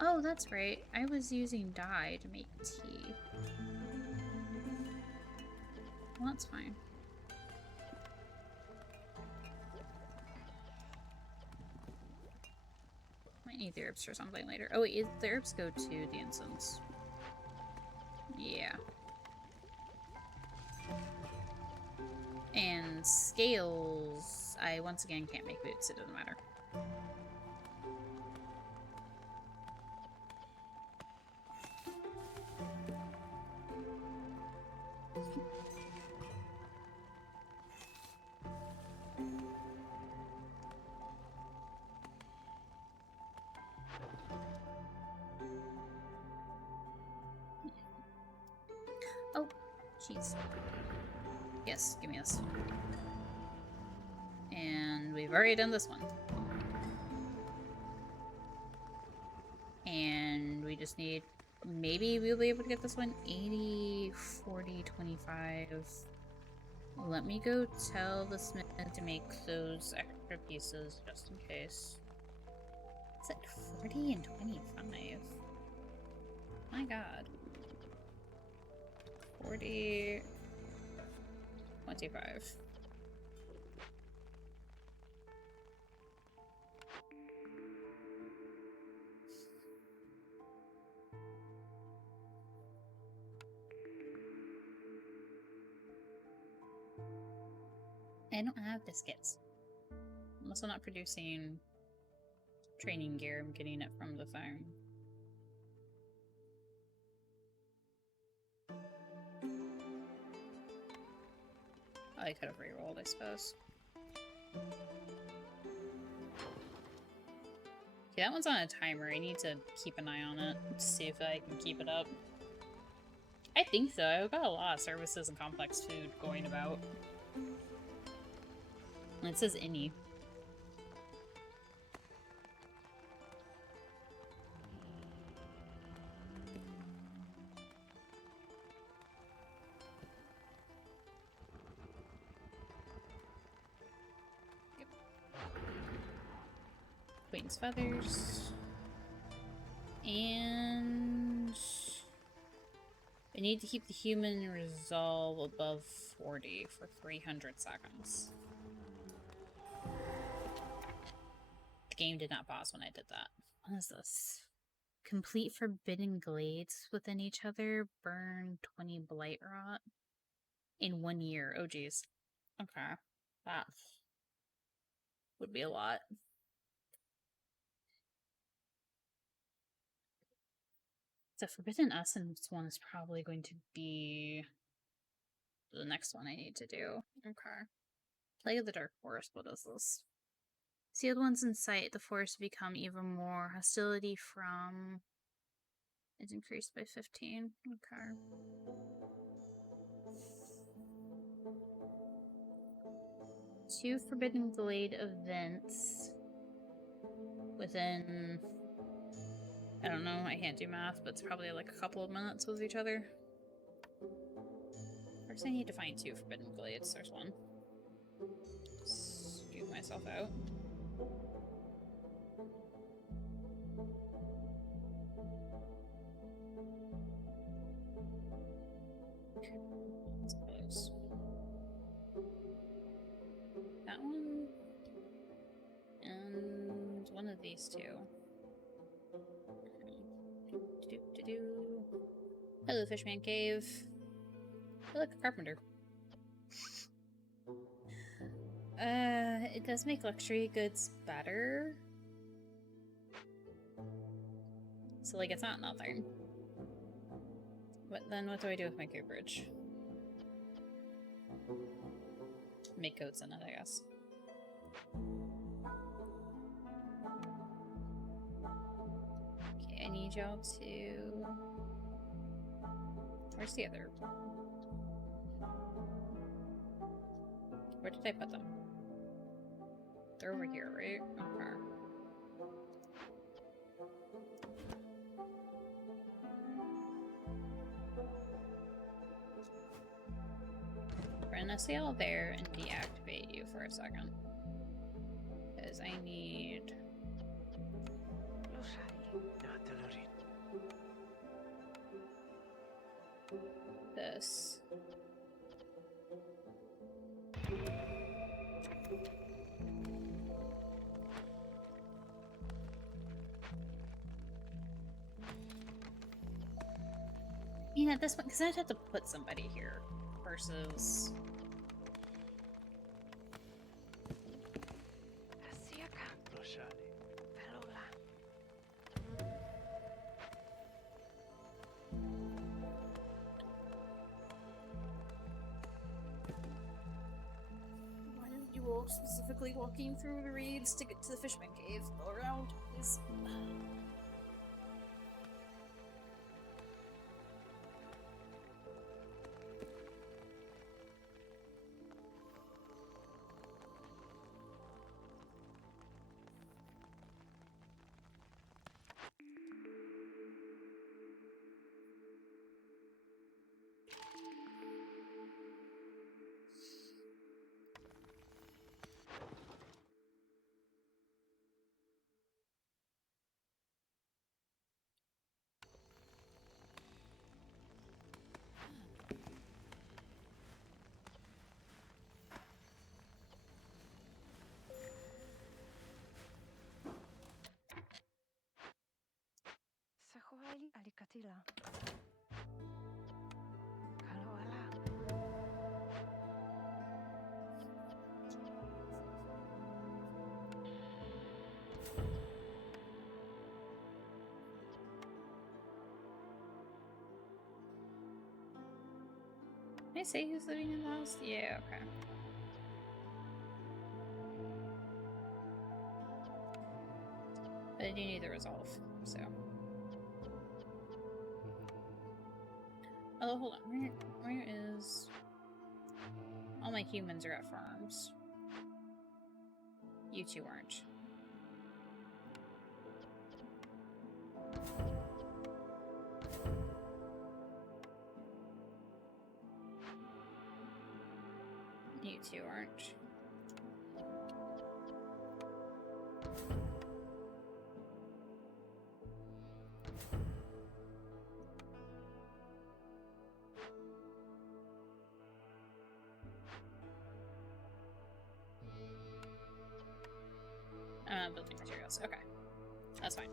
Oh, that's right. I was using dye to make tea. Well, that's fine. Might need the herbs for something later. Oh wait, the herbs go to the incense. Yeah. And scales, I once again can't make boots, it doesn't matter. Oh, jeez. Yes, give me this. And we've already done this one. And we just need... Maybe we'll be able to get this one. 80, 40, 25. Let me go tell the smith to make those extra pieces just in case. It's at 40 and 25. My god. 40... 25. I don't have biscuits. I'm also not producing training gear. I'm getting it from the farm. I could have rerolled, I suppose. Okay, that one's on a timer. I need to keep an eye on it to see if I can keep it up. I think so. I've got a lot of services and complex food going about. And it says any. Yep. Queen's feathers. And I need to keep the human resolve above 40 for 300 seconds. The game did not pause when I did that. What is this? Complete forbidden glades within each other. Burn 20 blight rot in 1 year. Oh geez. Okay. That would be a lot. The forbidden essence one is probably going to be the next one I need to do. Okay. Plague of the Dark Forest. What is this? Sealed ones in sight. The forest become even more. Hostility from is increased by 15. Okay. Two Forbidden Glade events within, I don't know, I can't do math, but it's probably like a couple of minutes with each other. First I need to find 2 Forbidden Glades. There's one. Scoot myself out. That's close. That one. And one of these 2. Do-do-do. Hello, Fishman Cave. I look a carpenter. It does make luxury goods better. So, like, it's not nothing. But then what do I do with my cooperage? Make coats in it, I guess. Okay, I need y'all to... Where's the other? Where did I put them? They're over here, right? Okay. We're gonna sail there and deactivate you for a second. Because I need this. I mean, at this point, because I'd have to put somebody here versus. Why are you all specifically walking through the reeds to get to the Fishman Cave? Go around, please. Sahoali alikatila. Kaloala. Can I say who's living in the house? Yeah, okay. But I do need the resolve, so. Oh, hold on. Where is... All my humans are at farms. You two aren't. You two aren't. Building materials. Okay. That's fine.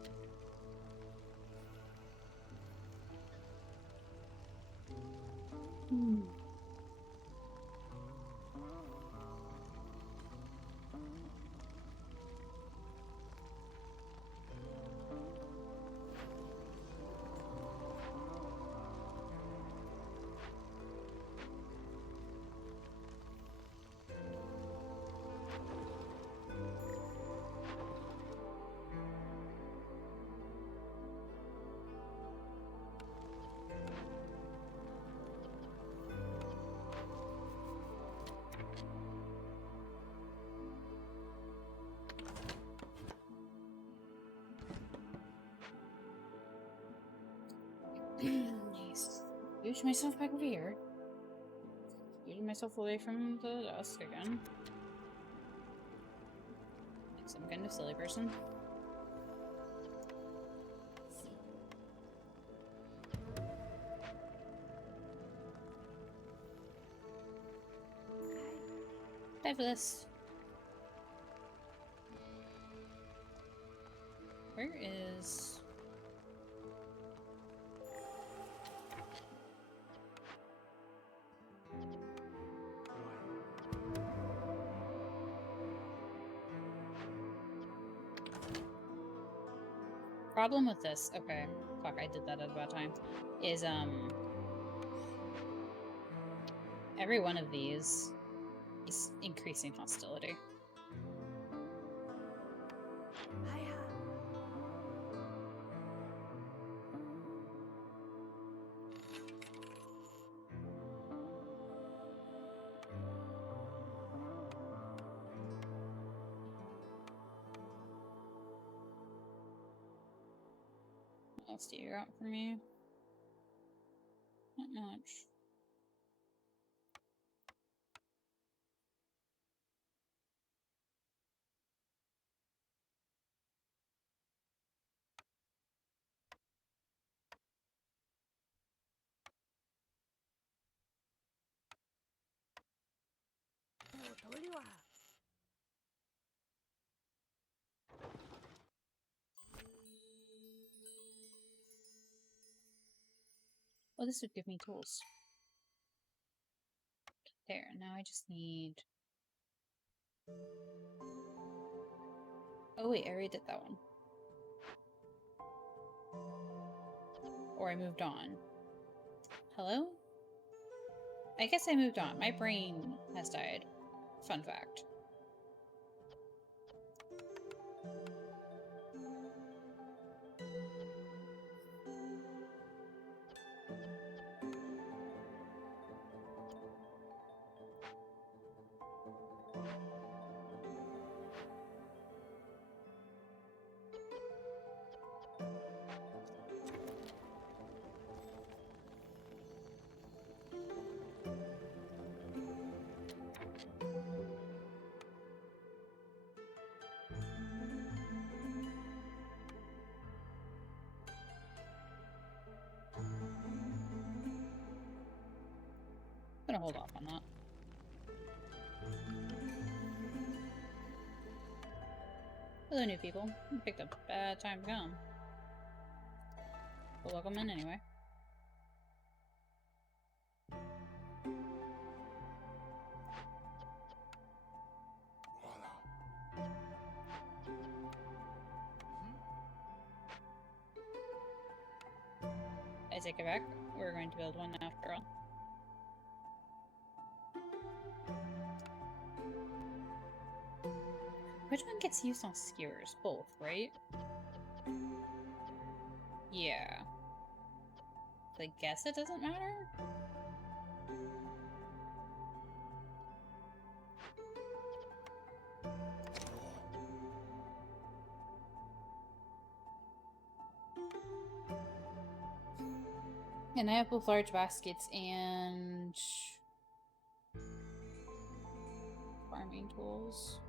Nice. Push myself back over here. Getting myself away from the desk again. Like some kind of silly person. Fabulous. Where is... problem with this, okay, fuck, I did that at about time, is, every one of these is increasing hostility. Hiya. What else do you got for me? Not much. Oh, this would give me tools. There, now I just need... Oh wait, I already did that one. Or I moved on. Hello? I guess I moved on. My brain has died. Fun fact. I'm gonna hold off on that. Hello, new people. You picked a bad time to come. But welcome in anyway. I take it back. We're going to build one after all. Which one gets used on skewers? Both, right? Yeah. So I guess it doesn't matter? And I have both large baskets and farming tools.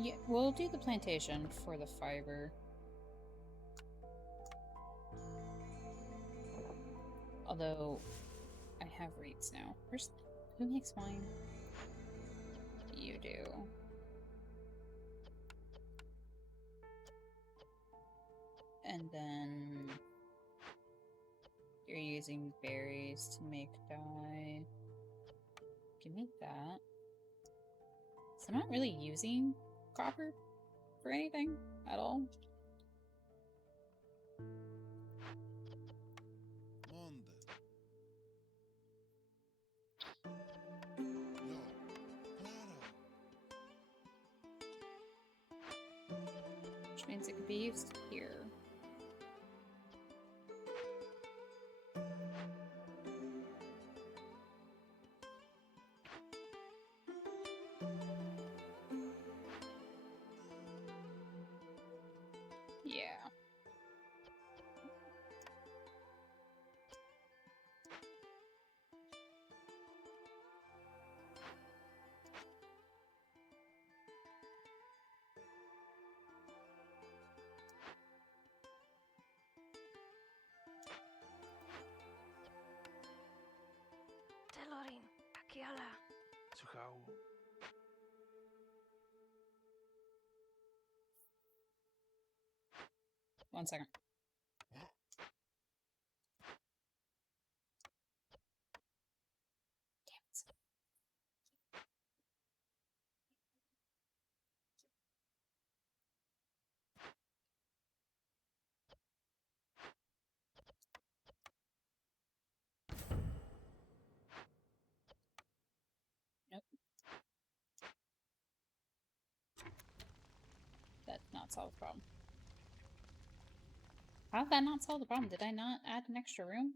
Yeah, we'll do the plantation for the fiber. Although, I have rates now. Who makes wine? You do. And then you're using berries to make dye. Give me that. So I'm not really using copper for anything at all. Which means it could be used here. Yeah. Telorin, Akiala. Tsukau. 1 second. Damn it. How did that not solve the problem? Did I not add an extra room?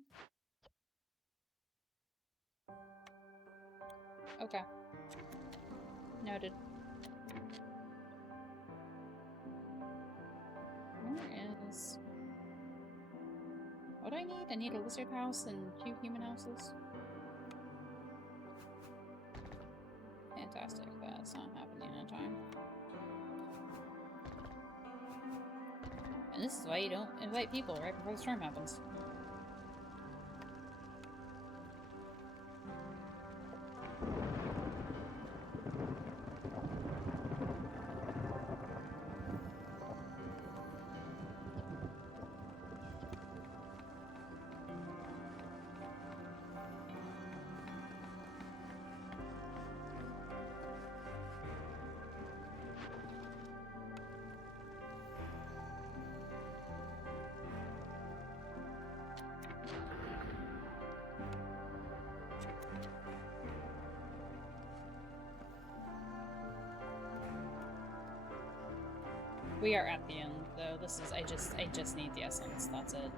Okay. Noted. Where is... What do I need? I need a lizard house and 2 human houses. Fantastic. That's not happening in time. And this is why you don't invite people right before the storm happens. We are at the end, though. This is I just need the essence. That's it.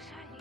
Shaggy.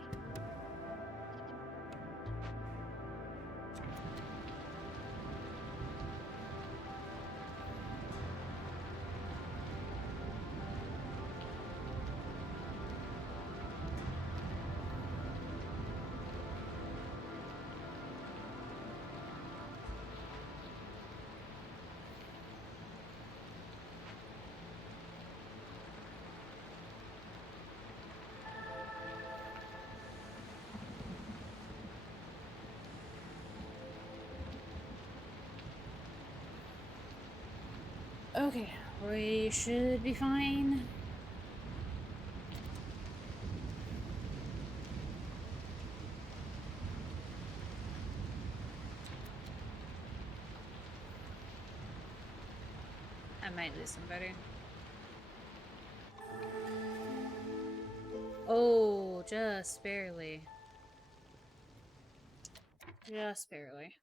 Okay, we should be fine. I might lose somebody. Oh, just barely. Just barely.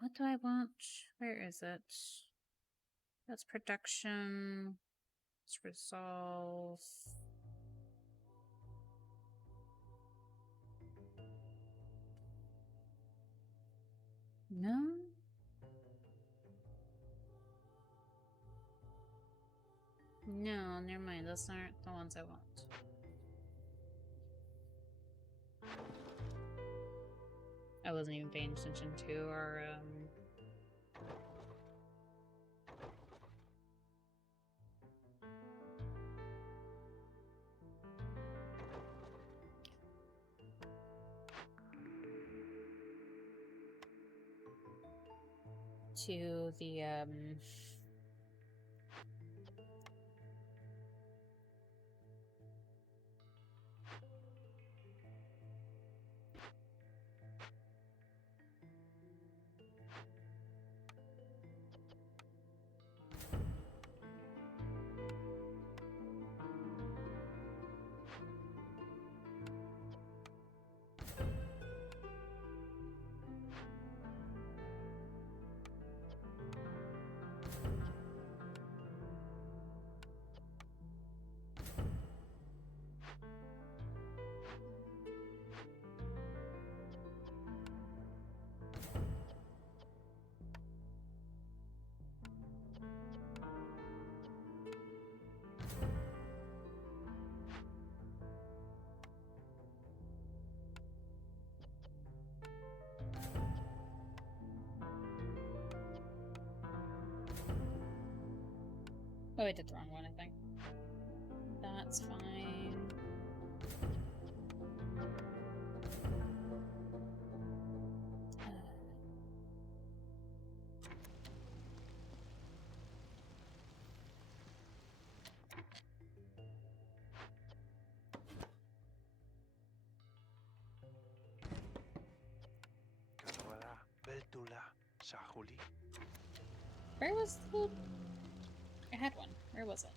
What do I want? Where is it? That's production. Let's resolve. No? No, never mind. Those aren't the ones I want. I wasn't even paying attention to our, to the, Oh, I did the wrong one, I think. That's fine. Voilà, Beltula, Sahuli. Where was the... I had one. Where was it?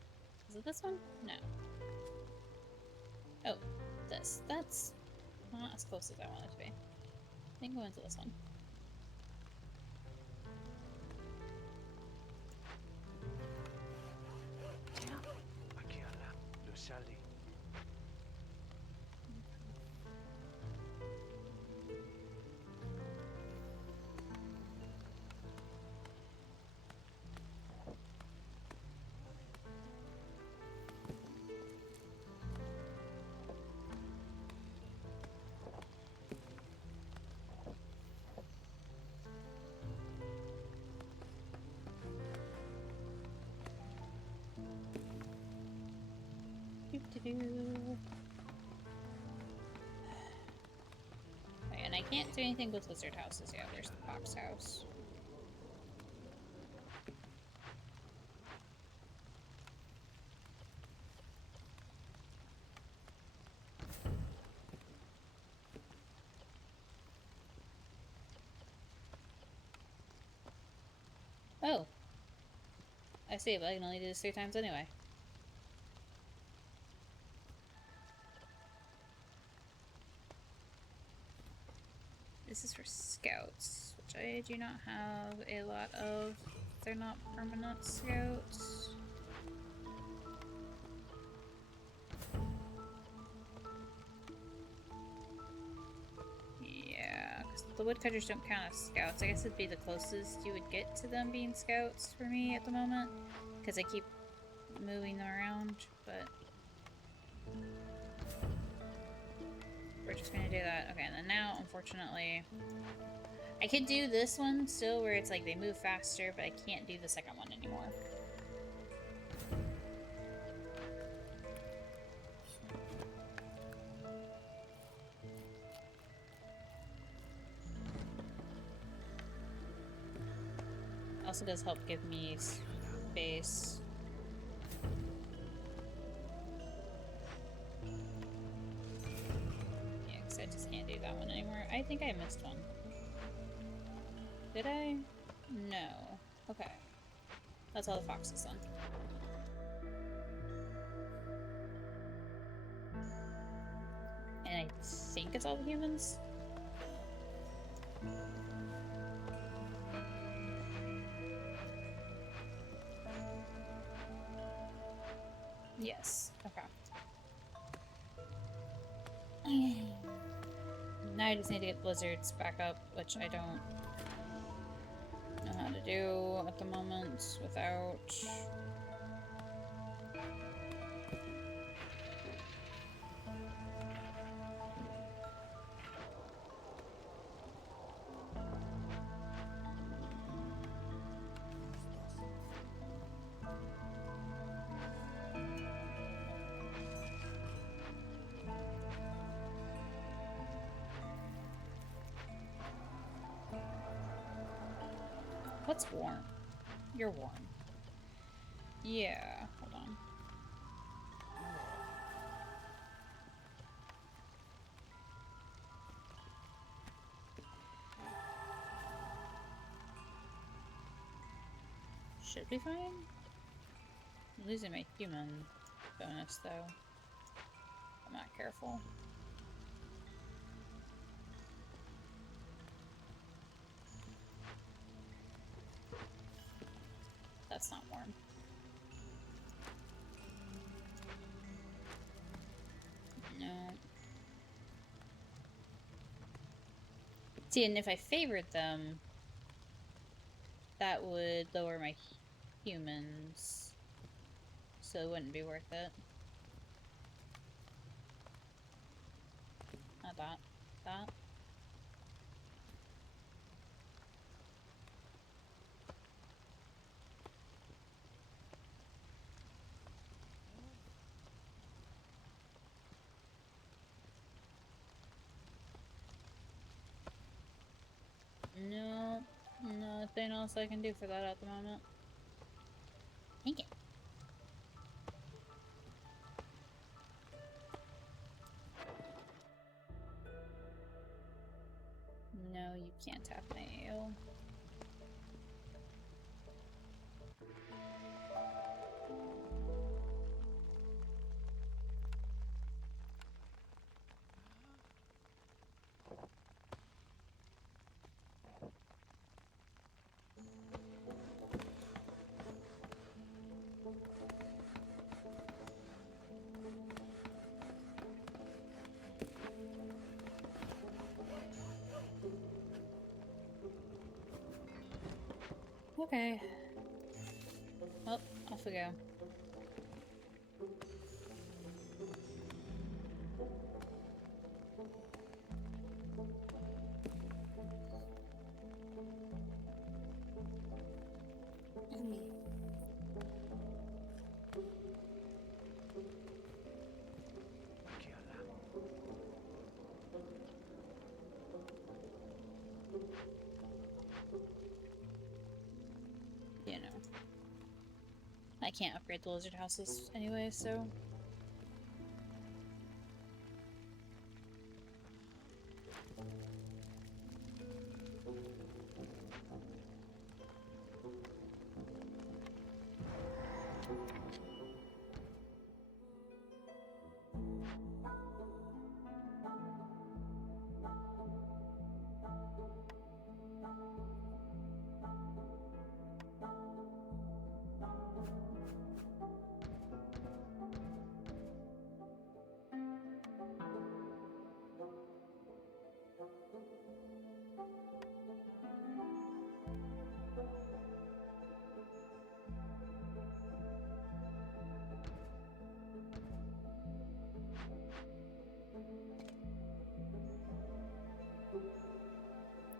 Was it this one? No. Oh, this. That's not as close as I want it to be. I think go into this one. Aquí à la, le chalet. Doo-doo-doo. Okay, and I can't do anything with lizard houses yet. There's the fox house. Oh. I see, but I can only do this 3 times anyway. This is for scouts, which I do not have a lot of. They're not permanent scouts. Yeah, because the woodcutters don't count as scouts. I guess it'd be the closest you would get to them being scouts for me at the moment, because I keep moving them around, but we're just gonna do that. Okay, and then now, unfortunately, I could do this one still where it's like they move faster, but I can't do the second one anymore. Also does help give me space. Yeah, because I just can't do that one anymore. I think I missed one. Did I? No. Okay. That's all the foxes then. And I think it's all the humans. Yes. Okay. Now I just need to get blizzards back up, which I don't know how to do at the moment without... What's warm? You're warm. Yeah, hold on. Should be fine. I'm losing my human bonus though. I'm not careful. That's not warm. No. See, and if I favored them, that would lower my humans. So it wouldn't be worth it. Not that. That. else I can do for that at the moment. Thank you. No, you can't tap my ale. Okay. Well, off we go. Aquí al lado. You know. I can't upgrade the lizard houses anyway, so...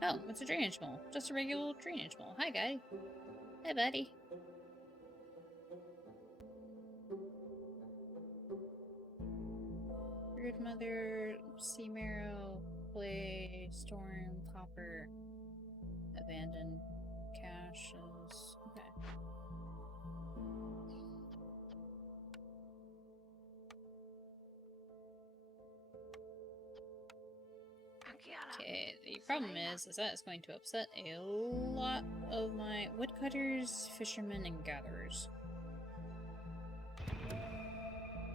Oh, it's a drainage mole. Just a regular drainage mole. Hi, guy. Hi, buddy. Rude mother, sea marrow, clay, storm, copper, abandoned caches. Okay. Aquí al lado. Okay, the problem is that it's going to upset a lot of my woodcutters, fishermen, and gatherers.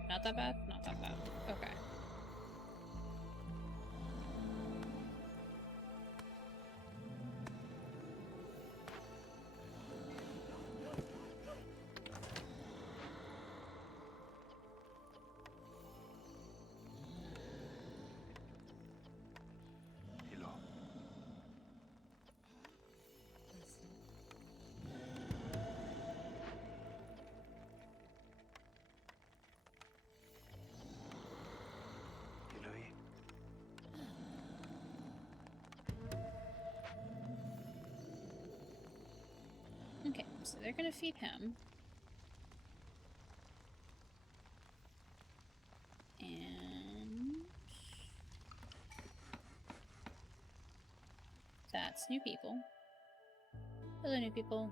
Not that bad? Not that bad. Okay. Hilo. Hilo ahí. Okay, so they're gonna feed him. And... that's new people. Hello, new people.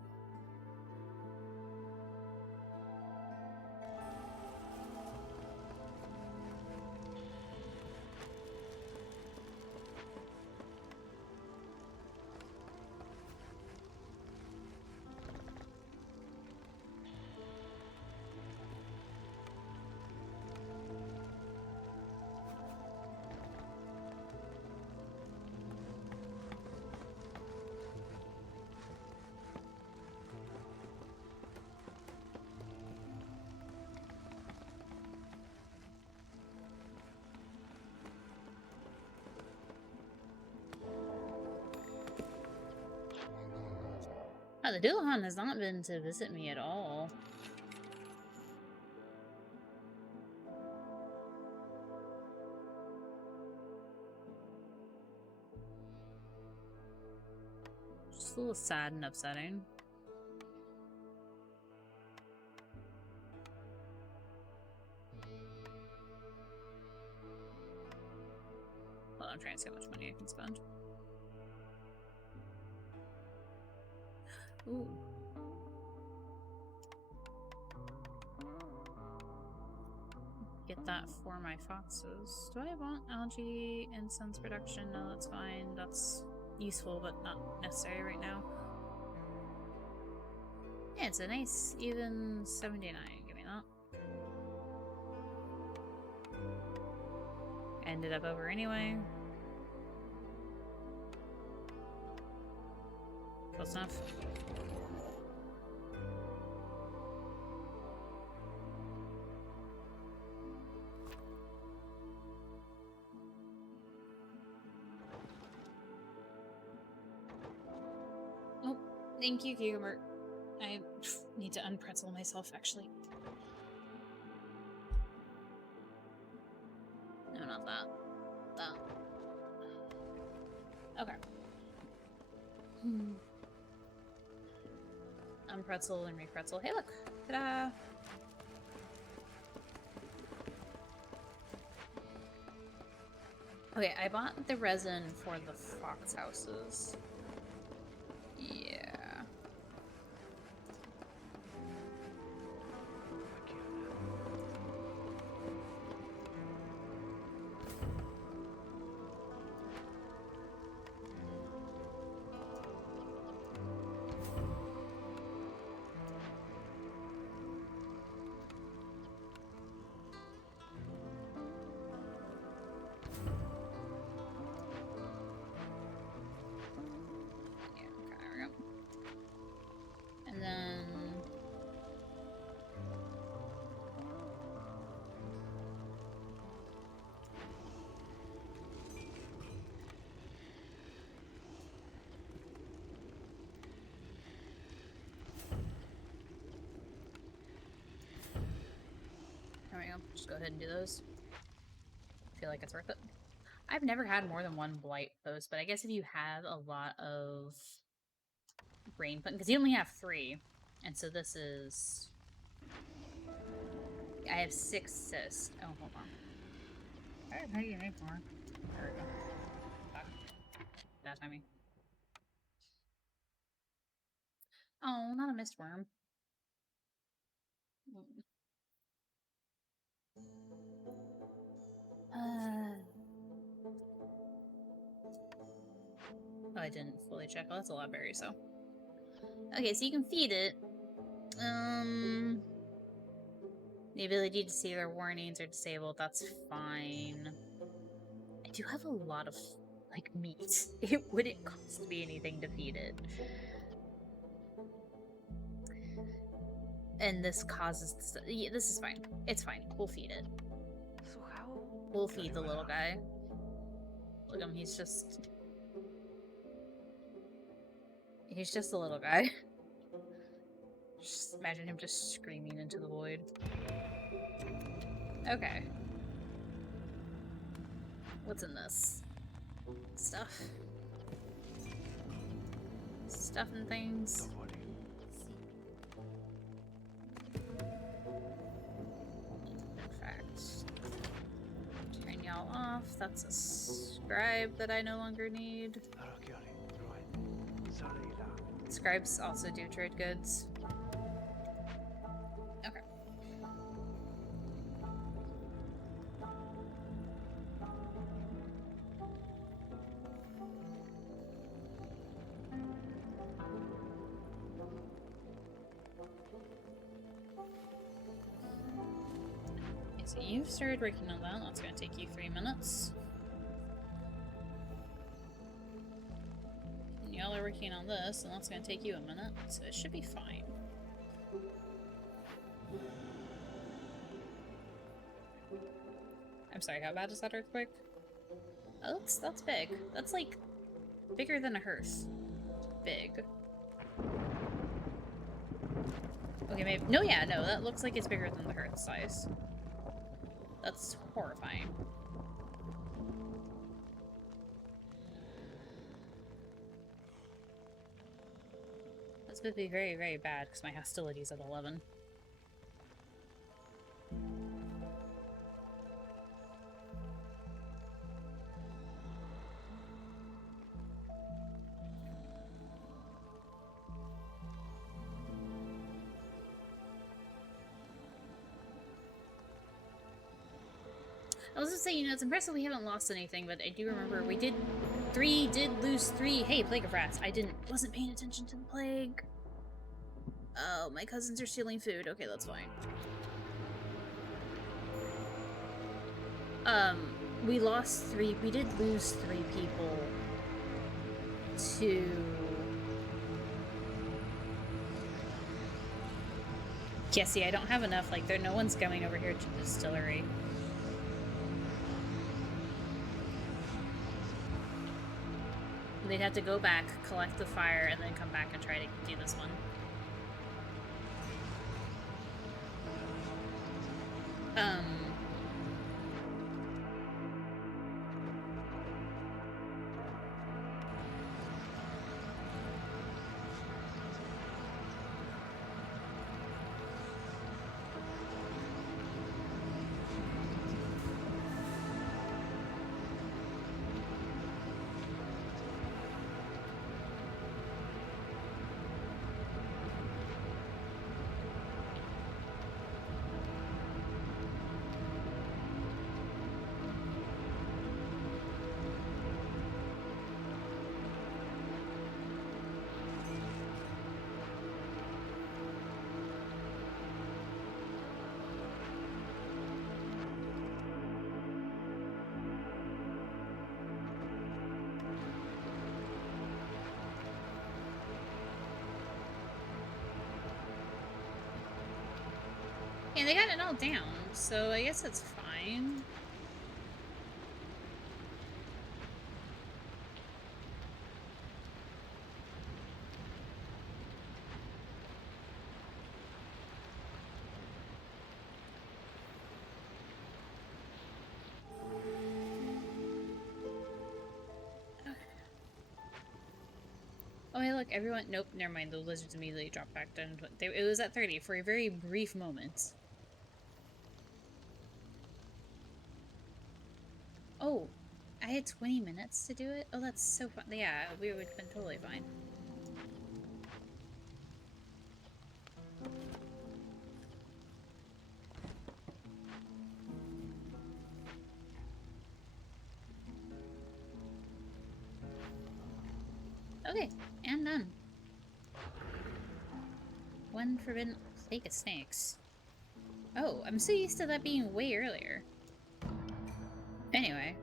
Oh, the Dullahan has not been to visit me at all. Just a little sad and upsetting. Well, I'm trying to see how much money I can spend. Ooh. Get that for my foxes. Do I want algae incense production? No, that's fine. That's useful, but not necessary right now. Yeah, it's a nice even 79. Give me that. Ended up over anyway. Close enough. Oh, thank you, Cucumber. I need to unpretzel myself, actually. No, not that. That. Okay. Unpretzel and repretzel. Hey, look! Ta-da! Okay, I bought the resin for the fox houses. Yeah. Aquí habla. Yeah, okay, there we go. And then... There we go. Just go ahead and do those. Feel like it's worth it. I've never had more than one blight post, but I guess if you have a lot of brain put, because you only have 3, and so this is... I have 6 cysts. Oh, hold on. How do you make more? There we go. Fuck. Bad timing. Oh, not a mist worm. Oh, I didn't fully check. Oh, that's a lot of berries, so. Okay, so you can feed it. The ability to see their warnings are disabled. That's fine. I do have a lot of, like, meat. It wouldn't cost me anything to feed it. And this causes... Yeah, this is fine. It's fine. We'll feed it. We'll feed the little guy. Look at him, he's just a little guy. Just imagine him just screaming into the void. Okay. What's in this? Stuff. Stuff and things. In fact, turn y'all off. That's a scribe that I no longer need. Scribes also do trade goods. Okay. So you've started working on that. That's going to take you 3 minutes. And y'all are working on this, and that's going to take you a minute. So it should be fine. I'm sorry, how bad is that earthquake? Oh, that's big. That's like bigger than a hearth. Big. Okay, maybe. No, yeah, no, that looks like it's bigger than the hearth size. That's horrifying. This would be very, very bad because my hostility's at 11. I was just saying, you know, it's impressive we haven't lost anything, but I do remember we did lose 3. Hey, Plague of Rats. I wasn't paying attention to the plague. Oh, my cousins are stealing food. Okay, that's fine. We lost 3. We did lose 3 people to... Yeah, see, I don't have enough. Like, no one's coming over here to the distillery. They'd have to go back, collect the fire, and then come back and try to do this one. Yeah, they got it all down, so I guess it's fine. Oh, hey, look, everyone... Nope, never mind. The lizards immediately dropped back down. It was at 30 for a very brief moment. Oh, I had 20 minutes to do it? Oh, that's so fun. Yeah, we would have been totally fine. Okay, and done. One forbidden plague of snakes. Oh, I'm so used to that being way earlier. Anyway.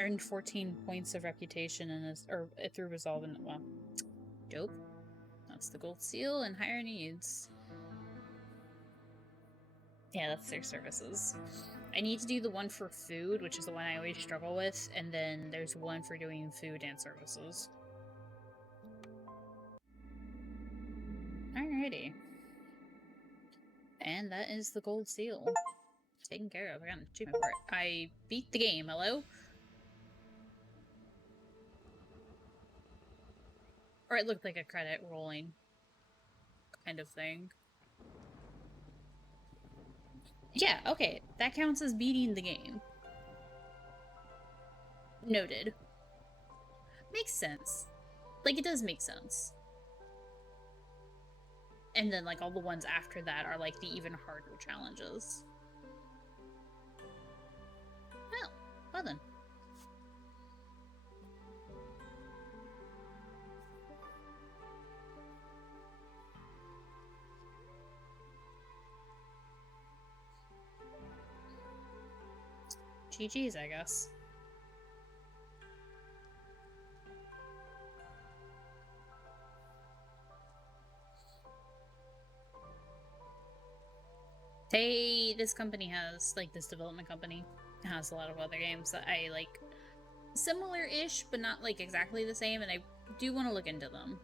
Earned 14 points of reputation and through resolve and well. Dope. That's the gold seal and higher needs. Yeah, that's their services. I need to do the one for food, which is the one I always struggle with, and then there's one for doing food and services. Alrighty. And that is the gold seal. Taken care of. I got an achievement for it. I beat the game. Hello? Or it looked like a credit rolling kind of thing. Yeah, okay. That counts as beating the game. Noted. Makes sense. Like, it does make sense. And then, like, all the ones after that are, like, the even harder challenges. Well then. GG's, I guess. This company has, like, this development company has a lot of other games that I like similar-ish, but not, like, exactly the same, and I do want to look into them.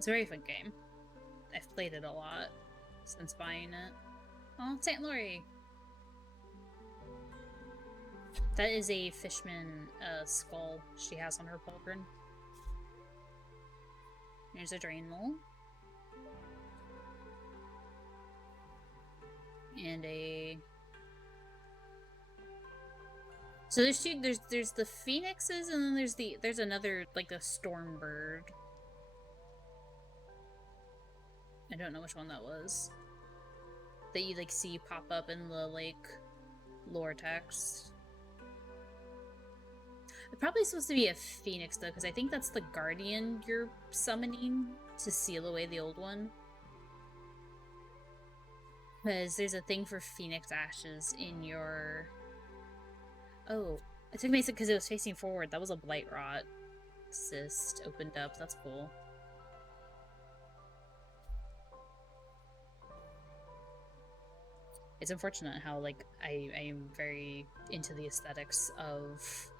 It's a very fun game. I've played it a lot since buying it. Oh, St. Laurie! That is a fishman skull she has on her pauldron. There's a Draenel. And a... So there's two, there's the phoenixes, and then there's another, like, a storm bird. I don't know which one that was. That you, like, see pop up in the, like, lore text. It's probably supposed to be a phoenix, though, because I think that's the guardian you're summoning to seal away the old one. Because there's a thing for phoenix ashes in your... Oh, it took me because it was facing forward. That was a blight rot cyst opened up. That's cool. It's unfortunate how, like, I am very into the aesthetics of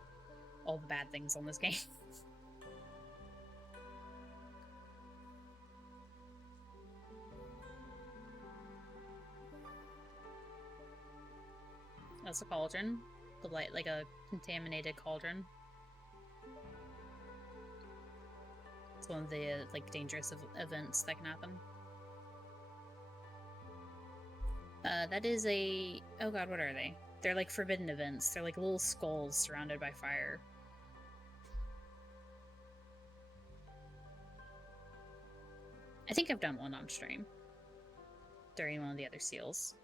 all the bad things on this game. That's a cauldron. The light, like a contaminated cauldron. It's one of the, like, dangerous events that can happen. That is a... Oh god, what are they? They're like forbidden events. They're like little skulls surrounded by fire. I think I've done one on stream. During one of the other seals.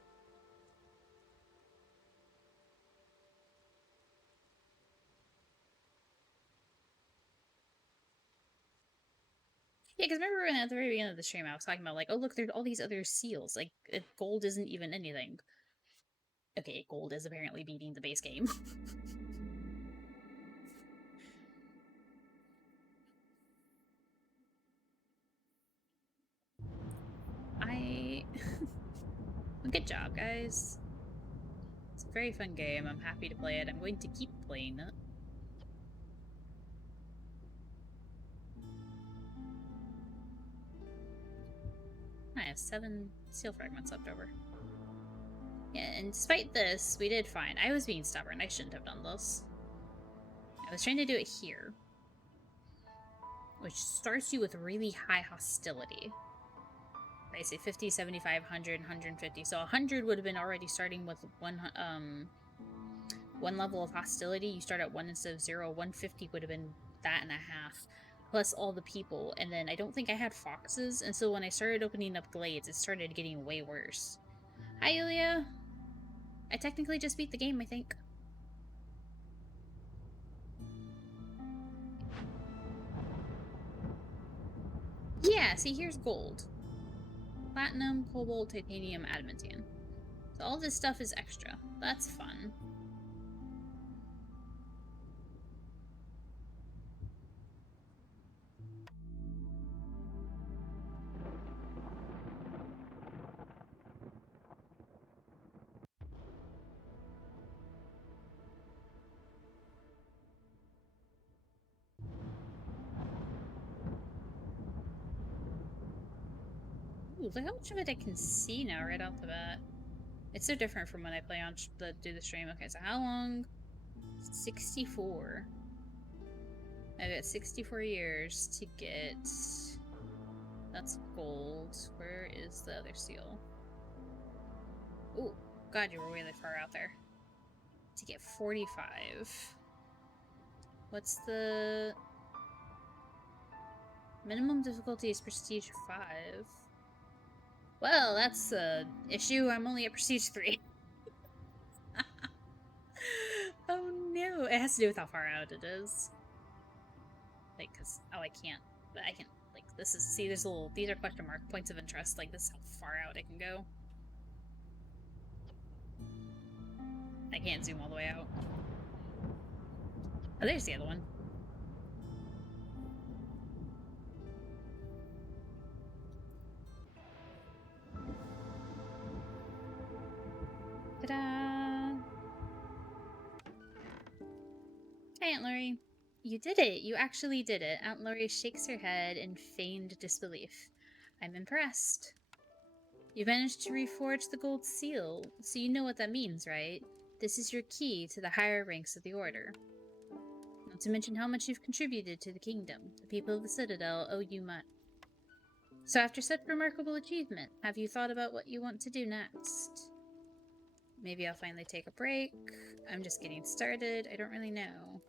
Yeah, because remember when at the very beginning of the stream I was talking about, like, oh look, there's all these other seals. Like, gold isn't even anything. Okay, gold is apparently beating the base game. Good job, guys. It's a very fun game. I'm happy to play it. I'm going to keep playing it. I have 7 seal fragments left over. Yeah, and despite this, we did fine. I was being stubborn. I shouldn't have done this. I was trying to do it here, which starts you with really high hostility. Right, say 50, 75, 100, 150. So 100 would have been already starting with one level of hostility. You start at 1 instead of 0. 150 would have been that and a half. Plus all the people. And then I don't think I had foxes. And so when I started opening up glades, it started getting way worse. Hi, Yulia. I technically just beat the game, I think. Yeah, see, here's gold. Platinum, cobalt, titanium, adamantine. So all this stuff is extra. That's fun. Ooh, look how much of it I can see now right off the bat. It's so different from when I play on do the stream. Okay, so how long? 64. I've got 64 years to get... That's gold. Where is the other seal? Ooh, god, you were really far out there. To get 45. What's the... Minimum difficulty is Prestige 5. Well, that's an issue. I'm only at Prestige 3. Oh no. It has to do with how far out it is. Like, cause, oh, I can't, but I can, like, this is, see, there's little, these are question mark points of interest. Like, this is how far out I can go. I can't zoom all the way out. Oh, there's the other one. Ta-da! Hi, Aunt Lori. You did it! You actually did it! Aunt Laurie shakes her head in feigned disbelief. I'm impressed. You managed to reforge the gold seal, so you know what that means, right? This is your key to the higher ranks of the Order. Not to mention how much you've contributed to the kingdom. The people of the Citadel owe you much. So after such remarkable achievement, have you thought about what you want to do next? Maybe I'll finally take a break. I'm just getting started. I don't really know.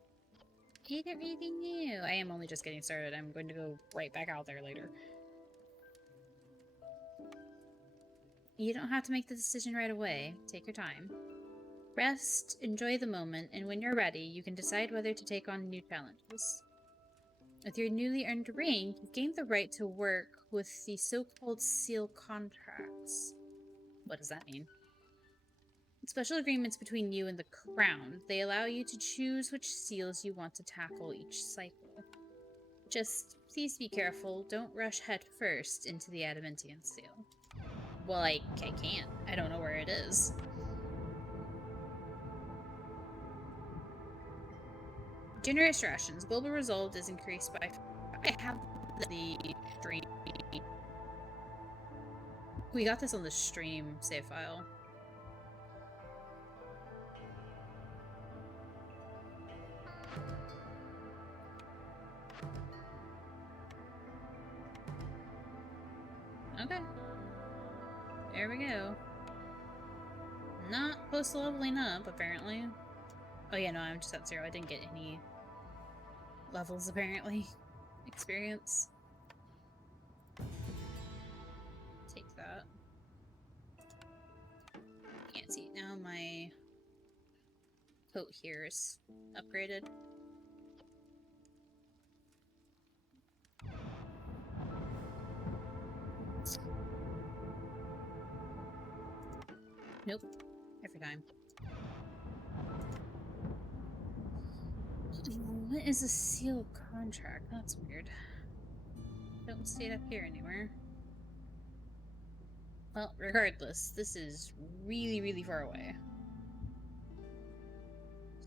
I don't really know. I am only just getting started. I'm going to go right back out there later. You don't have to make the decision right away. Take your time. Rest, enjoy the moment, and when you're ready, you can decide whether to take on new challenges. With your newly earned ring, you've gained the right to work with the so-called seal contracts. What does that mean? Special agreements between you and the Crown. They allow you to choose which seals you want to tackle each cycle. Just please be careful. Don't rush head first into the Adamantian seal. Well, I can't. I don't know where it is. Generous rations. Global resolve is increased by... I have the stream. We got this on the stream save file. Okay. There we go. Not close to leveling up, apparently. Oh yeah, no, I'm just at 0. I didn't get any levels, apparently. Experience. Take that. Can't see it now. My coat here is upgraded. Nope. Every time. What is a seal contract? That's weird. Don't see it up here anywhere. Well, regardless, this is really, really far away.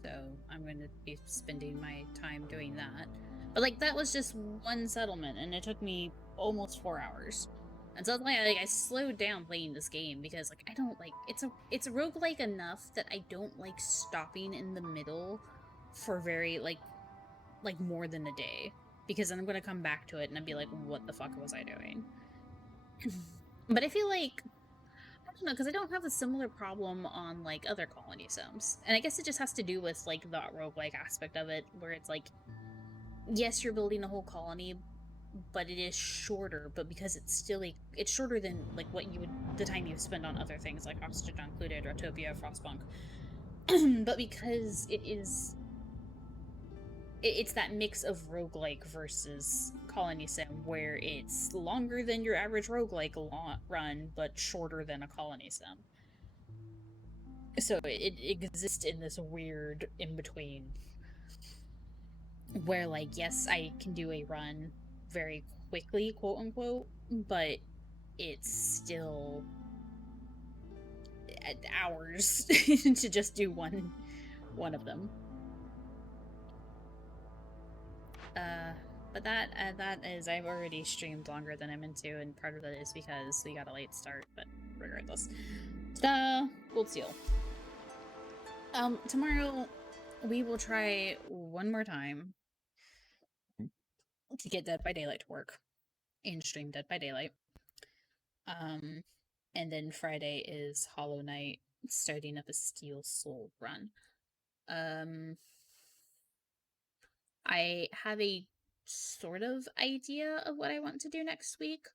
So I'm going to be spending my time doing that. But like, that was just one settlement, and it took me almost 4 hours. And so I slowed down playing this game because like I don't like it's a roguelike enough that I don't like stopping in the middle for very like more than a day, because then I'm gonna come back to it and I'd be like, what the fuck was I doing? But I feel like I don't know, because I don't have a similar problem on like other colony sims, and I guess it just has to do with like the roguelike aspect of it, where it's like, yes, you're building a whole colony, but it is shorter, but because it's still like, it's shorter than like what you would, the time you spend on other things like Oxygen Included, Rotopia, Frostpunk. But because it is, it's that mix of roguelike versus colony sim, where it's longer than your average roguelike run, but shorter than a colony sim. So it exists in this weird in-between, where like, yes, I can do a run very quickly, quote unquote, but it's still hours to just do one of them. But that is, I've already streamed longer than I'm into, and part of it is because we got a late start, but regardless. Ta-da! Gold seal. Tomorrow we will try one more time to get Dead by Daylight to work, and stream Dead by Daylight. And then Friday is Hollow Knight, starting up a Steel Soul run. I have a sort of idea of what I want to do next week,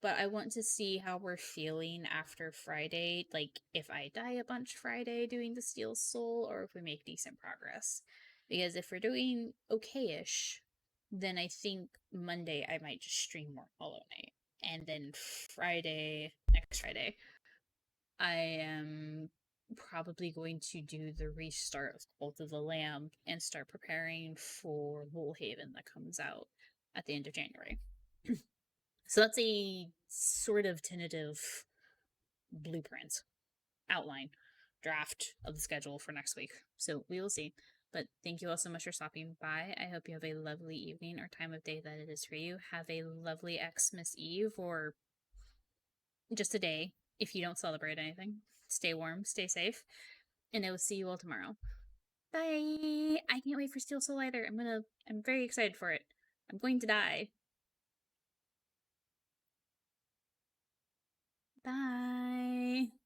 but I want to see how we're feeling after Friday, like if I die a bunch Friday doing the Steel Soul, or if we make decent progress. Because if we're doing okay-ish, then I think Monday I might just stream more Hollow Knight. And then Friday, next Friday, I am probably going to do the restart of Cult of the Lamb and start preparing for Woolhaven that comes out at the end of January. So that's a sort of tentative blueprint, outline, draft of the schedule for next week. So we will see. But thank you all so much for stopping by. I hope you have a lovely evening or time of day that it is for you. Have a lovely Xmas Eve or just a day if you don't celebrate anything. Stay warm, stay safe, and I will see you all tomorrow. Bye! I can't wait for Steel Soul Lighter. I'm very excited for it. I'm going to die. Bye!